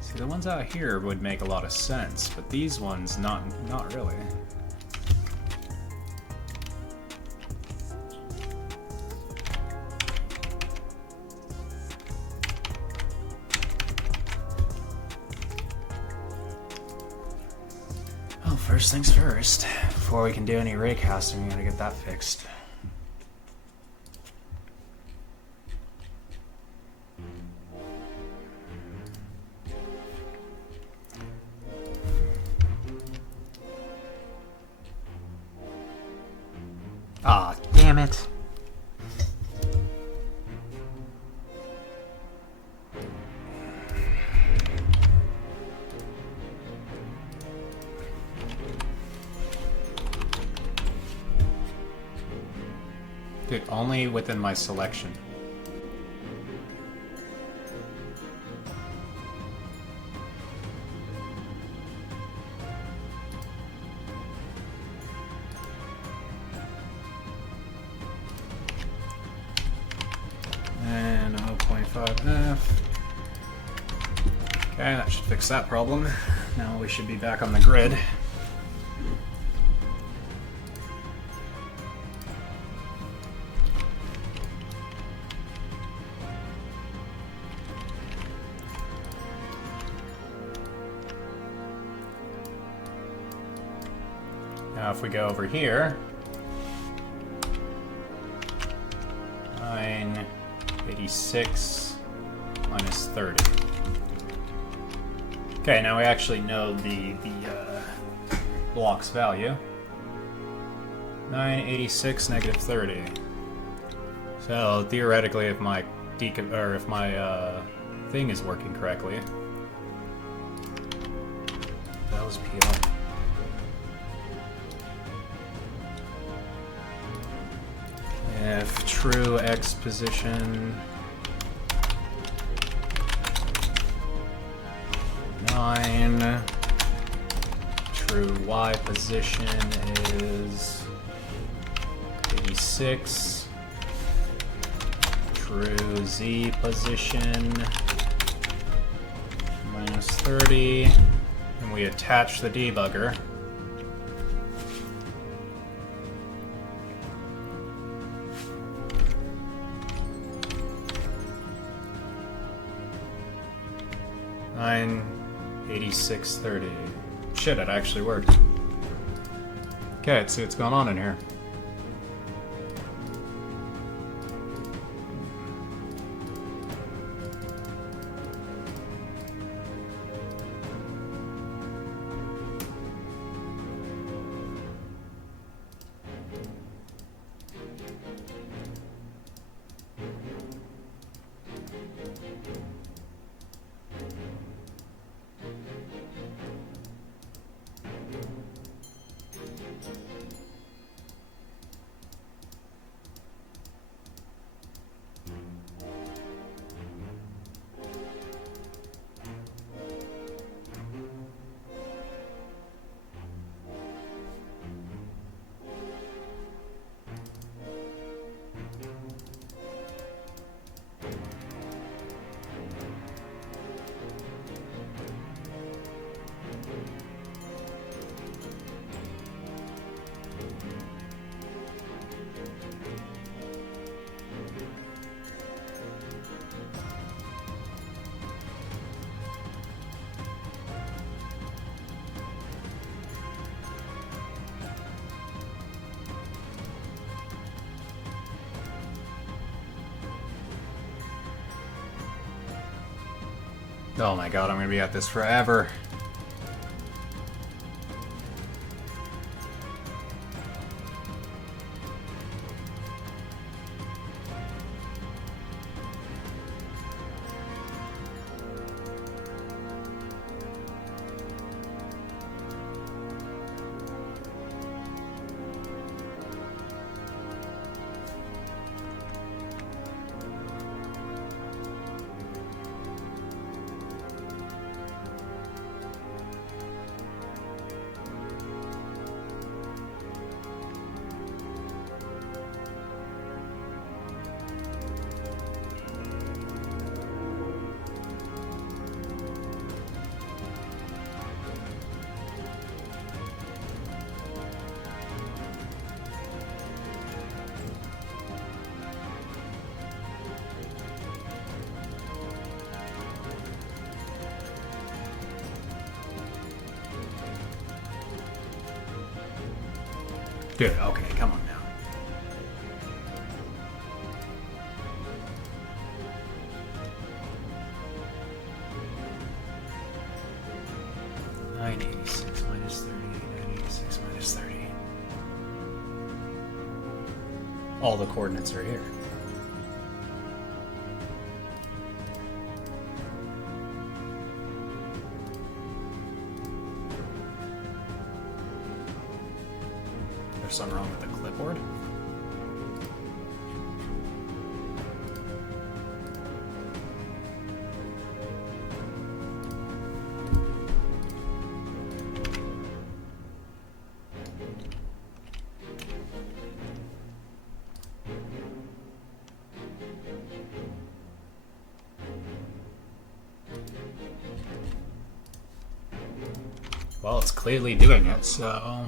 See, the ones out here would make a lot of sense, but these ones, not really. Well, first things first. Before we can do any raycasting, we gotta get that fixed. Ah, damn it. Dude, only within my selection. And 0.5F. Okay, that should fix that problem. Now we should be back on the grid. Now if we go over here, 986 minus 30. Okay, now we actually know the block's value. 986 negative 30. So theoretically, if my thing is working correctly, that was PL. If true X position 9, true Y position is 86, true Z position minus 30, and we attach the debugger. Nine 8630. Shit, it actually worked. Okay, let's see what's going on in here. Oh my god, I'm gonna be at this forever. Dude, okay, come on now. Nine 86 minus 30, 986 minus 30. All the coordinates are here. There's something wrong with the clipboard? Well, it's clearly doing it, so...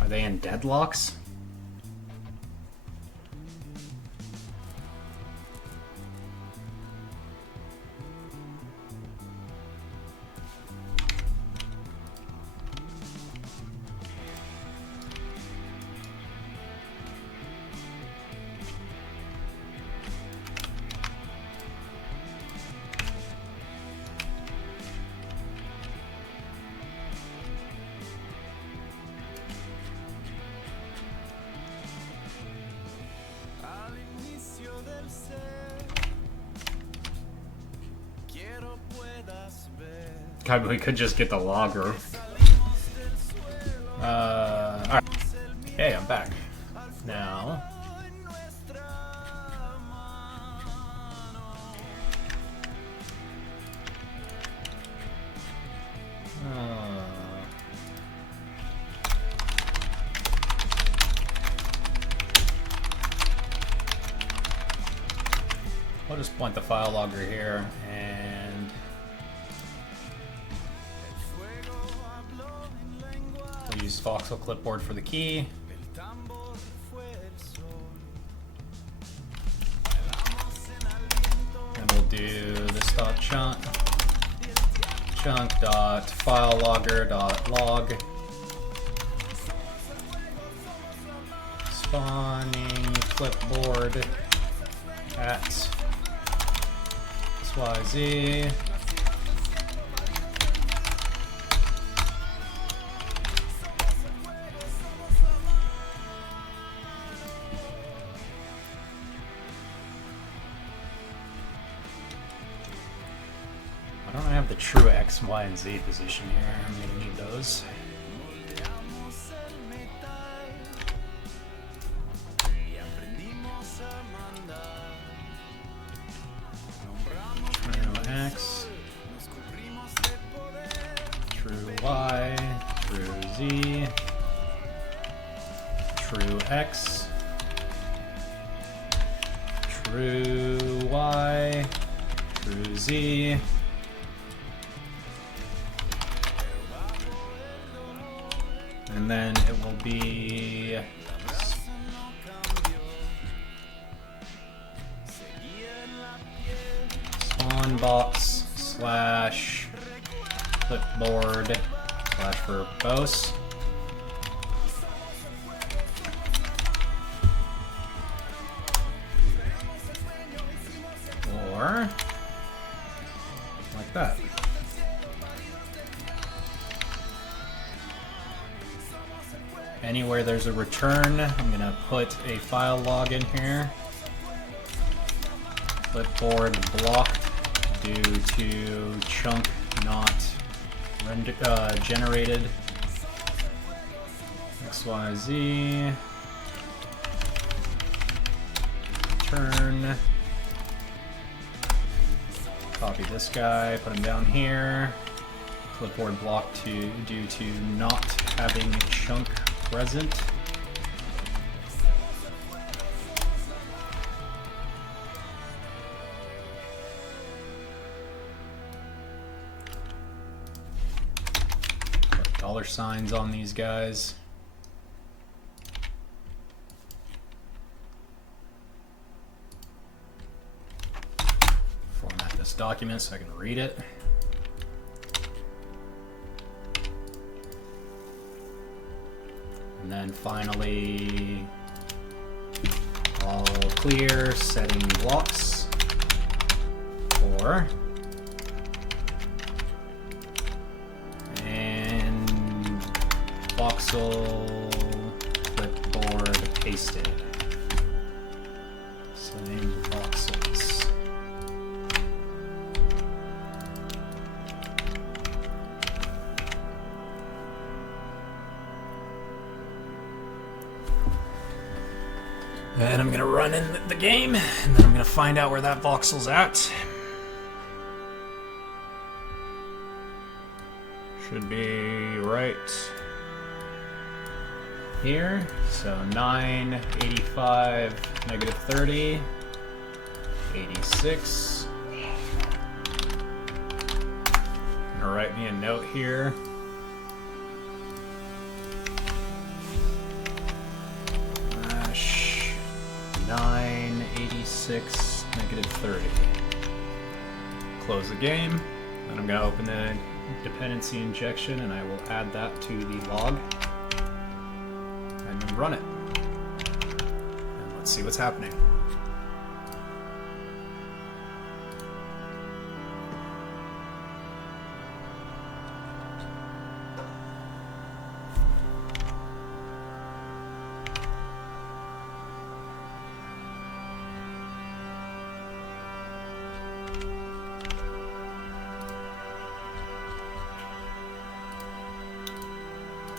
Are they in deadlocks? Al inicio del ser, quiero puedas ver. God, we could just get the logger. Alright. Hey, I'm back. Now... I'll just point the file logger here and we'll use Voxel clipboard for the key. And we'll do this dot chunk dot file logger dot log spawning clipboard at XYZ. I don't have the true X, Y, and Z position here. I'm gonna need those. True X, true Y, true Z, true X, true Y, true Z. And then it will be spawn box slash clipboard slash verbose. Or like that. Anywhere there's a return, I'm gonna put a file log in here. Clipboard blocked due to chunk not generated. XYZ. Return. Copy this guy, put him down here. Clipboard blocked due to not having chunk present. Put dollar signs on these guys. Format this document so I can read it. And then finally, all clear, setting blocks for, and voxel clipboard pasted. Setting voxels. And I'm gonna run in the game, and then I'm gonna find out where that voxel's at. Should be right here. So 9, 85, negative 30, 86. I'm gonna write me a note here. Slash 9, 86, negative 30. Close the game. Then I'm gonna open the dependency injection and I will add that to the log. And then run it. And let's see what's happening.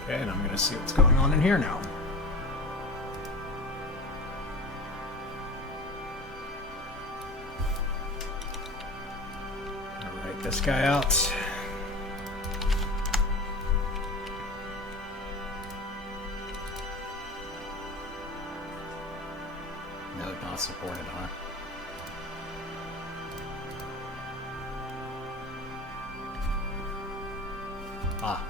Okay, and I'm going to see what's going on in here now. I'll write this guy out. No, not supported, huh? Ah.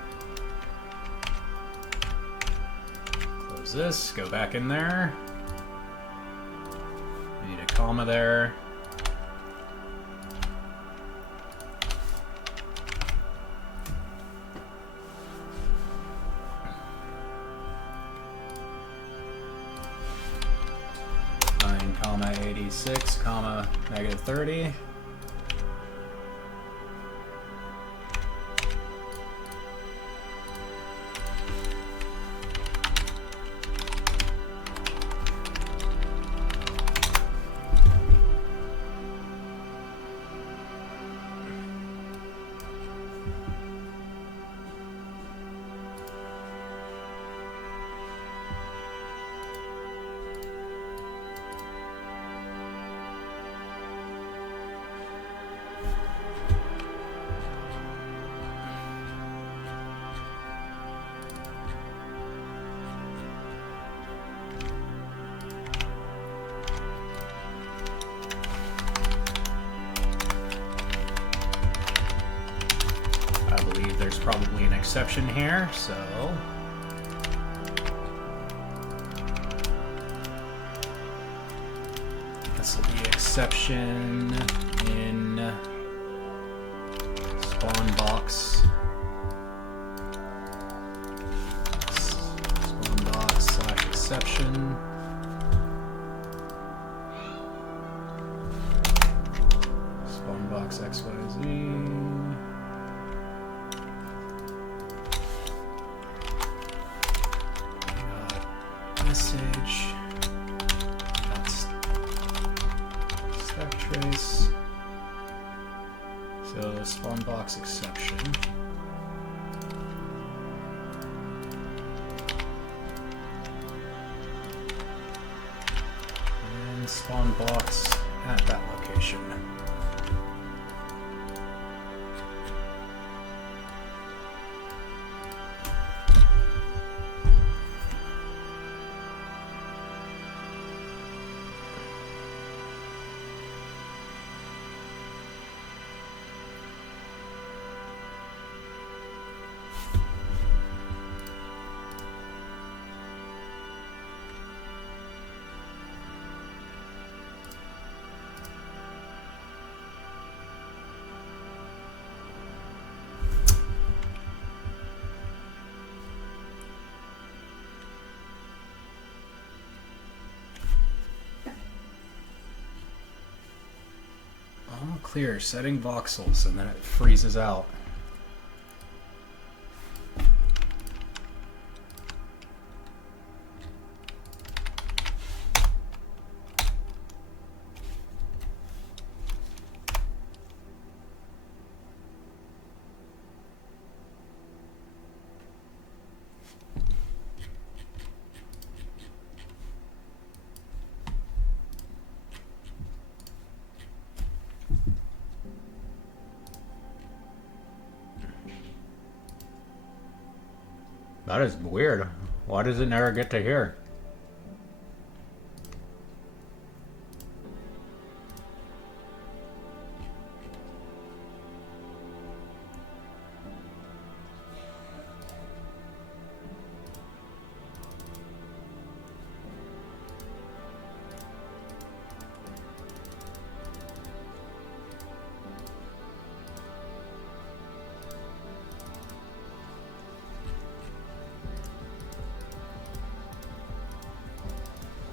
This, go back in there. We need a comma there. Nine comma 86 comma negative 30. There's probably an exception here, so this will be exception in spawn box. Spawn box slash exception. Spawn box XYZ. Message. That's stack trace. So spawn box exception. And spawn box at that location. All clear, setting voxels, and then it freezes out. That is weird. Why does it never get to here?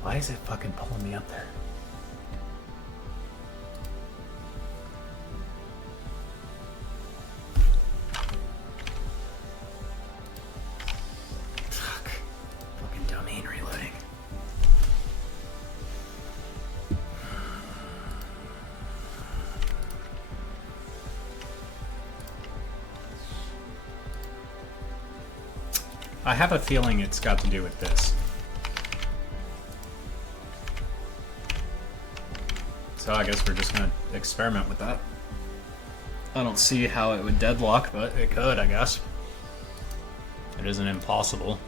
Why is it fucking pulling me up there? Fuck. Fucking domain reloading. I have a feeling it's got to do with this. So I guess we're just gonna experiment with that. I don't see how it would deadlock, but it could, I guess. It isn't impossible.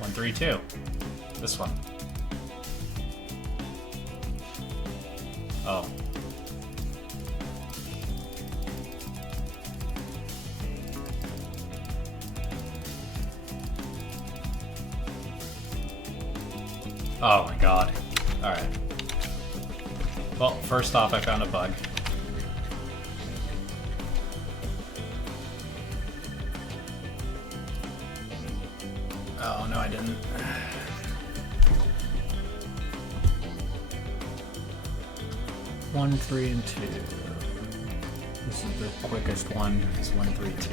One, 3, 2. This one. Oh. Oh my god. Alright. Well, first off, I found a bug. Oh, no, I didn't. 1, 3, and 2. This is the quickest one. It's 1, 3, 2.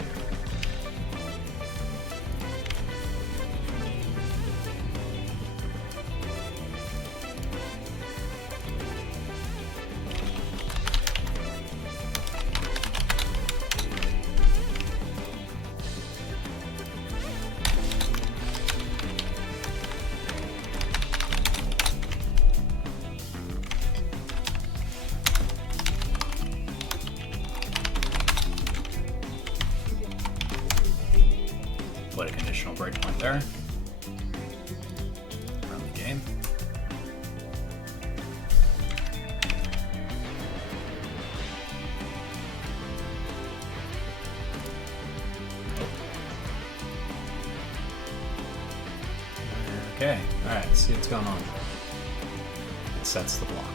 Put a conditional breakpoint there. Run the game. Okay, alright, let's see what's going on. It sets the block.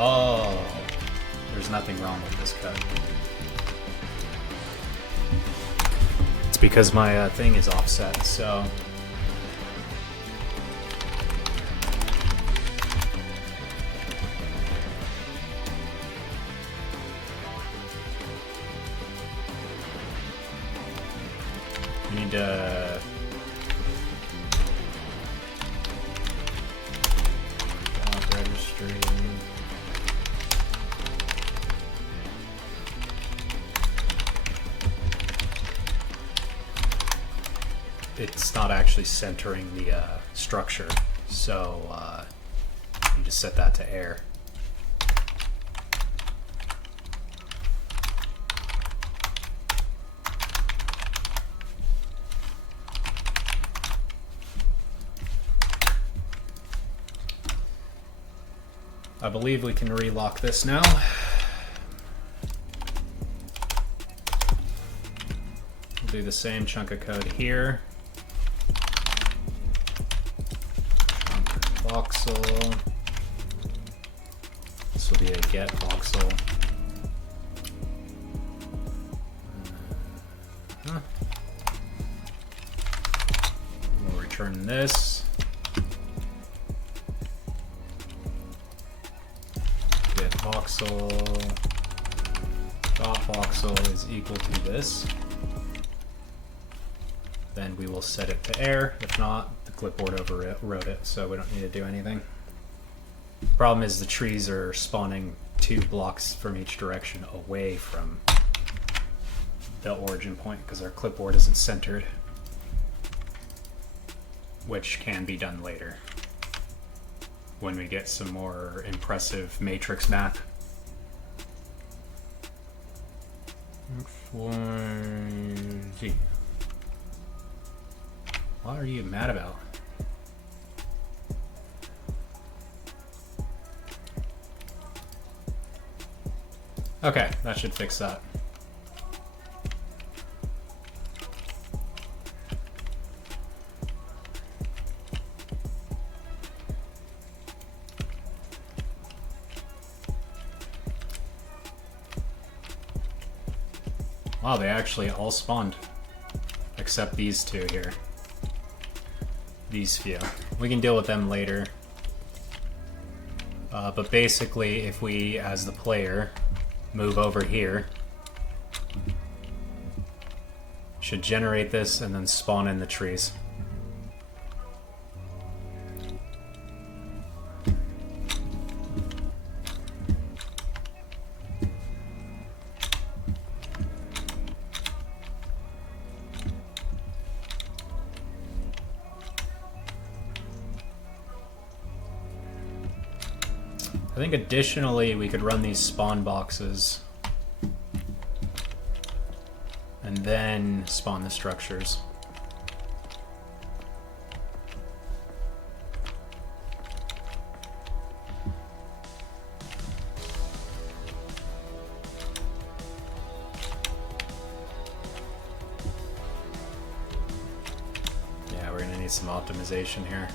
Oh, there's nothing wrong with this code. It's because my thing is offset, so... we need to... block registry... It's not actually centering the structure, so you just set that to air. I believe we can relock this now. We'll do the same chunk of code here. Voxel. This will be a get voxel. We'll return this. Get voxel. Dot voxel is equal to this. Then we will set it to air. If not, the clipboard overwrote it, so we don't need to do anything. Problem is the trees are spawning 2 blocks from each direction away from the origin point because our clipboard isn't centered, which can be done later when we get some more impressive matrix math. XYZ. What are you mad about? Okay, that should fix that. Wow, they actually all spawned. Except these 2 here. These few. We can deal with them later. But basically, if we, as the player, move over here, should generate this and then spawn in the trees. I think additionally we could run these spawn boxes and then spawn the structures. Yeah, we're gonna need some optimization here.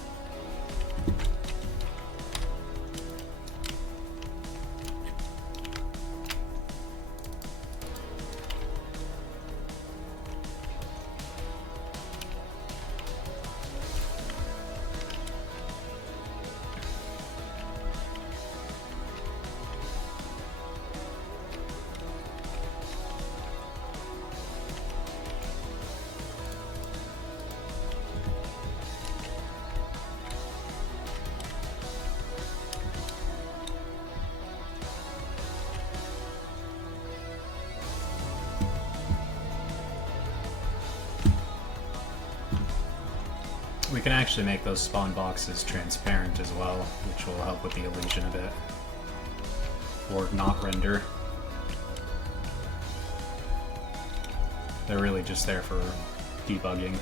We can actually make those spawn boxes transparent as well, which will help with the illusion a bit. Or not render. They're really just there for debugging.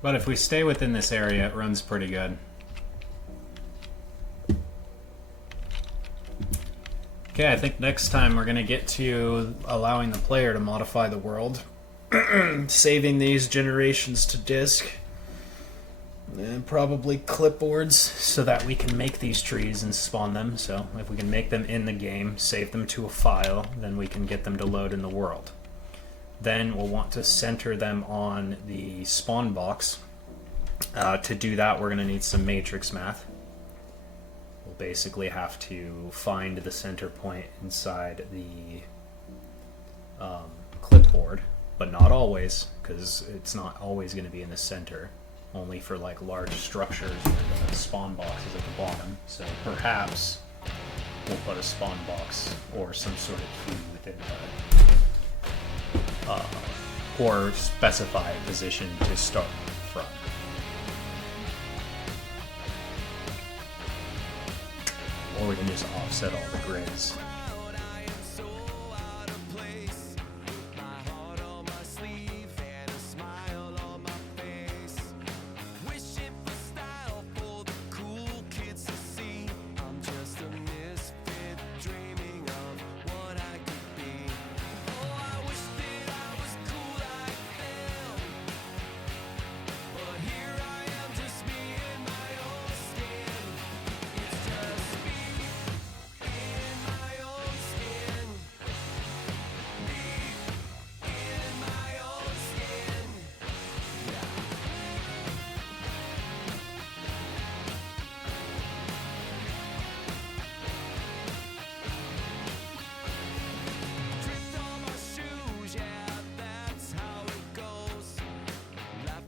But if we stay within this area, it runs pretty good. Okay, I think next time we're going to get to allowing the player to modify the world. Saving these generations to disk. And probably clipboards so that we can make these trees and spawn them. So if we can make them in the game, save them to a file, then we can get them to load in the world. Then we'll want to center them on the spawn box. To do that, we're going to need some matrix math. We'll basically have to find the center point inside the clipboard, but not always, because it's not always going to be in the center. Only for like large structures where the spawn box is at the bottom. So perhaps we'll put a spawn box or some sort of key within the or specify a position to start from. Or we can just offset all the grids.